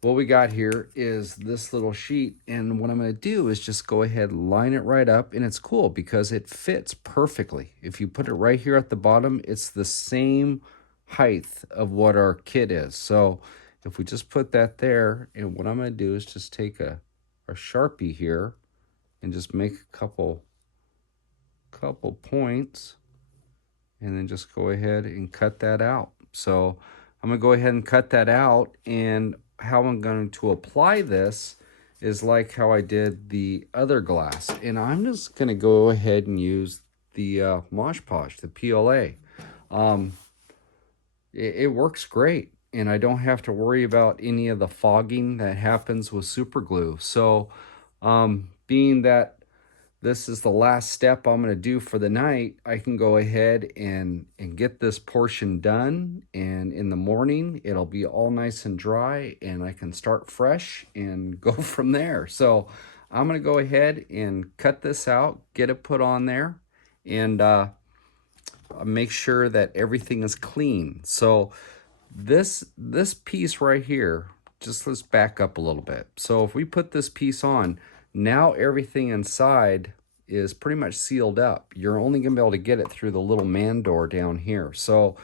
what we got here is this little sheet, and what I'm going to do is just go ahead and line it right up, and it's cool because it fits perfectly. If you put it right here at the bottom, it's the same height of what our kit is. So if we just put that there, and what I'm going to do is just take a Sharpie here and just make a couple points, and then just go ahead and cut that out. So I'm going to go ahead and cut that out, and how I'm going to apply this is like how I did the other glass. And I'm just going to go ahead and use the Mosh Posh, the PLA. It works great, and I don't have to worry about any of the fogging that happens with super glue. So being that this is the last step I'm going to do for the night, I can go ahead and get this portion done, and in the morning it'll be all nice and dry, and I can start fresh and go from there. So I'm going to go ahead and cut this out, get it put on there, and make sure that everything is clean. So this piece right here, just let's back up a little bit. So if we put this piece on, now everything inside is pretty much sealed up. You're only going to be able to get it through the little man door down here. So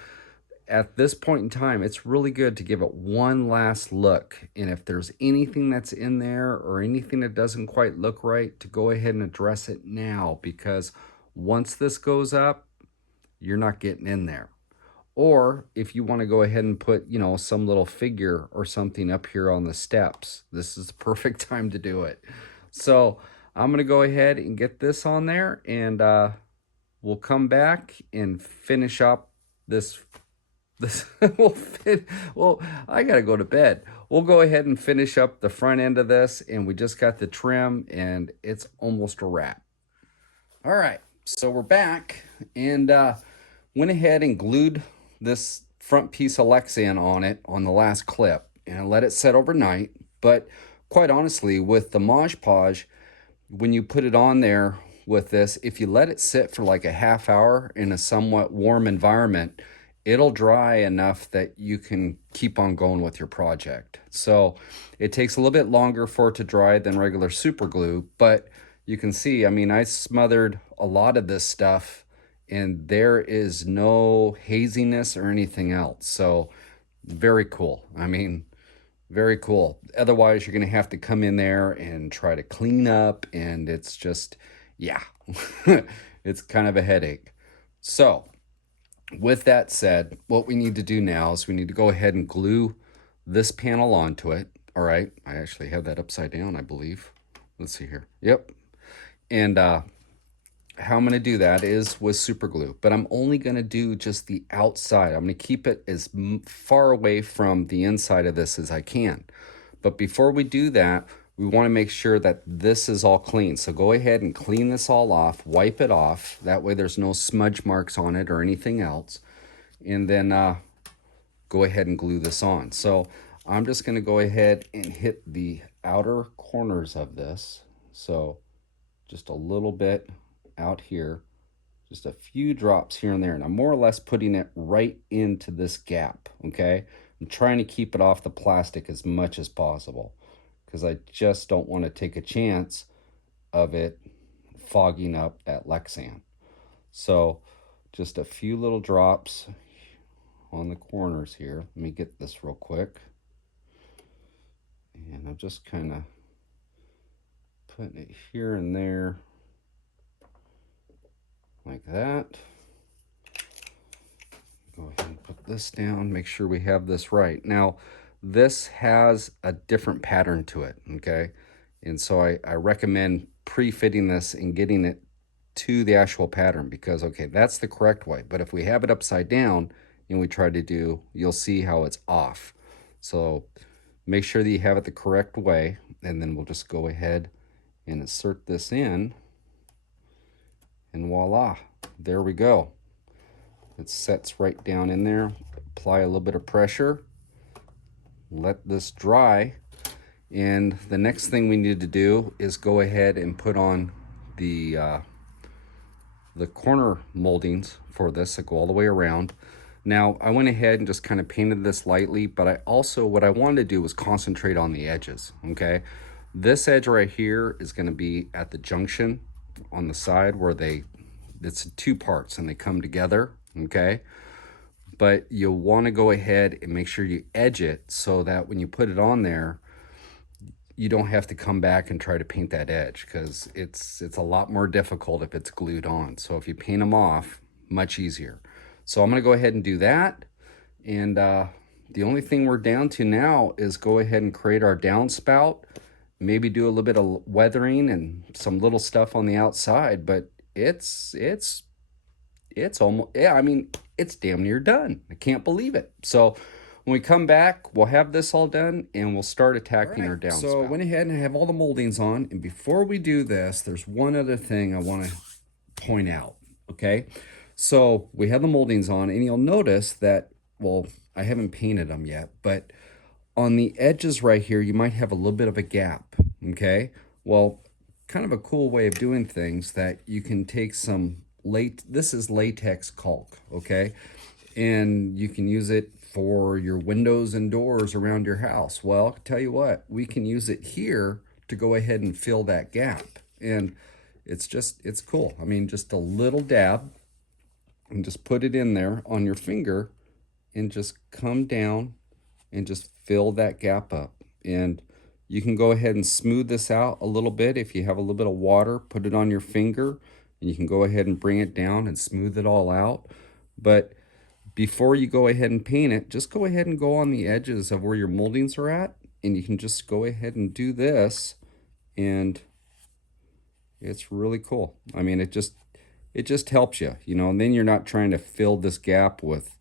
at this point in time, it's really good to give it one last look. And if there's anything that's in there or anything that doesn't quite look right, to go ahead and address it now, because once this goes up, you're not getting in there. Or if you want to go ahead and put, you know, some little figure or something up here on the steps, this is the perfect time to do it. So I'm going to go ahead and get this on there, and we'll come back and finish up this. Well, I got to go to bed. We'll go ahead and finish up the front end of this, and we just got the trim, and it's almost a wrap. All right, so we're back, and went ahead and glued this front piece of Lexan on it on the last clip, and let it set overnight. But quite honestly, with the Mod Podge, when you put it on there with this, if you let it sit for like a half hour in a somewhat warm environment, it'll dry enough that you can keep on going with your project. So it takes a little bit longer for it to dry than regular super glue, but you can see, I mean, I smothered a lot of this stuff, and there is no haziness or anything else. So very cool. I mean, very cool. Otherwise, you're going to have to come in there and try to clean up, and it's just, yeah, it's kind of a headache. So with that said, what we need to do now is we need to go ahead and glue this panel onto it. All right. I actually have that upside down, I believe. Let's see here. Yep. And how I'm going to do that is with super glue, but I'm only going to do just the outside. I'm going to keep it as far away from the inside of this as I can. But before we do that, we want to make sure that this is all clean. So go ahead and clean this all off, wipe it off. That way there's no smudge marks on it or anything else. And then go ahead and glue this on. So I'm just going to go ahead and hit the outer corners of this. So just a little bit out here, just a few drops here and there, and I'm more or less putting it right into this gap. Okay, I'm trying to keep it off the plastic as much as possible because I just don't want to take a chance of it fogging up that Lexan. So just a few little drops on the corners here. Let me get this real quick. And I'm just kind of putting it here and there like that. Go ahead and put this down, make sure we have this right. Now, this has a different pattern to it, okay? And so I recommend pre-fitting this and getting it to the actual pattern because, okay, that's the correct way. But if we have it upside down and we try to do, you'll see how it's off. So make sure that you have it the correct way, and then we'll just go ahead and insert this in, and voila, there we go. It sets right down in there. Apply a little bit of pressure, let this dry, and the next thing we need to do is go ahead and put on the corner moldings for this that go all the way around. Now, I went ahead and just kind of painted this lightly, but I also, what I wanted to do was concentrate on the edges, okay? This edge right here is gonna be at the junction on the side where it's two parts and they come together, okay? But you'll wanna go ahead and make sure you edge it so that when you put it on there, you don't have to come back and try to paint that edge because it's a lot more difficult if it's glued on. So if you paint them off, much easier. So I'm gonna go ahead and do that. And the only thing we're down to now is go ahead and create our downspout, maybe do a little bit of weathering and some little stuff on the outside, but it's almost, yeah, I mean, it's damn near done. I can't believe it. So when we come back, we'll have this all done and we'll start attacking our downspout. So I went ahead and I have all the moldings on. And before we do this, there's one other thing I want to point out, okay? So we have the moldings on and you'll notice that, well, I haven't painted them yet, but on the edges right here, you might have a little bit of a gap, okay? Well, kind of a cool way of doing things that you can take some this is latex caulk, okay? And you can use it for your windows and doors around your house. Well, I'll tell you what, we can use it here to go ahead and fill that gap. And it's cool. I mean, just a little dab and just put it in there on your finger and just come down and just fill that gap up. And you can go ahead and smooth this out a little bit. If you have a little bit of water, put it on your finger and you can go ahead and bring it down and smooth it all out. But before you go ahead and paint it, just go ahead and go on the edges of where your moldings are at, and you can just go ahead and do this, and it's really cool. I mean, it just helps you, you know, and then you're not trying to fill this gap with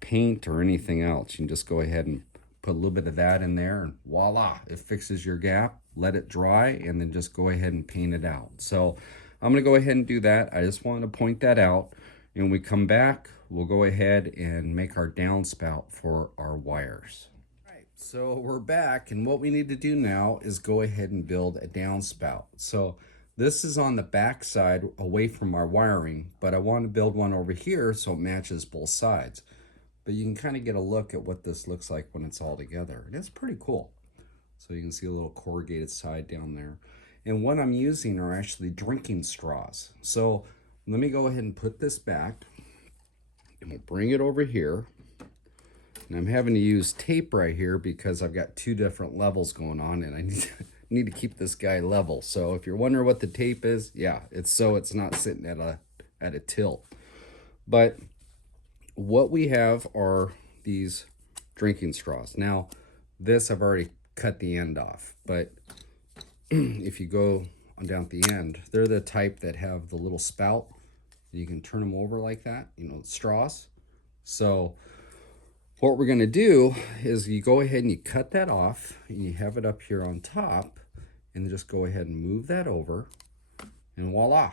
paint or anything else. You can just go ahead and put a little bit of that in there, and voila, it fixes your gap. Let it dry, and then just go ahead and paint it out. So I'm gonna go ahead and do that. I just wanted to point that out. And when we come back, we'll go ahead and make our downspout for our wires. All right, so we're back, and what we need to do now is go ahead and build a downspout. So this is on the back side away from our wiring, but I want to build one over here so it matches both sides. But you can kind of get a look at what this looks like when it's all together. And it's pretty cool. So you can see a little corrugated side down there. And what I'm using are actually drinking straws. So let me go ahead and put this back. And we'll bring it over here. And I'm having to use tape right here because I've got two different levels going on and I need to keep this guy level. So if you're wondering what the tape is, yeah, it's so it's not sitting at a tilt. But what we have are these drinking straws. Now, this I've already cut the end off, but if you go on down at the end, they're the type that have the little spout. You can turn them over like that, you know, straws. So what we're gonna do is you go ahead and you cut that off and you have it up here on top and then just go ahead and move that over and voila,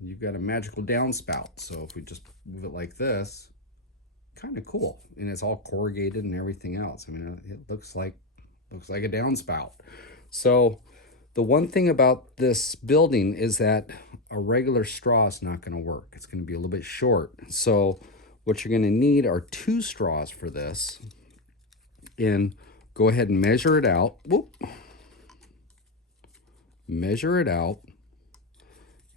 you've got a magical downspout. So if we just move it like this, kind of cool. And it's all corrugated and everything else. I mean, it looks like a downspout. So the one thing about this building is that a regular straw is not going to work. It's going to be a little bit short. So what you're going to need are two straws for this. and go ahead and measure it out. Whoop. Measure it out,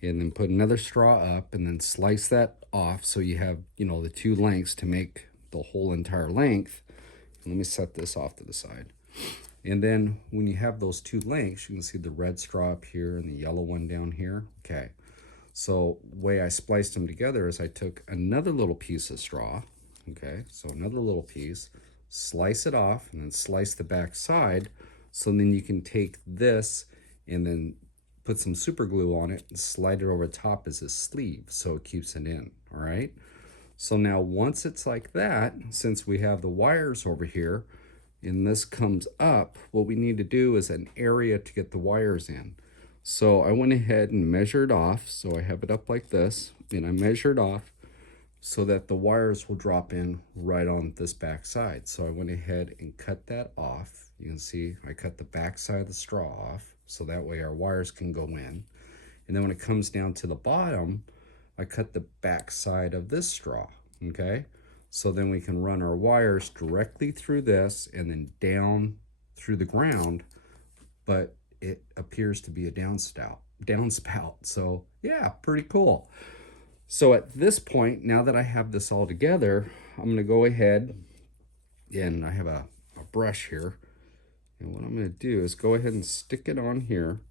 and then put another straw up, and then slice that off so you have, you know, the two lengths to make the whole entire length. And let me set this off to the side. And then when you have those two lengths, you can see the red straw up here and the yellow one down here. Okay, so the way I spliced them together is I took another little piece of straw, okay, so another little piece, slice it off, and then slice the back side, so then you can take this and then put some super glue on it and slide it over the top as a sleeve so it keeps it in, all right? So now once it's like that, since we have the wires over here and this comes up, what we need to do is an area to get the wires in. So I went ahead and measured off, so I have it up like this, and I measured off so that the wires will drop in right on this back side. So I went ahead and cut that off. You can see I cut the back side of the straw off, so that way our wires can go in. And then when it comes down to the bottom, I cut the back side of this straw, okay? So then we can run our wires directly through this and then down through the ground, but it appears to be a downspout. So yeah, pretty cool. So at this point, now that I have this all together, I'm gonna go ahead, and I have a brush here, and what I'm gonna do is go ahead and stick it on here,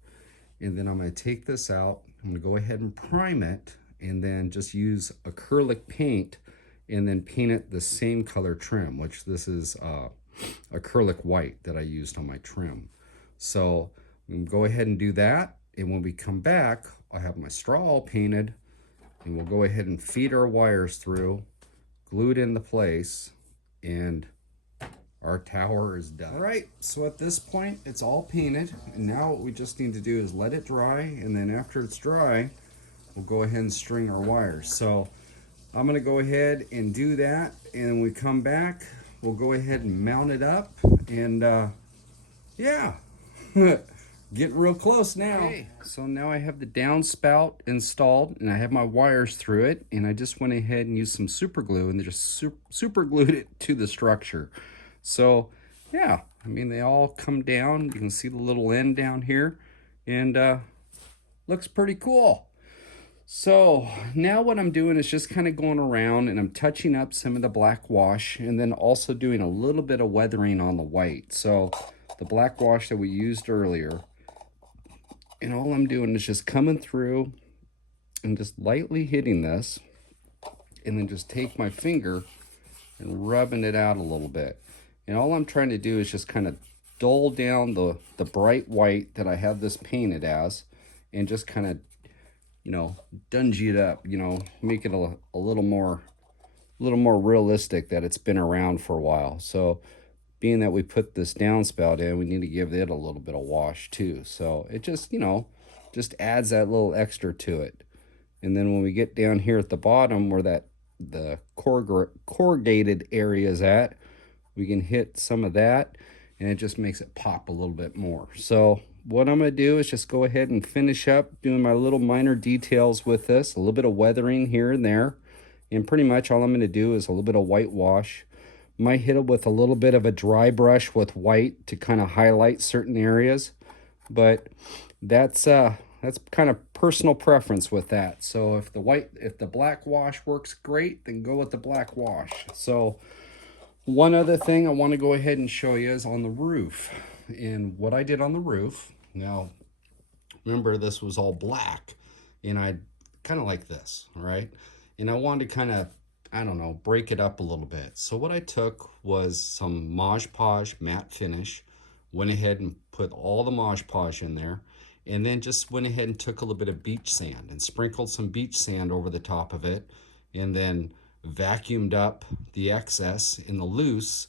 and then I'm gonna take this out, I'm gonna go ahead and prime it, and then just use acrylic paint, and then paint it the same color trim, which this is acrylic white that I used on my trim. So I'm gonna go ahead and do that, and when we come back, I'll have my straw all painted, and we'll go ahead and feed our wires through, glue it into place, and our tower is done. All right, so at this point, it's all painted, and now what we just need to do is let it dry, and then after it's dry, we'll go ahead and string our wires. So I'm gonna go ahead and do that, and when we come back, we'll go ahead and mount it up, and yeah. Getting real close now. Okay, so now I have the downspout installed, and I have my wires through it, and I just went ahead and used some super glue and just super glued it to the structure. So yeah, I mean, they all come down. You can see the little end down here, and looks pretty cool. So now what I'm doing is just kind of going around, and I'm touching up some of the black wash, and then also doing a little bit of weathering on the white. So the black wash that we used earlier, and all I'm doing is just coming through and just lightly hitting this, and then just take my finger and rubbing it out a little bit. And all I'm trying to do is just kind of dull down the bright white that I have this painted as, and just kind of, you know, dungy it up, you know, make it a little more realistic that it's been around for a while. So being that we put this downspout in, we need to give it a little bit of wash too. So it just, you know, just adds that little extra to it. And then when we get down here at the bottom where the corrugated area is at, we can hit some of that, and it just makes it pop a little bit more. So what I'm gonna do is just go ahead and finish up doing my little minor details with this, a little bit of weathering here and there. And pretty much all I'm gonna do is a little bit of whitewash. Might hit it with a little bit of a dry brush with white to kind of highlight certain areas, but that's kind of personal preference with that. So if the black wash works great, then go with the black wash. So one other thing I want to go ahead and show you is on the roof, and what I did on the roof. Now remember, this was all black, and I kind of like this, all right, and I wanted to kind of, I don't know, break it up a little bit. So what I took was some Mod Podge matte finish, went ahead and put all the Mod Podge in there, and then just went ahead and took a little bit of beach sand and sprinkled some beach sand over the top of it, and then vacuumed up the excess in the loose,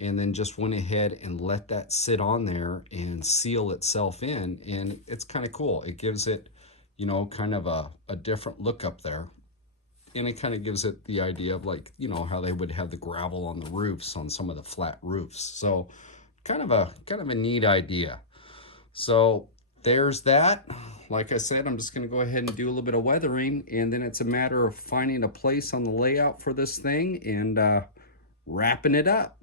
and then just went ahead and let that sit on there and seal itself in. And it's kind of cool. It gives it, you know, kind of a different look up there. And it kind of gives it the idea of, like, you know, how they would have the gravel on the roofs on some of the flat roofs. So kind of a neat idea. So there's that. Like I said, I'm just going to go ahead and do a little bit of weathering, and then it's a matter of finding a place on the layout for this thing and wrapping it up.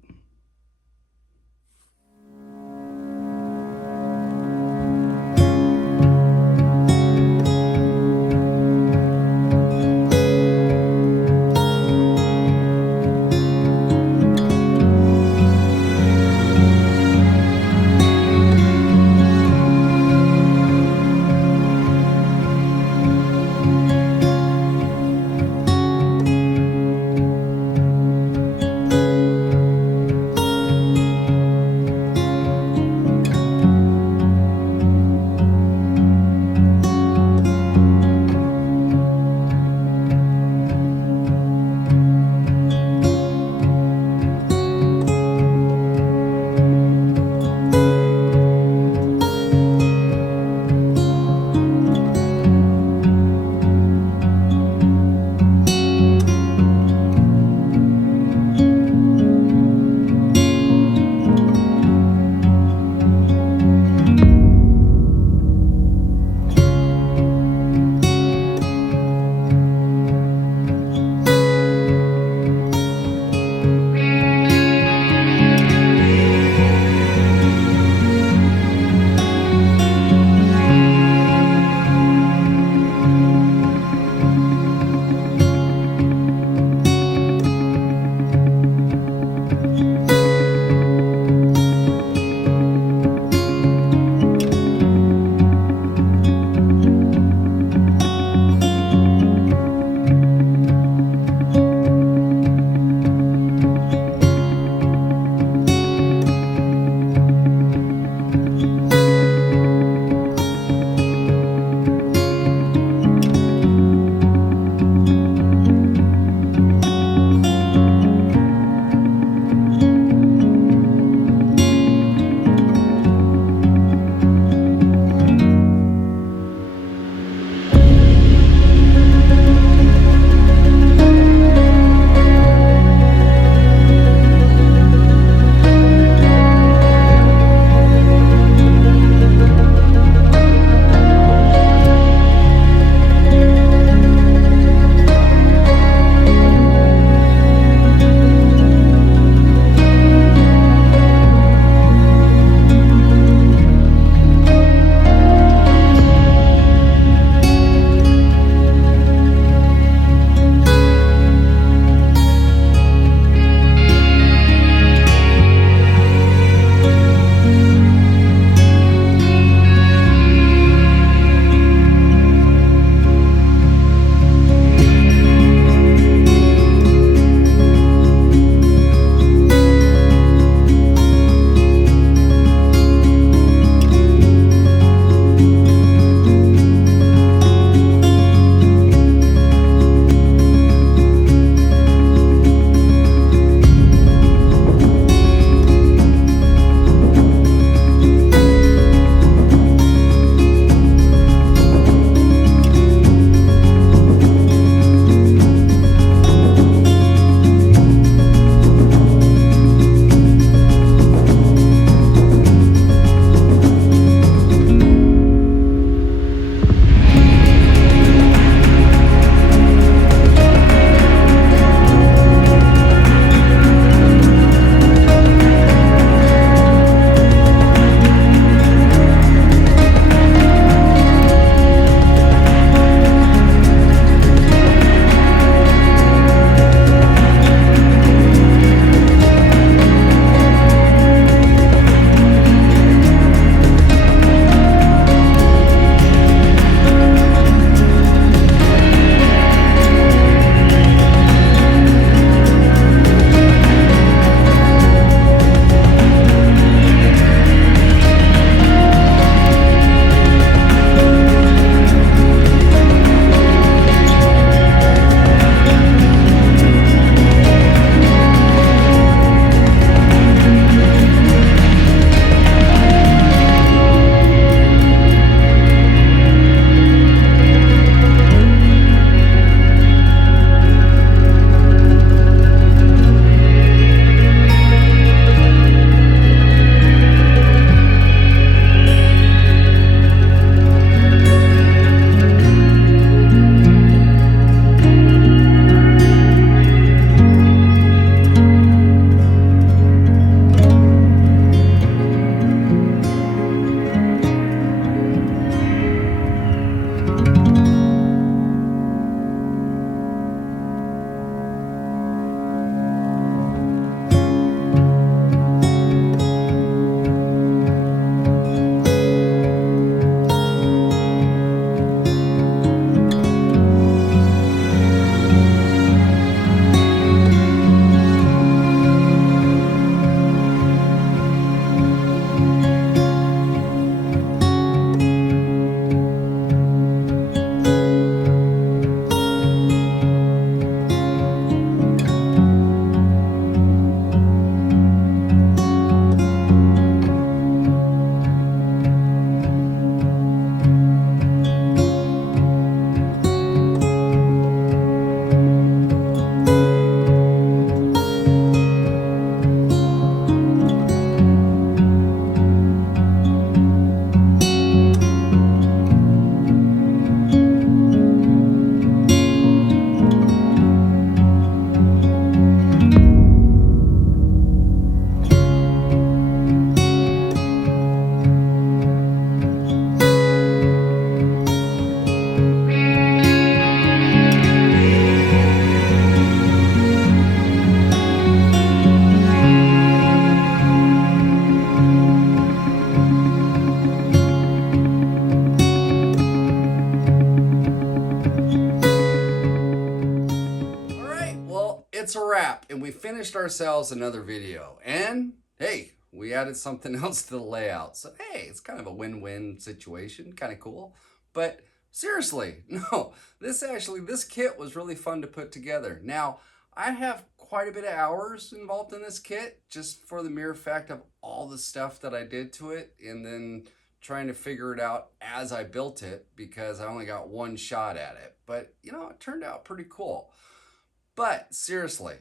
we finished ourselves another video, and hey, we added something else to the layout. So hey, it's kind of a win-win situation, kind of cool. But seriously, no, this kit was really fun to put together. Now, I have quite a bit of hours involved in this kit, just for the mere fact of all the stuff that I did to it, and then trying to figure it out as I built it, because I only got one shot at it. But you know, it turned out pretty cool. But seriously,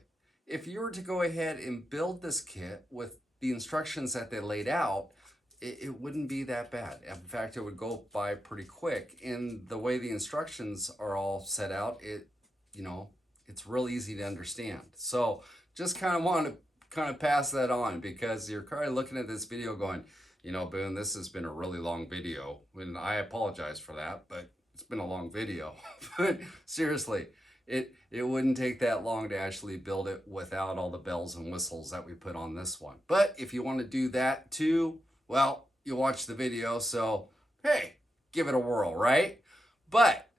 if you were to go ahead and build this kit with the instructions that they laid out, it wouldn't be that bad. In fact, it would go by pretty quick. And the way the instructions are all set out, it's real easy to understand. So just kind of want to pass that on, because you're kind of looking at this video going, you know, Boone, this has been a really long video, and I apologize for that, but it's been a long video. But seriously, it wouldn't take that long to actually build it without all the bells and whistles that we put on this one. But if you want to do that too, well, you watch the video, so hey, give it a whirl, right? But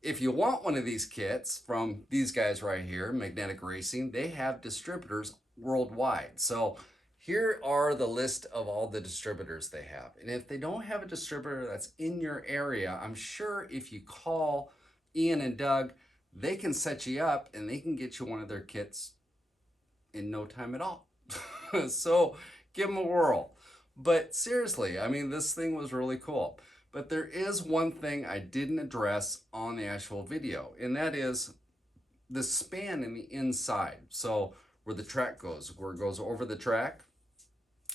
if you want one of these kits from these guys right here, Magnetic Racing, they have distributors worldwide. So here are the list of all the distributors they have. And if they don't have a distributor that's in your area, I'm sure if you call Ian and Doug, they can set you up and they can get you one of their kits in no time at all. So give them a whirl. But seriously, I mean, this thing was really cool. But there is one thing I didn't address on the actual video, and that is the span in the inside. So where the track goes, where it goes over the track,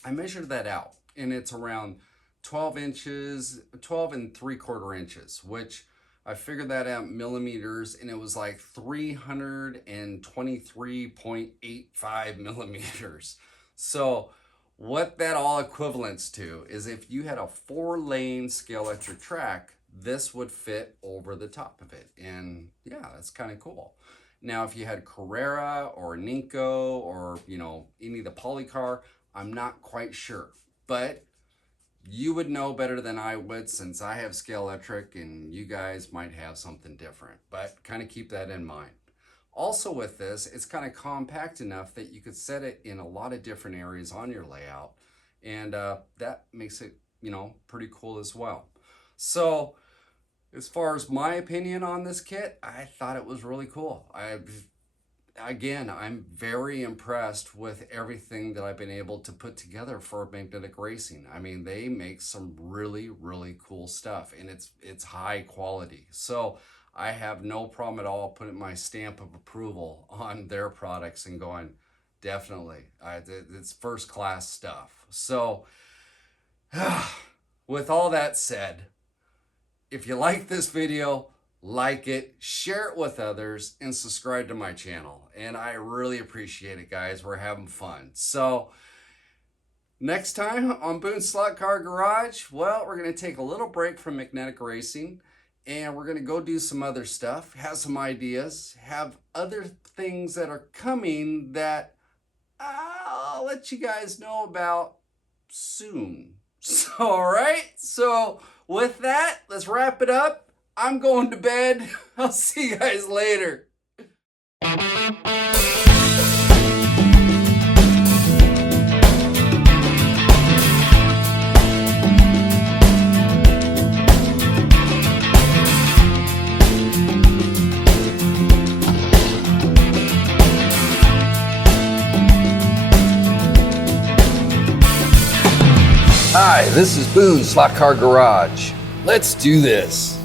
I measured that out, and it's around 12 inches, 12 and 3/4 inches, which I figured that out in millimeters, and it was like 323.85 millimeters. So what that all equivalents to is if you had a 4-lane scale-electric track, this would fit over the top of it. And yeah, that's kind of cool. Now, if you had Carrera or Ninko or, you know, any of the Polycar, I'm not quite sure. But you would know better than I would, since I have scale electric and you guys might have something different. But kind of keep that in mind. Also with this, it's kind of compact enough that you could set it in a lot of different areas on your layout. And that makes it, you know, pretty cool as well. So as far as my opinion on this kit, I thought it was really cool. I'm very impressed with everything that I've been able to put together for Magnetic Racing. I mean, they make some really, really cool stuff, and it's high quality. So I have no problem at all putting my stamp of approval on their products and going, definitely, it's first class stuff. So with all that said, if you like this video, like it, share it with others, and subscribe to my channel. And I really appreciate it, guys. We're having fun. So next time on Boone Slot Car Garage, well, we're going to take a little break from Magnetic Racing, and we're going to go do some other stuff, have some ideas, have other things that are coming that I'll let you guys know about soon. So, all right. So with that, let's wrap it up. I'm going to bed. I'll see you guys later. Hi, this is Boone Slot Car Garage. Let's do this.